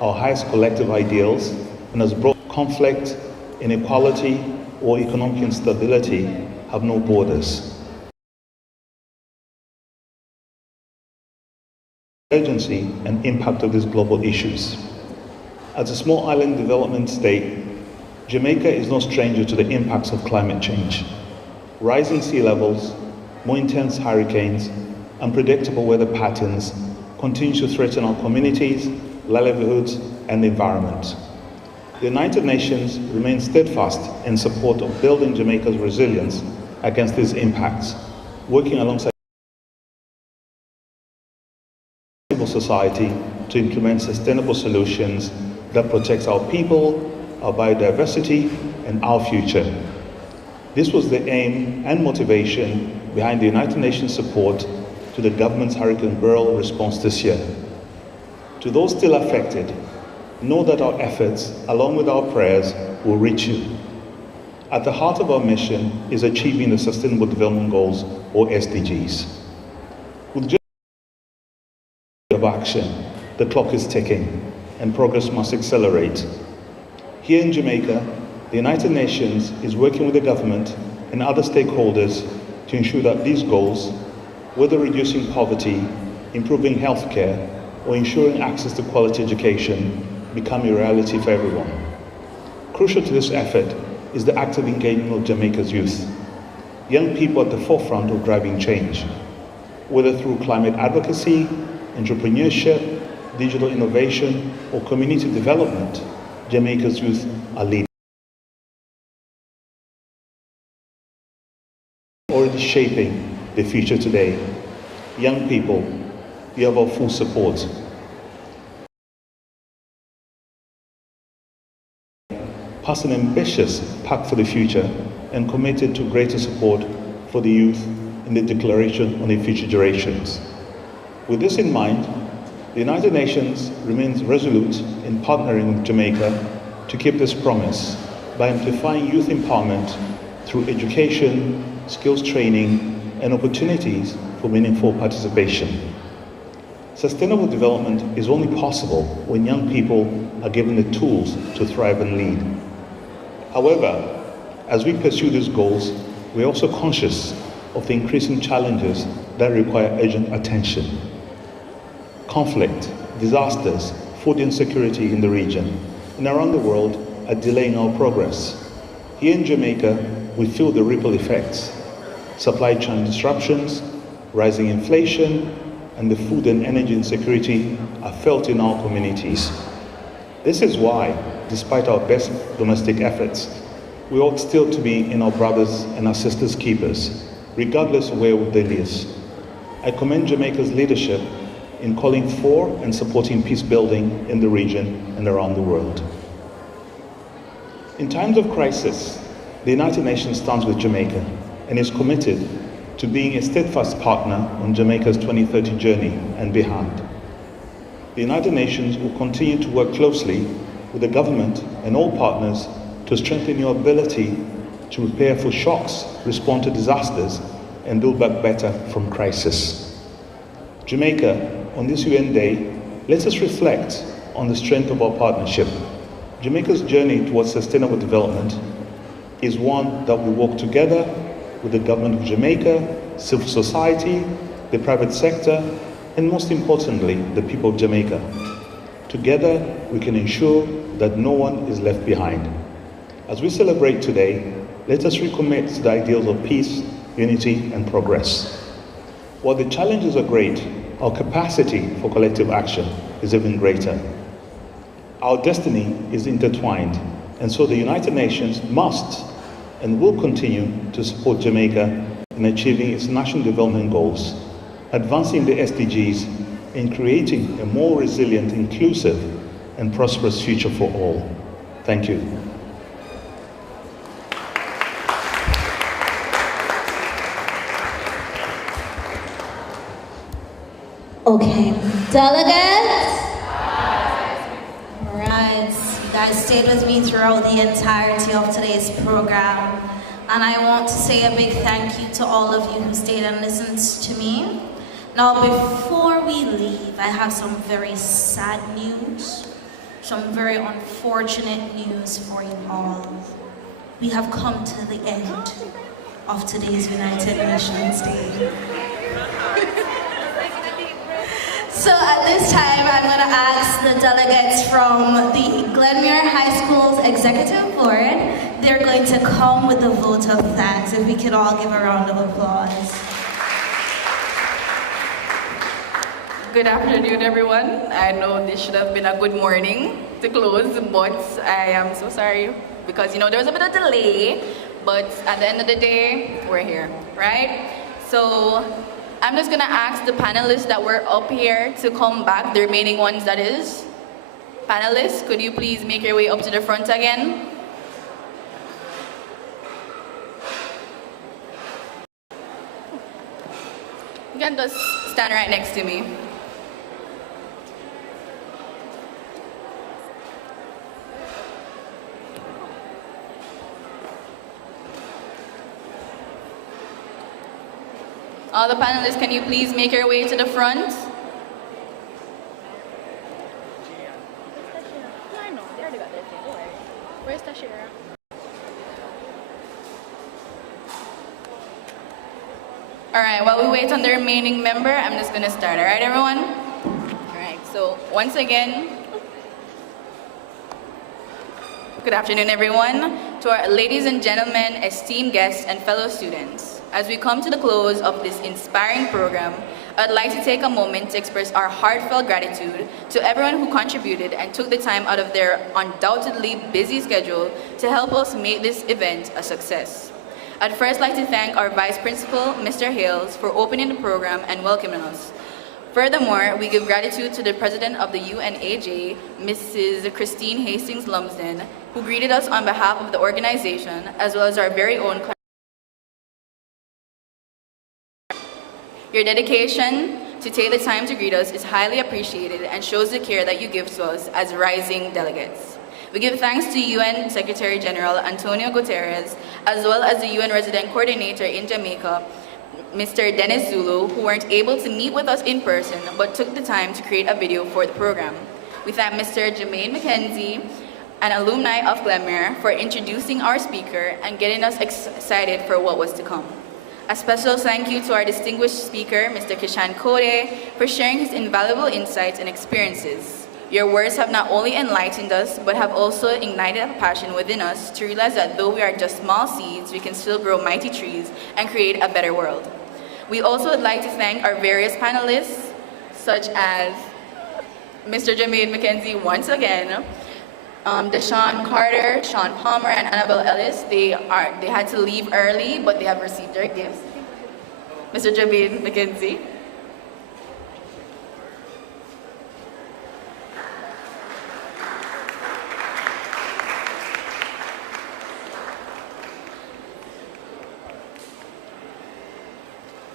our highest collective ideals and has brought conflict, inequality, or economic instability have no borders. Urgency and impact of these global issues. As a small island development state, Jamaica is no stranger to the impacts of climate change. Rising sea levels, more intense hurricanes, unpredictable weather patterns continue to threaten our communities, livelihoods, and the environment. The United Nations remains steadfast in support of building Jamaica's resilience against these impacts, working alongside civil society to implement sustainable solutions that protects our people, our biodiversity, and our future. This was the aim and motivation behind the United Nations support to the government's Hurricane Beryl response this year. To those still affected, know that our efforts, along with our prayers, will reach you. At the heart of our mission is achieving the Sustainable Development Goals, or SDGs. With just of action, the clock is ticking, and progress must accelerate. Here in Jamaica, the United Nations is working with the government and other stakeholders to ensure that these goals, whether reducing poverty, improving healthcare, or ensuring access to quality education, become a reality for everyone. Crucial to this effort is the active engagement of Jamaica's youth. Young people at the forefront of driving change, whether through climate advocacy, entrepreneurship, digital innovation, or community development, Jamaica's youth are leading. Already shaping the future today. Young people, you have our full support. Pass an ambitious pact for the future and committed to greater support for the youth in the Declaration on the Future Generations. With this in mind, the United Nations remains resolute in partnering with Jamaica to keep this promise by amplifying youth empowerment through education, skills training, and opportunities for meaningful participation. Sustainable development is only possible when young people are given the tools to thrive and lead. However, as we pursue these goals, we're also conscious of the increasing challenges that require urgent attention. Conflict, disasters, food insecurity in the region and around the world are delaying our progress. Here in Jamaica, we feel the ripple effects. Supply chain disruptions, rising inflation, and the food and energy insecurity are felt in our communities. This is why, despite our best domestic efforts, we ought still to be in our brothers and our sisters' keepers, regardless of where they live. I commend Jamaica's leadership in calling for and supporting peace building in the region and around the world. In times of crisis, the United Nations stands with Jamaica and is committed to being a steadfast partner on Jamaica's 2030 journey and beyond. The United Nations will continue to work closely with the government and all partners to strengthen your ability to prepare for shocks, respond to disasters, and build back better from crisis. Jamaica, on this UN Day, let us reflect on the strength of our partnership. Jamaica's journey towards sustainable development is one that we walk together with the government of Jamaica, civil society, the private sector, and most importantly, the people of Jamaica. Together, we can ensure that no one is left behind. As we celebrate today, let us recommit to the ideals of peace, unity, and progress. While the challenges are great, our capacity for collective action is even greater. Our destiny is intertwined, and so the United Nations must and will continue to support Jamaica in achieving its national development goals, advancing the SDGs, and creating a more resilient, inclusive, and prosperous future for all. Thank you. Okay, delegates, has stayed with me throughout the entirety of today's program. And I want to say a big thank you to all of you who stayed and listened to me. Now, before we leave, I have some very sad news, some very unfortunate news for you all. We have come to the end of today's United Nations Day. So at this time, I'm going to ask the delegates from the Glenmuir High School's Executive Board. They're going to come with a vote of thanks. If we could all give a round of applause. Good afternoon, everyone. I know this should have been a good morning to close, but I am so sorry because, there was a bit of delay, but at the end of the day, we're here, right? So I'm just gonna ask the panelists that were up here to come back, the remaining ones that is. Panelists, could you please make your way up to the front again? You can just stand right next to me. All the panelists, can you please make your way to the front? Where's Tashira? All right, while we wait on the remaining member, I'm just gonna start, all right, everyone? All right, so once again, good afternoon, everyone. To our ladies and gentlemen, esteemed guests, and fellow students. As we come to the close of this inspiring program, I'd like to take a moment to express our heartfelt gratitude to everyone who contributed and took the time out of their undoubtedly busy schedule to help us make this event a success. I'd first like to thank our Vice Principal, Mr. Hales, for opening the program and welcoming us. Furthermore, we give gratitude to the President of the UNAJ, Mrs. Christine Hastings Lumsden, who greeted us on behalf of the organization, as well as our very own. Your dedication to take the time to greet us is highly appreciated and shows the care that you give to us as rising delegates. We give thanks to UN Secretary General Antonio Guterres, as well as the UN Resident Coordinator in Jamaica, Mr. Dennis Zulu, who weren't able to meet with us in person, but took the time to create a video for the program. We thank Mr. Jermaine McKenzie, an alumni of Glenmuir, for introducing our speaker and getting us excited for what was to come. A special thank you to our distinguished speaker, Mr. Kishan Kode, for sharing his invaluable insights and experiences. Your words have not only enlightened us, but have also ignited a passion within us to realize that though we are just small seeds, we can still grow mighty trees and create a better world. We also would like to thank our various panelists, such as Mr. Jermaine McKenzie once again, Deshaun Carter, Sean Palmer, and Annabelle Ellis. They had to leave early, but they have received their gifts. Mr. Jermaine McKenzie.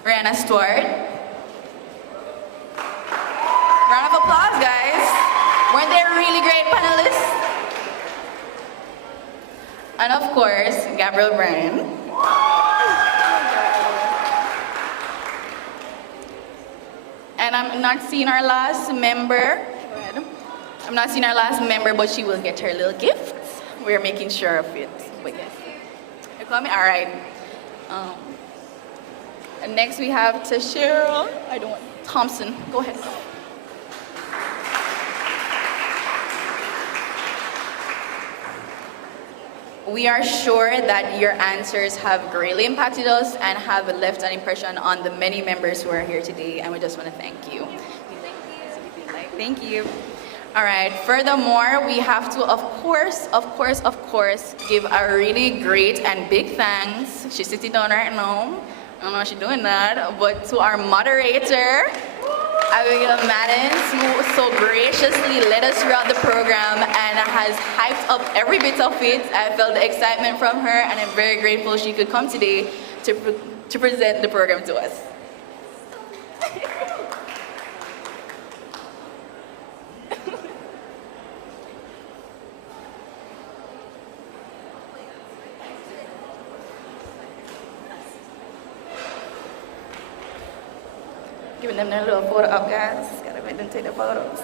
Rihanna Stewart. Round of applause, guys. Weren't they really great panelists? And of course, Gabriel Bryan. And I'm not seeing our last member. I'm not seeing our last member, but she will get her little gift. We're making sure of it. But yes. You call me? All right. And next we have Tashira. Thompson. Go ahead. We are sure that your answers have greatly impacted us and have left an impression on the many members who are here today, and we just want to thank you. Thank you. All right, furthermore, we have to, of course, give a really great and big thanks. She's sitting down right now. I don't know if she's doing that, but to our moderator, Abigail Maddens, who so graciously led us throughout the program and has hyped up every bit of it. I felt the excitement from her, and I'm very grateful she could come today to present the program to us. Giving them their little photo up, guys. Gotta make them take their photos.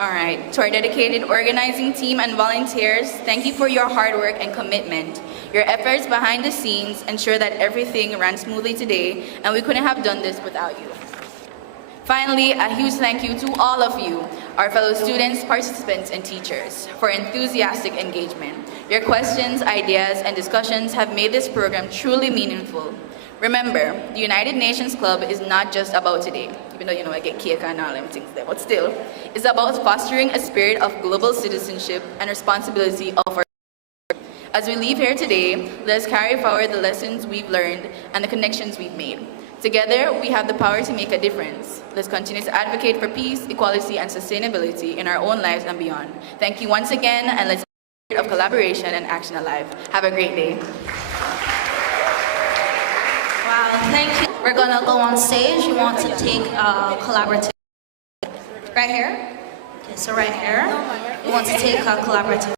All right, to our dedicated organizing team and volunteers, thank you for your hard work and commitment. Your efforts behind the scenes ensure that everything ran smoothly today, and we couldn't have done this without you. Finally, a huge thank you to all of you, our fellow students, participants, and teachers, for enthusiastic engagement. Your questions, ideas, and discussions have made this program truly meaningful. Remember, the United Nations Club is not just about today, even though I get cake and all them things there, but still, it's about fostering a spirit of global citizenship and responsibility of our. As we leave here today, let's carry forward the lessons we've learned and the connections we've made. Together, we have the power to make a difference. Let's continue to advocate for peace, equality, and sustainability in our own lives and beyond. Thank you once again, and let's keep the spirit of collaboration and action alive. Have a great day. Wow, thank you. We're gonna go on stage. You want to take collaborative? Right here? Okay, so right here. You want to take a collaborative?